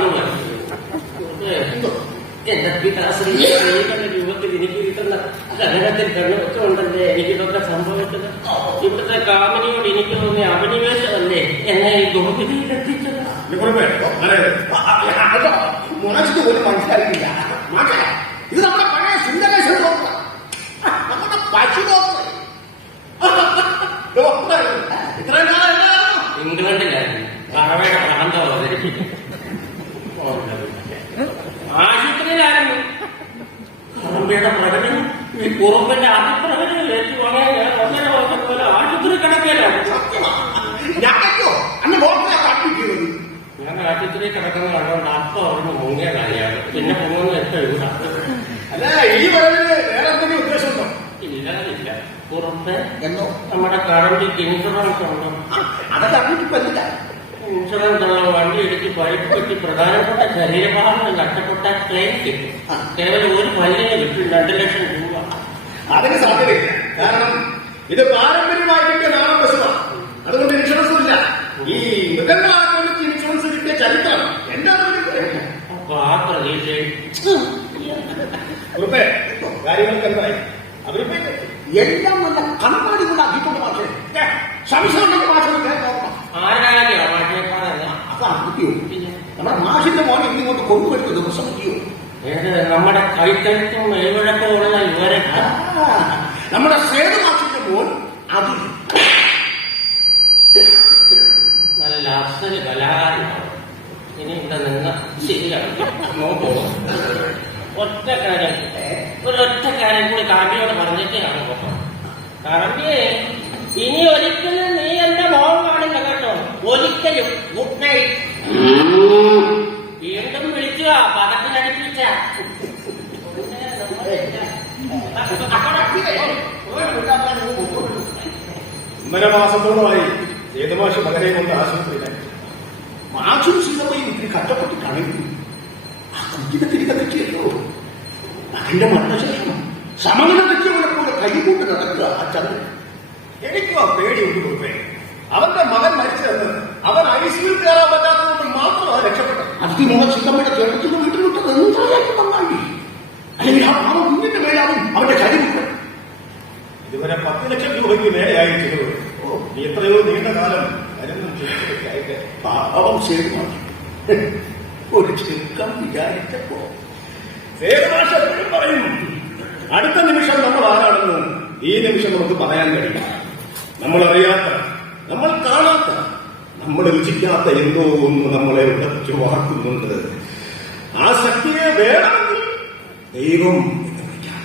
എന്റെ പിതാശ്രീകളുടെ രൂപത്തിൽ എനിക്ക് കിട്ടുന്ന കലകത്തിൽ കണ്ണുവെച്ചുകൊണ്ടല്ലേ എനിക്കിതൊക്കെ സംഭവിച്ചത്. ഇവിടുത്തെ കാമിനിയോട് എനിക്ക് തോന്നിയ അഭിനിവേശമല്ലേ എന്നെ ഈ ഗോപിയിലെത്തിച്ചത്. മുളച്ചിട്ട് പോലും മനസ്സിലാക്കില്ല. ഇത് നമ്മുടെ പഴയ സുന്ദരേശ്വര ഡോക്ടർ, നമ്മുടെ പശു ഡോക്ടർ. ഇത്രയും കാലം എന്തായിരുന്നു? ഇംഗ്ലണ്ടിലായിരുന്നു പറവയുടെ പ്രാന്തം അവതരിപ്പിക്കും. ആശുപത്രിയിലായിരുന്നു പറമ്പയുടെ പ്രകടനം. ഈ കുറുമ്പിന്റെ അതിപ്രകടനം ഏറ്റുവാങ്ങാൻ ഞാൻ ഒന്നര വർഷം പോലെ ആശുപത്രി കിടക്കലാണ്. ഞാനോ അന്ന് ഡോക്ടറെ കാട്ടിക്കുന്നത്. ഞാൻ ആശുപത്രി കിടക്കുന്ന കണ്ടുകൊണ്ട് അപ്പൊ അവിടുന്ന് മുങ്ങിയ കാര്യമാണ്. പിന്നെ മുങ്ങുന്ന എത്ര ഇവിടെ അല്ല, ഈ പറയുന്നത് വേറെ എന്തെങ്കിലും ഉദ്ദേശമുണ്ടോ? ഇല്ല. കുറുമ്പ് എന്നോ നമ്മുടെ കറണ്ട് ഇൻഷുറൻസ് ഉണ്ടോ? അതൊക്കെ അറിഞ്ഞിട്ട് പറ്റില്ല. ഇൻഷുറൻസ് ഉള്ള വണ്ടി ഇടിച്ച് പൈപ്പ് കെട്ടി പ്രധാനപ്പെട്ട ശരീരഭാഗങ്ങൾ നഷ്ടപ്പെട്ട ക്ലെയിം കിട്ടും. കേവലം ഒരു പല്ലിന് കിട്ടും 2 ലക്ഷം രൂപ. അതിന് സാധ്യതയില്ല. കാരണം ഇത് പാരമ്പര്യമായി കിട്ടിയ നാടൻ പശുവാണ്. അതുകൊണ്ട് ഇൻഷുറൻസും ഇല്ല. ഈ മൃഗങ്ങളാക്രമിച്ച് ഇൻഷുറൻസ് കിട്ടിയ ചരിത്രം എന്റെ അറിവിൽ. അപ്പൊ ആ പ്രതീക്ഷയിൽ കാര്യങ്ങൾക്ക് എന്തായി? അവരിപ്പോ എല്ലാം നല്ല കണ്ണാടി കൊണ്ട് അഭിപ്രായ ഭാഷ സംശയമുണ്ടെങ്കിൽ ഭാഷ കേൾക്കാം. ആരാണ് ഭാഷയെക്കാരല്ല. അപ്പൊ അഭിയോ നമ്മുടെ മാഷിന്റെ മോനെ ഇങ്ങോട്ട് കൊണ്ടുവരുന്ന ദിവസം അഭിയോ നമ്മുടെ കൈത്തഴുത്തും മേൽവഴക്കവും ഉള്ള ഇവരെ നമ്മുടെ സേതു മാഷിന്റെ മോൻ അത് നല്ല അസല് കലാകാരനാണ്. ഇനി ഇവിടെ നിന്ന് ശരിയാണ്. നോക്കൂ, ഒറ്റ കാര്യം കൂടി കാവ്യോട് പറഞ്ഞിട്ട് കാണുമ്പോ കാവ്യേ ഇനി ഒരിക്കലും നീ എന്റെ മോൻ കാണില്ല കേട്ടോ. ഒരിക്കലും. Good night. വീണ്ടും വിളിക്കുക പദത്തിനടിപ്പിച്ച. ഒന്നര മാസത്തോളമായി സേതുമാഷ് മകനെ കൊണ്ട് ആശുപത്രിയിലായി. മാഷും സീതമ്മയും ഇതിന് കഷ്ടപ്പെട്ട് കളയുന്നു. ആ കുഞ്ഞിനെ തിരികെ തെറ്റിയല്ലോ. അതിന്റെ മരണശേഷം സമനില തെറ്റിയവനെ പോലെ കൈകൂട്ട് നടക്കുക ആ ചന്ദ്രൻ. എനിക്കും ആ പേടി ഒന്ന് കൊടുപ്പേ. അവന്റെ മകൻ മരിച്ചതെന്ന് അതിമുള്ള ചിന്തമ്മയുടെ ചേട്ടത്തിന്റെ വീട്ടിൽ വിട്ടത് എന്തായാലും നന്നായി. അല്ലെങ്കിൽ ആ പാവം കുഞ്ഞിന്റെ മേലാവും അവന്റെ കഴിവ്. ഇതുവരെ 10 ലക്ഷം രൂപയ്ക്ക് മേലെയായി ചെലവ്. നീ എത്രയോ നീണ്ട കാലം മരുന്നും ചികിത്സയൊക്കെ ആയിട്ട് പാവം ശരിമാണ്. ഒരു ചെറുക്കം വിചാരിച്ചപ്പോ സേതുമാഷ എപ്പോഴും പറയും, അടുത്ത നിമിഷം നമ്മൾ ആരാണെന്ന് ഈ നിമിഷം നമുക്ക് പറയാൻ കഴിയില്ല. നമ്മൾ അറിയാത്ത, നമ്മൾ കാണാത്ത, നമ്മൾ രുചിക്കാത്ത എന്തോ ഒന്ന് നമ്മളെ ഉടച്ചു വാർക്കുന്നുണ്ട്. ആ ശക്തിയെ വേണമെങ്കിൽ ദൈവം എന്ന് വിളിക്കാം.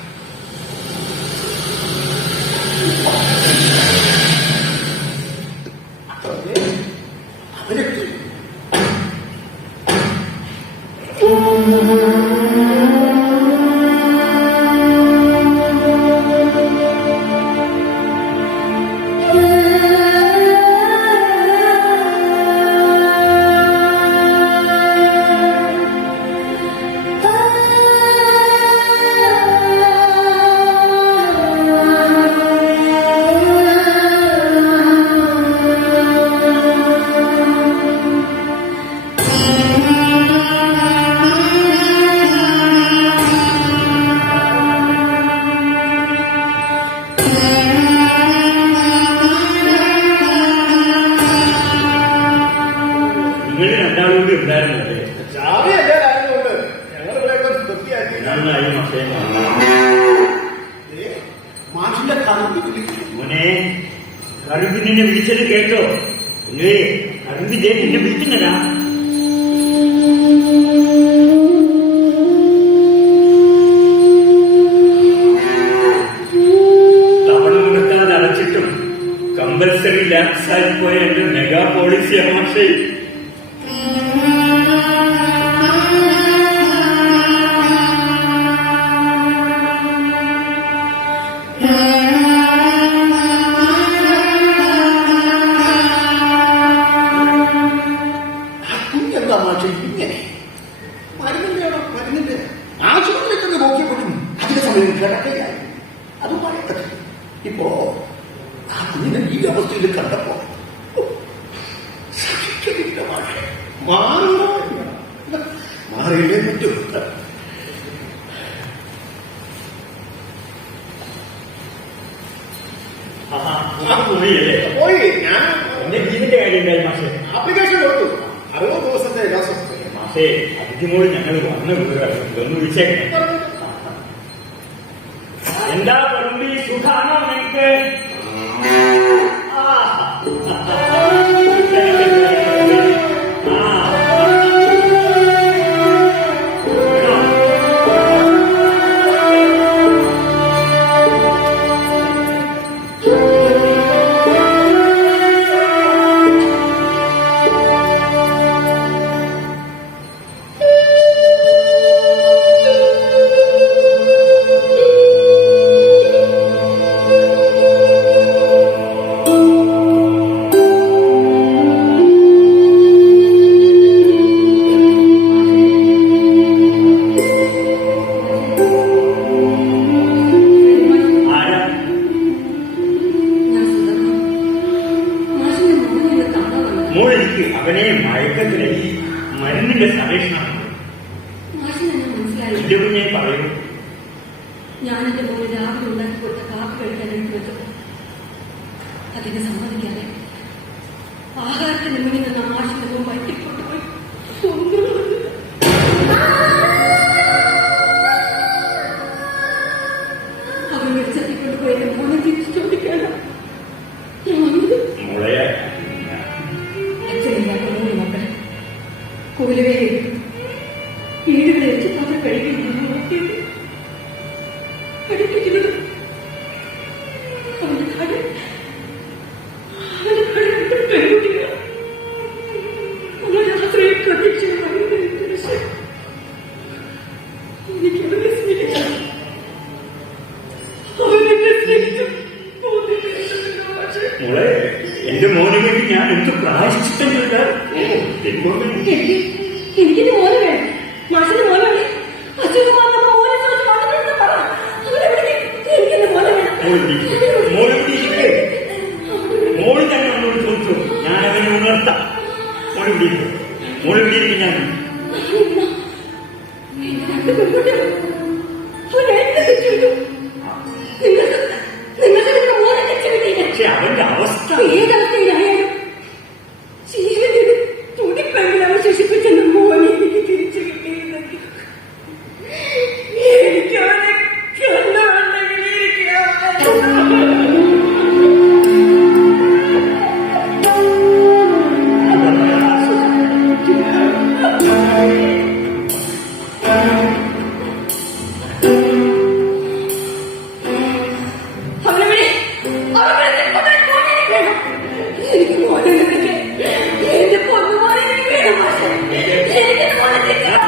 അവരൊക്കെ നിങ്ങൾ രണ്ടാളും കൂടി ഉണ്ടായിരുന്നല്ലേ? ചാവി എല്ലാവരായതുകൊണ്ട് ഞങ്ങൾ ഇവിടെയൊക്കെ വൃത്തിയാക്കി. നന്നായി മക്കളെ. മാഷിന്റെ കറുപ്പ് വിളിക്കും. മോനെ, കറുമ്പ് നിന്നെ വിളിച്ചത് കേട്ടോ? എന്നെ കറുമ്പ് നിന്നെ വിളിക്കുന്നതാ. തവണ മുടക്കാതെ അടച്ചിട്ടും കമ്പൽസറി ലാപ്സ് ആയിപ്പോയ എന്റെ മെഗാ പോളിസിയാണ് പക്ഷേ. കുഞ്ഞെന്താ മാഷെ ഇങ്ങനെ? മരുന്നിന്റെ ആശുപത്രിയിൽ ചെന്ന് നോക്കിയപ്പോഴും അതിന്റെ സമയം കിടക്കുകയായി. അത് പറയട്ടെ. ഇപ്പോ ആ കുഞ്ഞിനെ ഈ അവസ്ഥയിൽ കണ്ടപ്പോ സഹിക്കുന്നില്ല മാഷെ. മാറിയില്ലേ പറ്റൂ. പോയില്ലേ? പോയി. ഞാൻ എന്റെ ജീവന്റെ കാര്യം ഉണ്ടായി മാഷെ. ആപ്ലിക്കേഷൻ കൊടുത്തു. 60 ദിവസത്തെ വികാസം. മാഷേ, അതിഥിമോട് ഞങ്ങൾ വന്ന വീടാണ്. ഇതൊന്ന് വിളിച്ചേക്കണേ. എന്താ പറമ്പി, സുഖാണോ നിനക്ക്? മോളിക്ക് അവനെ മയക്കത്തിലായി മരുന്നിന്റെ സംരക്ഷണമാണ്. എന്റെ കുഞ്ഞെ പറയൂ. ഞാൻ എന്റെ മോനെ രാവിലെ ഉണ്ടാക്കി കൊടുത്ത കാപ്പി കഴിക്കാൻ എടുത്തു വെച്ചത് അതിനെ സമ്മതിക്കാതെ ആഹാരത്തിന് മുന്നിൽ നിന്ന് മാഷിന്റെ മുമ്പ് വട്ടിക്കൊണ്ടുപോയി അവൻ വെച്ചെത്തിക്കൊണ്ടുപോയി എന്റെ മോനെ തിരിച്ചു ചോദിക്കാനോ? മോളെ, അച്ഛനില്ലാത്ത 3 മക്കൾ കുരുവേ വീടുകളെ വെച്ച് പല കഴിക്കുന്നത് പഠിപ്പിക്കുന്നത് അവന്റെ കടൽ പെൺകുട്ടികൾ രാത്രിയിൽ പ്രതീക്ഷയുമായി എനിക്ക് അവനെ സ്നേഹിച്ചു. അവനെന്നെ സ്നേഹിച്ചു. മോളെ, എന്റെ മോനെ വേണ്ടി ഞാൻ എന്ത് പ്രായശ്ചിത്തമില്ല. എനിക്കിന്റെ മോന് വേണം. മാഷിന്റെ മോനെ വേണം. അച്ഛനുമാരുടെ മോനെ പറ. എനിക്കെന്റെ മോനെ വേണം. മോള് തന്നെ നമ്മളോട് ചോദിച്ചു. ഞാൻ അവനെ ഉണർത്താം. മോള് വിളിക്കും. ഞാൻ പക്ഷെ അവന്റെ അവസ്ഥ ഏതവസ്ഥയിലായാലും ജീവനൊരു തുടിപ്പെങ്കിൽ അവശേഷിപ്പിച്ചെന്ന് മോനെ എനിക്ക് തിരിച്ചു കിട്ടിയിരുന്നെങ്കിൽ എനിക്കവനെ കണ്ണുണ്ടെങ്കിൽ എനിക്ക് മോനെ എന്റെ പൊന്നുപോലെ എനിക്ക് വേണം എനിക്ക് മോനെ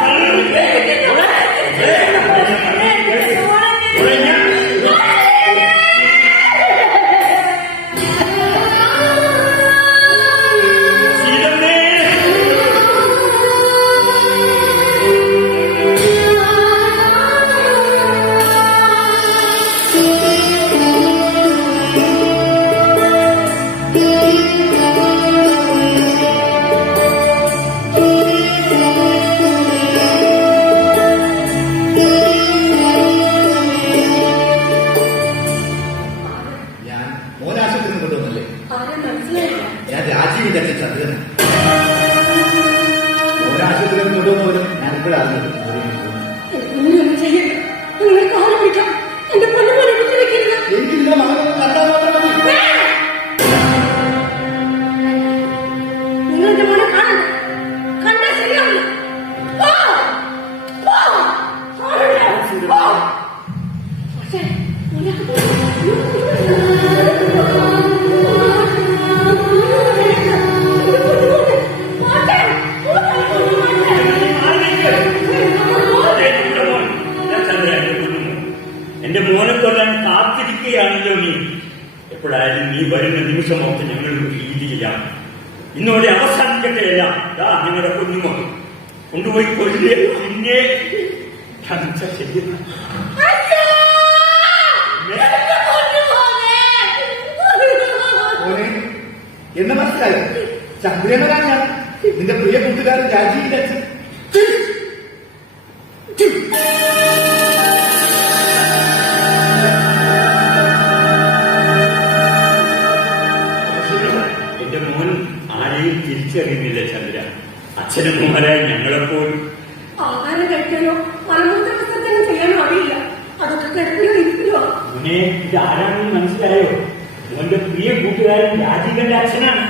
ഞാൻ മോനാശുപത്രി കൊണ്ടുവന്നല്ലേ? ആരും മനസ്സിലായില്ല. ഞാൻ രാജീവിന്റെ അച്ഛൻ ചന്ദ്രൻ. മോനാശുപത്രി കൊണ്ടുവന്നവരും ഞാൻ ഇപ്പോഴാണ് ഒന്നും ചെയ്യരുത്. നിങ്ങൾക്ക് ആരും വിളിക്കാം. എന്റെ പൊന്നുപോലെ വിട്ടുവെക്കരുത്. എനിക്കില്ല മകനൊന്നും കണ്ടാൽ മാത്രം മതി. നിങ്ങളുടെ മോനെ കാണണ്ട. കണ്ടാൽ ശരിയാവില്ല. പോ. പോ. ആരുടെ? പോ. പക്ഷേ എന്റെ മോനെ കൊല്ലാൻ കാത്തിരിക്കുകയാണല്ലോ നീ. എപ്പോഴായാലും നീ വരുന്ന നിമിഷമൊക്കെ ഞങ്ങൾ രീതിയിലാണ്. ഇന്നോടെ അവസാനിക്കട്ടെ എല്ലാം. നിങ്ങളുടെ കുഞ്ഞുമോ കൊണ്ടുപോയി കൊല്ലുക. പിന്നെ മോനെ എന്ന് മനസ്സിലായോ? ചന്ദ്രനാണ് ഞാൻ, നിന്റെ പ്രിയ കൂട്ടുകാരൻ രാജീവിന്റെ അച്ഛൻ. എന്റെ മോൻ ആരെയും തിരിച്ചറിയുന്നില്ല ചന്ദ്ര. അച്ഛനമ്മമാരായി ഞങ്ങളെപ്പോഴും ആഹാരം കഴിക്കാനോ മലമൂത്ര വിസർജനം ചെയ്യാനോ അറിയില്ല. അതൊക്കെ കിടപ്പിലോ ഇരിക്കലോ. മോനെ ഇത് ആരാണെന്ന് മനസ്സിലായോ? മോന്റെ പ്രിയ കൂട്ടുകാരൻ രാജീവന്റെ അച്ഛനാണ്.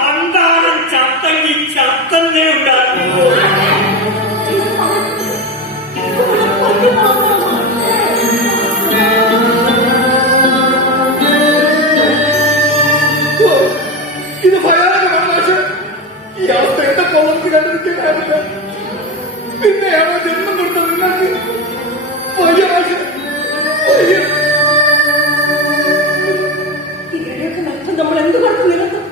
പണ്ടാരം ചത്തങ്ങി ചത്തന്നെ ഉണ്ടാകും. ഇത് ഭയാനകമാണ് മാഷെ. ഈ അവസ്ഥ എന്റെ പ്രവർത്തി കണ്ടിരിക്കാനില്ല. പിന്നെയാണോ ജന്മം കൊടുത്ത നിങ്ങൾക്ക്? വയ്യ മാഷെ, വയ്യ. ഇവരെയൊക്കെ നഷ്ടം നമ്മൾ എന്ത് കൊടുത്ത് നിരത്തും?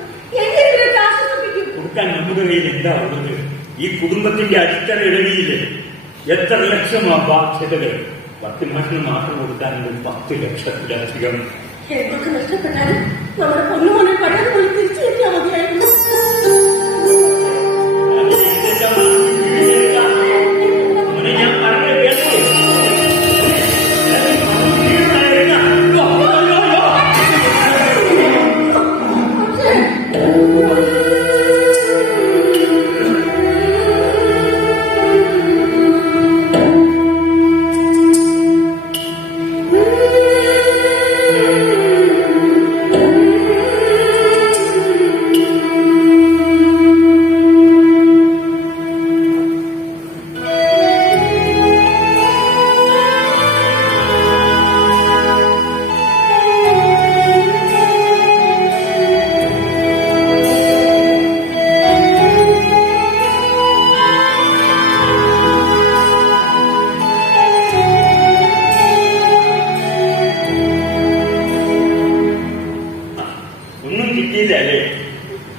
എങ്ങനെയൊക്കെ ആശ്വസിപ്പിക്കും? കൊടുക്കാൻ നമ്മുടെ കയ്യിൽ എന്താ ഉള്ളത്? ഈ കുടുംബത്തിന്റെ അടിത്തറ ഇടവിയില്ലേ? എത്ര ലക്ഷമാ ബാധ്യതകൾ? 10 മാസത്തിന് മാത്രം കൊടുക്കാനുണ്ട് 10 ലക്ഷത്തിലധികം. എന്തൊക്കെ നഷ്ടപ്പെട്ടാലും നമ്മുടെ പൊന്നുമോനെ പഴയത് പോലെ തിരിച്ചു കിട്ടിയാൽ മതിയായിരുന്നു. ഞാൻ പറഞ്ഞ കേട്ടു.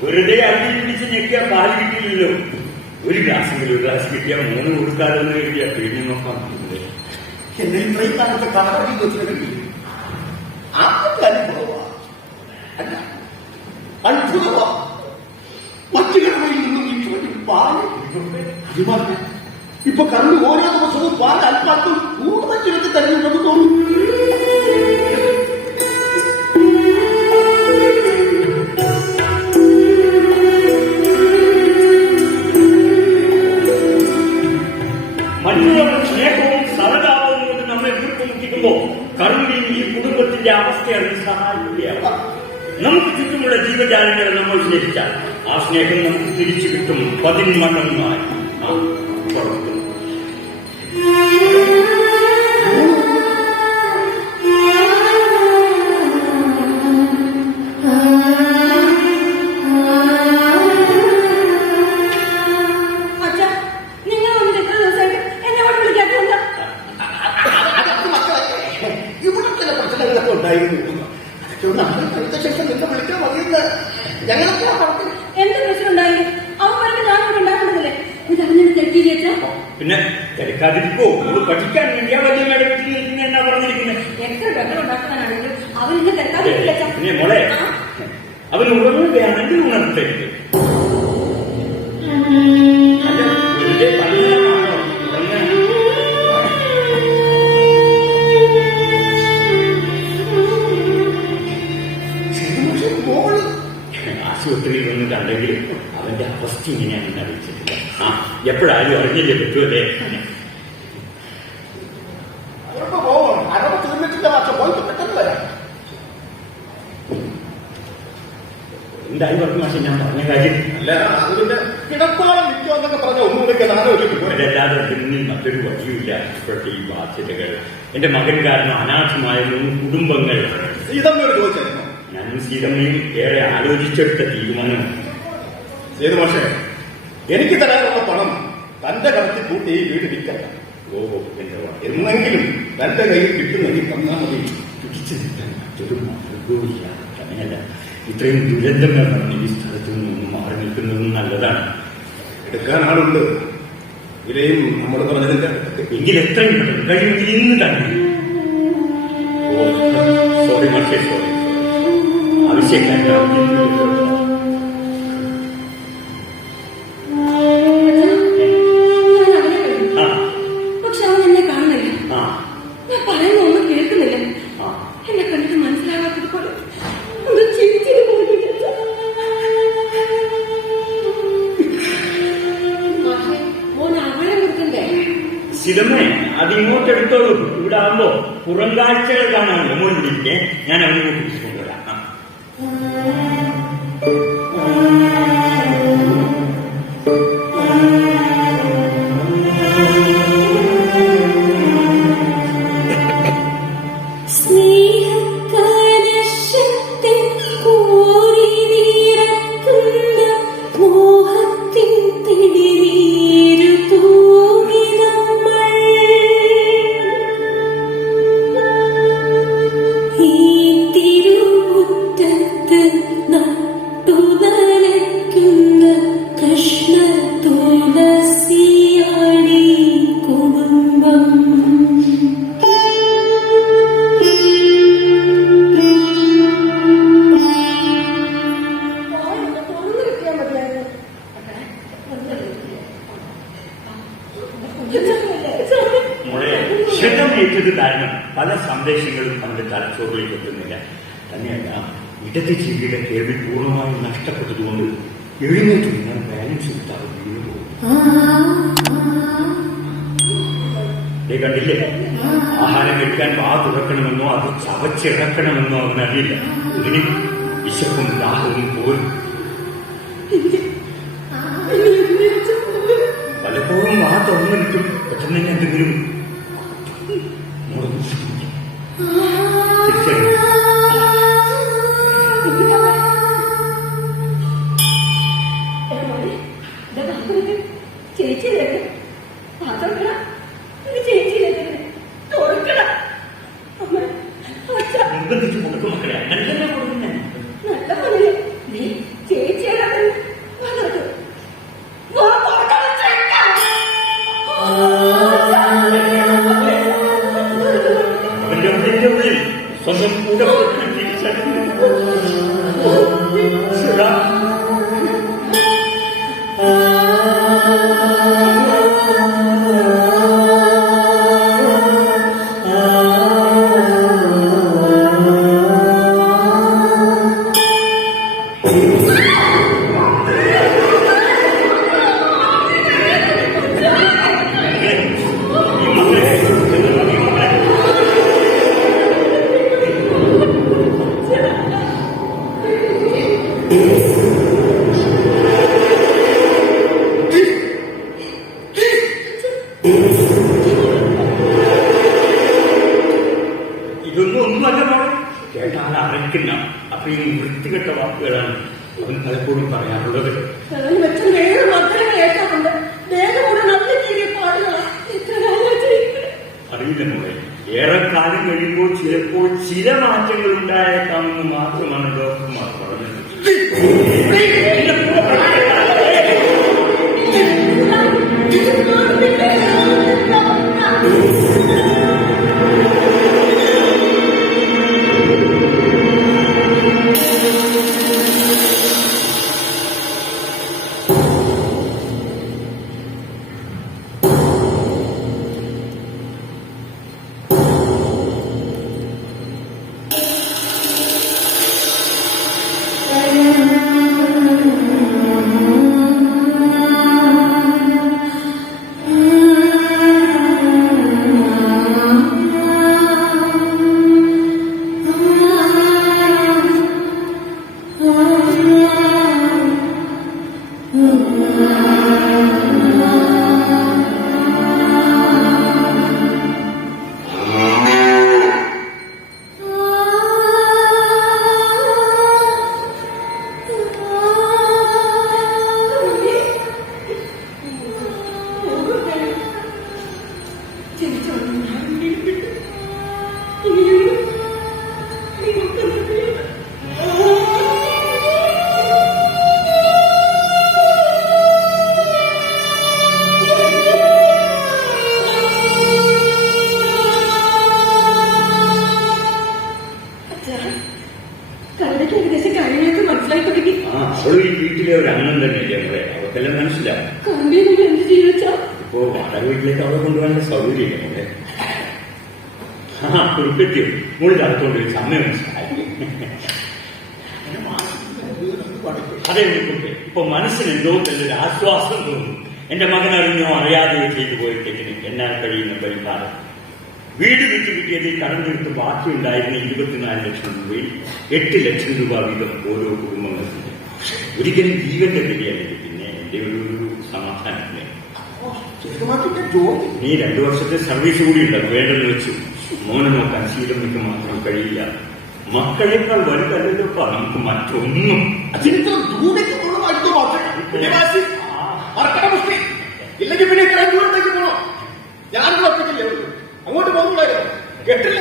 വെറുതെ അടി പിടിച്ച് ഞെക്കിയാൽ പാല് കിട്ടിയില്ലല്ലോ. ഒരു ഗ്ലാസ് കിട്ടിയാൽ 3 കൊടുക്കാതെന്ന് കരുതിയാ പിഴിഞ്ഞു നോക്കാൻ പറ്റുന്നത്. എന്നെ ഇത്രയും കാലത്തെ കടവഴി വെച്ചിട്ട് ആദ്യത്തെ അനുഭവമാ, അല്ല അത്ഭുതമാ. മറ്റു കടവയിൽ നിന്നും ഈ പാല് ഇപ്പൊ കറണ്ട് ഓരോ ദിവസവും പാല് അല്പാൽപ്പം കൂടുതൽ ചിലക്ക് തരുന്നുണ്ടെന്ന് തോന്നുന്നു. മറ്റുള്ളവരുടെ സ്നേഹവും സഹതാപവും കൊണ്ട് നമ്മെ വീർപ്പുമുട്ടിക്കുമ്പോ കറുമ്പിൽ ഈ കുടുംബത്തിന്റെ അവസ്ഥ അറിഞ്ഞ് സഹായിക്കുകയാവാം. നമുക്ക് ചുറ്റുമുള്ള ജീവജാലങ്ങളെ നമ്മൾ സ്നേഹിച്ചാൽ ആ സ്നേഹം നമുക്ക് തിരിച്ചു കിട്ടും 10 മടങ്ങായി. പുറത്തും ഇവിടെ ചില പ്രശ്നങ്ങളൊക്കെ ഉണ്ടായിരുന്നു. നമ്മൾ അടുത്ത ശേഷം നിന്നെ വിളിക്കാൻ മതിയെന്ന് ഞങ്ങളൊക്കെ പറഞ്ഞു. എന്ത് പ്രശ്നം ഉണ്ടായി? അവൻ പറഞ്ഞ് ഞാനിവിടെ ഉണ്ടാക്കുന്നതല്ലേ? ഇതറിഞ്ഞത് തെറ്റി ചേച്ചാ. പിന്നെ തിരക്കാതിരിക്കോ? ഇത് പഠിക്കാൻ വേണ്ടിയാ വലിയ മേടത്തിൽ എന്നാ പറഞ്ഞിരിക്കുന്നത്. എത്ര ബഹളം ഉണ്ടാക്കാനാണെങ്കിലും അവൻ ഇന്ന് തിരക്കാതിരിക്കില്ല. പിന്നെ മോളെ, അവന് ഉറങ്ങുകയാണെങ്കിൽ ഉണർത്തരുത്. വെറുതെ പലതരമാണോ ഉറങ്ങാൻ? ആശുപത്രിയിൽ വന്ന് കണ്ടെങ്കിൽ അവന്റെ അവസ്ഥ ഇങ്ങനെയാണെന്ന് അറിയിച്ചിട്ടില്ല. എപ്പോഴാരും അറിഞ്ഞില്ലേ പറ്റുമല്ലേ? എന്തായി പറഞ്ഞു മാഷെ ഞാൻ പറഞ്ഞ കാര്യം? അല്ല, അതിന്റെ കിടപ്പാളം നിൽക്കുക എന്നൊക്കെ പറഞ്ഞ ഒന്നുകൂടെ അല്ലാതെ പിന്നിൽ മറ്റൊരു വഴിയുമില്ല. ഇപ്പോഴത്തെ ഈ ബാധ്യതകൾ, എന്റെ മകൻ കാരണം അനാഥമായ 3 കുടുംബങ്ങൾ. സീതമ്മയോട് ചോദിച്ചായിരുന്നു. ഞാനും സീതമ്മയും ഏറെ ആലോചിച്ചെടുത്ത തീരുമാനം. സേതു മാഷേ, എനിക്ക് തരാനുള്ള പണം തന്റെ കടത്തിൽ കൂട്ടി ഈ വീട് വിൽക്കല്ല. എന്നെങ്കിലും തന്റെ കയ്യിൽ കിട്ടുന്നെങ്കിൽ തന്നാ മതി. പിടിച്ചു നിൽക്കാൻ മറ്റൊരു മാർഗവുമില്ല. തന്നെയല്ല, ഇത്രയും ദുരന്തങ്ങൾ നടന്ന് ഈ സ്ഥലത്ത് നിന്നും മാറി നിൽക്കുന്നതും നല്ലതാണ്. എടുക്കാൻ ആളുണ്ട്. ഇവരെയും നമ്മൾ പറഞ്ഞതിന്റെ എങ്കിൽ എത്രയും പെട്ടെന്ന് കഴിയുമെങ്കിൽ ഇന്ന് തന്നെ. സോറി മാഷേ, സോറി. ആവശ്യക്കാരൻ പക്ഷെ അവൻ എന്നെ കാണുന്നില്ല. ഞാൻ പറയുന്ന ഒന്നും കേൾക്കുന്നില്ല. എന്നെ കണ്ടിട്ട് മനസ്സിലാകാത്തത് പോലെ ചിരിച്ചിരി മോൻ അവരെ കൊടുക്കണ്ടേ? സിനിമ അത് ഇങ്ങോട്ടെടുത്തോളൂ. ഇവിടെ ആകുമ്പോ പുറം കാഴ്ചകൾ കാണാമല്ലോ. മോനിരിക്കെ ഞാൻ അവനെ കൊണ്ടുവരാം. ക്ഷതമേറ്റത് കാരണം പല സന്ദേശങ്ങളും അവന്റെ തലച്ചോറിലേക്ക് എത്തുന്നില്ല. തന്നെയല്ല, ഇടത് ചെവിയുടെ കേൾവി പൂർണ്ണമായും നഷ്ടപ്പെട്ടതുകൊണ്ട് എഴുന്നേറ്റ് ഞാൻ ബാലൻസ് കിട്ടാതെ വീണു പോകും. കണ്ടില്ലേ, ആഹാരം കഴിക്കാൻ വാ തുറക്കണമെന്നോ അത് ചവച്ചിറക്കണമെന്നോ അവനറിയില്ല. ഇങ്ങനെ വിശപ്പും ദാഹവും പോലും. പലപ്പോഴും വാ തുറന്നിട്ടും പെട്ടെന്ന് എന്തെങ്കിലും നിർബന്ധിച്ച് കൊടുക്കും മക്കളെ. അങ്ങനെ തന്നെ കൊടുക്കുന്നേ. ചേച്ചിയുടെ ഇതൊന്നും ഒന്നുമല്ല മോളെ, കേട്ടാൽ അരയ്ക്കുന്ന അത്രയും വൃത്തികെട്ട വാക്കുകളാണ് അവൻ പലപ്പോഴും പറയാറുള്ളത്. വെച്ച 7 മക്കളെ കേൾക്കാറുണ്ട്. വേഗം കൂടെ നല്ല രീതിയിൽ പാടുകളാണ്. എത്ര അറിയില്ല മോളെ, ഏറെക്കാലം കഴിയുമ്പോൾ ചിലപ്പോൾ ചില മാറ്റങ്ങൾ ഉണ്ടായേക്കാമെന്ന് മാത്രമാണ് ഡോക്ടർമാർ പറഞ്ഞത്. അവളും ഈ വീട്ടിലെ ഒരു അംഗം തന്നെയല്ലേ നമ്മളെ, അവർക്കെല്ലാം മനസ്സിലാവും. ഇപ്പോ വാടക വീട്ടിലേക്ക് അവളെ കൊണ്ടുപോകാനുള്ള സൗകര്യം നമ്മളെ. കുറിപ്പെത്തിയോ മുകളിൽ അടുത്തോണ്ട് ഒരു സമയം മനസ്സിലായി. അതെ കുറിപ്പെ, ഇപ്പൊ മനസ്സിന് എന്തോ നല്ലൊരു ആശ്വാസം തോന്നുന്നു. എന്റെ മകൻ അറിഞ്ഞോ അറിയാതെയോ ചെയ്തു പോയിട്ടെങ്കിലും എന്നാൽ കഴിയുന്ന പരിഹാരം. വീട് വിറ്റ് കിട്ടിയതിൽ കടം തീർത്ത് ബാക്കിയുണ്ടായിരുന്ന 24 ലക്ഷം രൂപയിൽ 8 ലക്ഷം രൂപ വീതം ഓരോ കുടുംബങ്ങൾക്കും. ഒരിക്കലും ജീവന്റെ വിലയല്ല, പിന്നെ എന്റെ ഒരു സമാധാനത്തില്. നീ 2 വർഷത്തെ സർവീസ് കൂടി ഉണ്ടാവും, വേണ്ടെന്ന് വെച്ചു. മോനെ നോക്കാൻ ശീലമിക്ക് മാത്രം കഴിയില്ല. മക്കളെക്കാൾ വലുതല്ലല്ലോ നമുക്ക് മറ്റൊന്നും. ഇല്ലെങ്കിൽ പിന്നെ ഇത്രയും ദൂരത്തേക്ക് പോണോ? ഞാൻ ഒറ്റയ്ക്കില്ലേ, അങ്ങോട്ട് പോകുന്നുണ്ടായിരുന്നു. കേട്ടില്ല,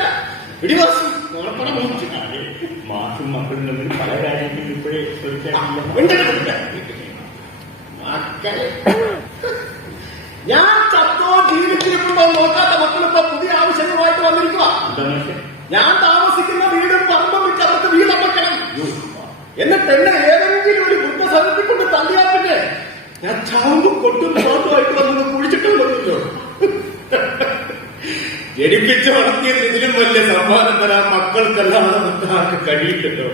പിടിവാസി നോണപ്പണം മോഹിച്ചു. മാസും മക്കളും തമ്മിൽ പല കാര്യത്തിലും ഇപ്പോഴേ ശ്രമിക്കാറില്ല. ഞാൻ ചത്തോ ജീവിച്ചിരിപ്പുണ്ടോ നോക്കാത്ത മക്കളിപ്പോ പുതിയ ആവശ്യങ്ങളുമായിട്ട് വന്നിരിക്കുക. ഞാൻ താമസിക്കുന്ന വീടും പറമ്പും വിട്ട് അവർക്ക് വീടമക്കണം. എന്നിട്ട് എന്നെ ഏതെങ്കിലും ഒരു വൃദ്ധസദനത്തിൽ കൊണ്ട് തള്ളിയാൽ പിന്നെ ഞാൻ ചാമ്പും കൊട്ടും തോട്ടുമായിട്ട് വന്നത് കുഴിച്ചിട്ടുണ്ടല്ലോ. ജനിപ്പിച്ച് വളർത്തിയത് ഇതിലും വലിയ സമ്മാനം തരാൻ മക്കൾക്കല്ലാതെ മറ്റാർക്ക് കഴിയില്ലല്ലോ.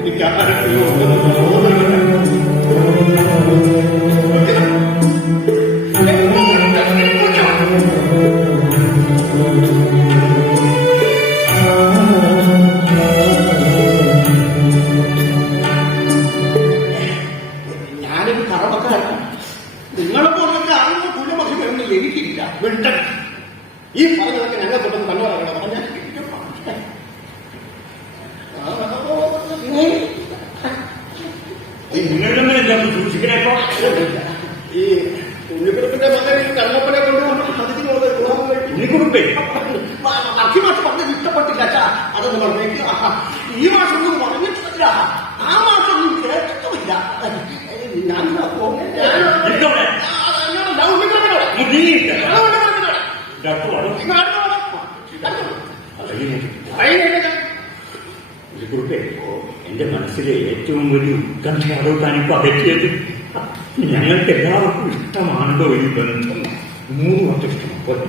എനിക്ക് ആരൊക്കെയോ ഞാനൊരു കറവക്കാരനാണ്. നിങ്ങളെപ്പോലൊക്കെ ആളുകൾ കുലമൊക്കെ വരുന്നില്ല, എനിക്കില്ല. വിട്ടൻ ഈ പറഞ്ഞതൊക്കെ ഞങ്ങൾ തൊട്ടൊന്ന് കണ്ണുറക്കണം. പറഞ്ഞാൽ നിങ്ങളെല്ലാം സൂക്ഷിക്കണേപ്പോ. ഈ ഉണ്ണിക്കുറുപ്പിന്റെ മകൻ കണ്ണപ്പനെ കൊണ്ടുവന്നു ഉണ്ണിക്കുറുപ്പേ അഖിമാഷ് പറഞ്ഞത് ഇഷ്ടപ്പെട്ടില്ല. അതൊന്നും പറഞ്ഞേക്ക്. ഈ മാഷൊന്നും പറഞ്ഞിട്ടില്ല, ആ മാഷൊന്നും കേട്ടിട്ടുമില്ല. ഞാൻ കുറിപ്പേ, എന്റെ മനസ്സിലെ ഏറ്റവും വലിയ ഉത്കണ്ഠ അതോട്ടാനിപ്പോ അകറ്റിയത്. ഞങ്ങൾക്ക് എല്ലാവർക്കും ഇഷ്ടമാണല്ലോ ഈ ബന്ധം. 3 വർഷം ഇഷ്ടമാണ്.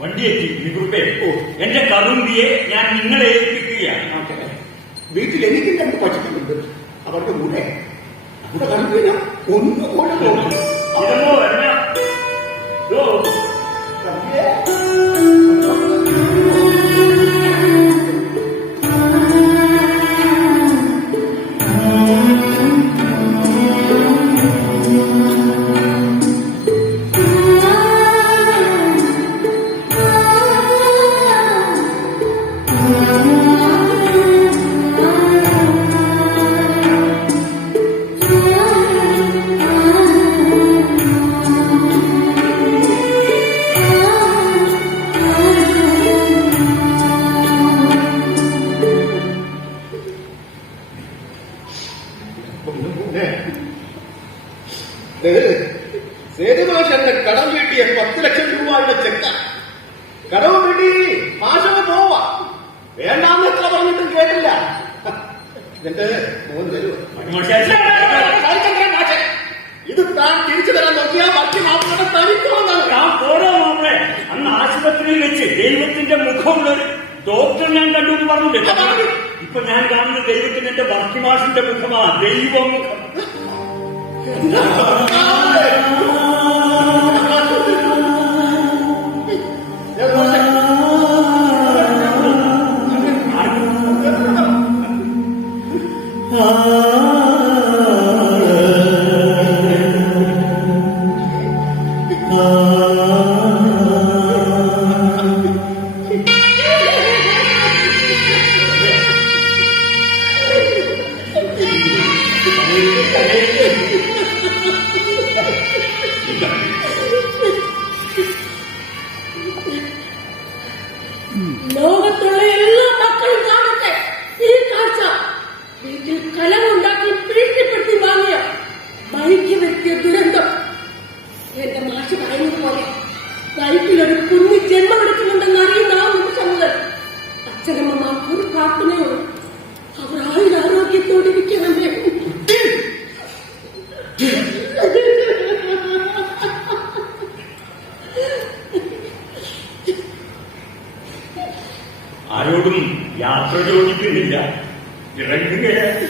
വണ്ടിയെത്തി നികുപ്പേ. എന്റെ കറുമ്പിയെ ഞാൻ നിങ്ങളെ ഏൽപ്പിക്കുകയാണ്. വീട്ടിൽ എനിക്കും 2 പശുക്കളുണ്ട്. അവരുടെ കൂടെ അവിടെ കണ്ടുകഴിഞ്ഞാൽ ഒന്നുകൂടെ നോക്കും. ഇതോ വരണ. ഇതോ. സേതുമാഷന്റെ കടം വീട്ടിയ 10 ലക്ഷം രൂപയുടെ ചെക്ക കടവ് വീട്ടി മാഷങ്ങ് പോവാ. വേണ്ടാന്ന് എത്ര പറഞ്ഞിട്ടും കേട്ടില്ല. എന്റെ മോൻ തരുവോ? ഇത് താൻ തിരിച്ചു തരാൻ നോക്കിയാൽ ബാക്കി മാപ്പിളെ തനിക്കുമെന്നാണ്. ഞാൻ പോരോ മാപ്പിളെ. അന്ന് ആശുപത്രിയിൽ വെച്ച് ദൈവത്തിന്റെ മുഖമുള്ളൊരു ഡോക്ടർ ഞാൻ കണ്ടു എന്ന് പറഞ്ഞില്ലേ. ഇപ്പൊ ഞാൻ കാണുന്നത് ദൈവത്തിന് എന്റെ വർക്കിമാഷിന്റെ മുഖമാ. ദൈവമുഖം. ലോകത്തുള്ള എല്ലാ മക്കളും കാണട്ടെ ഈ കാഴ്ച. വീട്ടിൽ കലമുണ്ടാക്കി ഭീഷണിപ്പെടുത്തി വാങ്ങിയ ബൈക്ക് വ്യക്തിയ ദുരന്തം. എന്റെ മാഷ് പറയുന്നത് പോലെ ബൈക്കിലൊരു കുഞ്ഞ് ജന്മമെടുക്കുന്നുണ്ടെന്ന് അറിയുന്ന ആ നിമിഷം മുതൽ അച്ഛനമ്മമാർക്ക് ഒരു പ്രാർത്ഥനയുള്ളൂ. അവർ ആയുരാരോഗ്യത്തോടിരിക്കണമേ. ആരോടും യാത്ര ചോദിക്കുന്നില്ല. ഇറങ്ങുകയാണ്.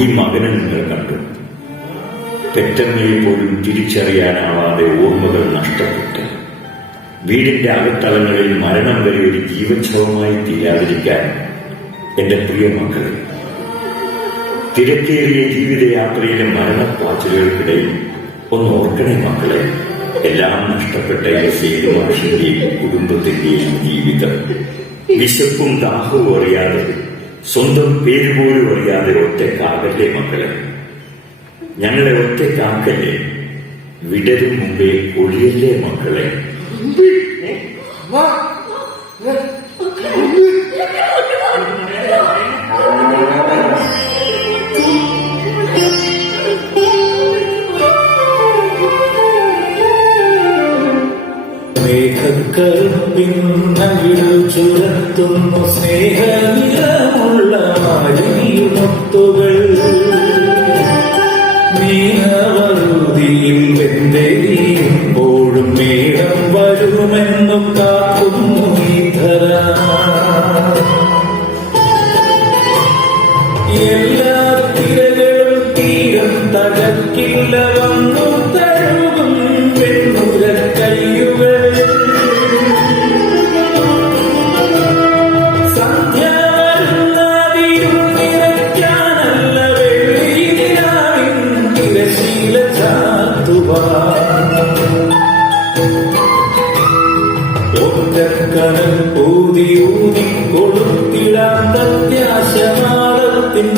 ഈ മകനെ നിങ്ങൾ കണ്ടു. പെറ്റമ്മയെ പോലും തിരിച്ചറിയാനാവാതെ ഓർമ്മകൾ നഷ്ടപ്പെട്ട് വീടിന്റെ അകത്തളങ്ങളിൽ മരണം വരെ ഒരു ജീവച്ഛവമായി തീരാതിരിക്കാൻ എന്റെ പ്രിയ മക്കളെ, തിരക്കേറിയ ജീവിതയാത്രയിലെ മരണപ്പാച്ചിലുകൾക്കിടയിൽ ഒന്ന് ഓർക്കണേ മക്കളെ. എല്ലാം നഷ്ടപ്പെട്ട സേതുമാഷിന്റെയും കുടുംബത്തിന്റെയും ജീവിതം വിശപ്പും ദാഹവും അറിയാതെ, സ്വന്തം പേര് പോലും അറിയാതെ ഒറ്റക്കാകല്ലേ മക്കളെ. ഞങ്ങളെ ഒറ്റക്കാക്കല്ലേ. വിടരും മുമ്പേ ഒഴിയല്ലേ മക്കളെ. മേഘക്കറുപ്പിന്നകിൽ ചുരത്തുന്നു സ്നേഹനിലമുള്ള മാലിന്യമുത്തുകൾ. നീനവറുതിയിൽ വെന്തരിയുമ്പോഴും മേഘം വരുമെന്നു കാക്കുന്നു ഈ ധര. എല്ലാ തിരകളും തീരം തകർക്കില്ല വന്നു തഴുകും വെണ്ണുര കയ്യുകൾ. ഒറ്റക്കടൽ ഊതി ഊതി കൊടുത്തിടാൻ പ്രത്യാശമാലത്തിൻ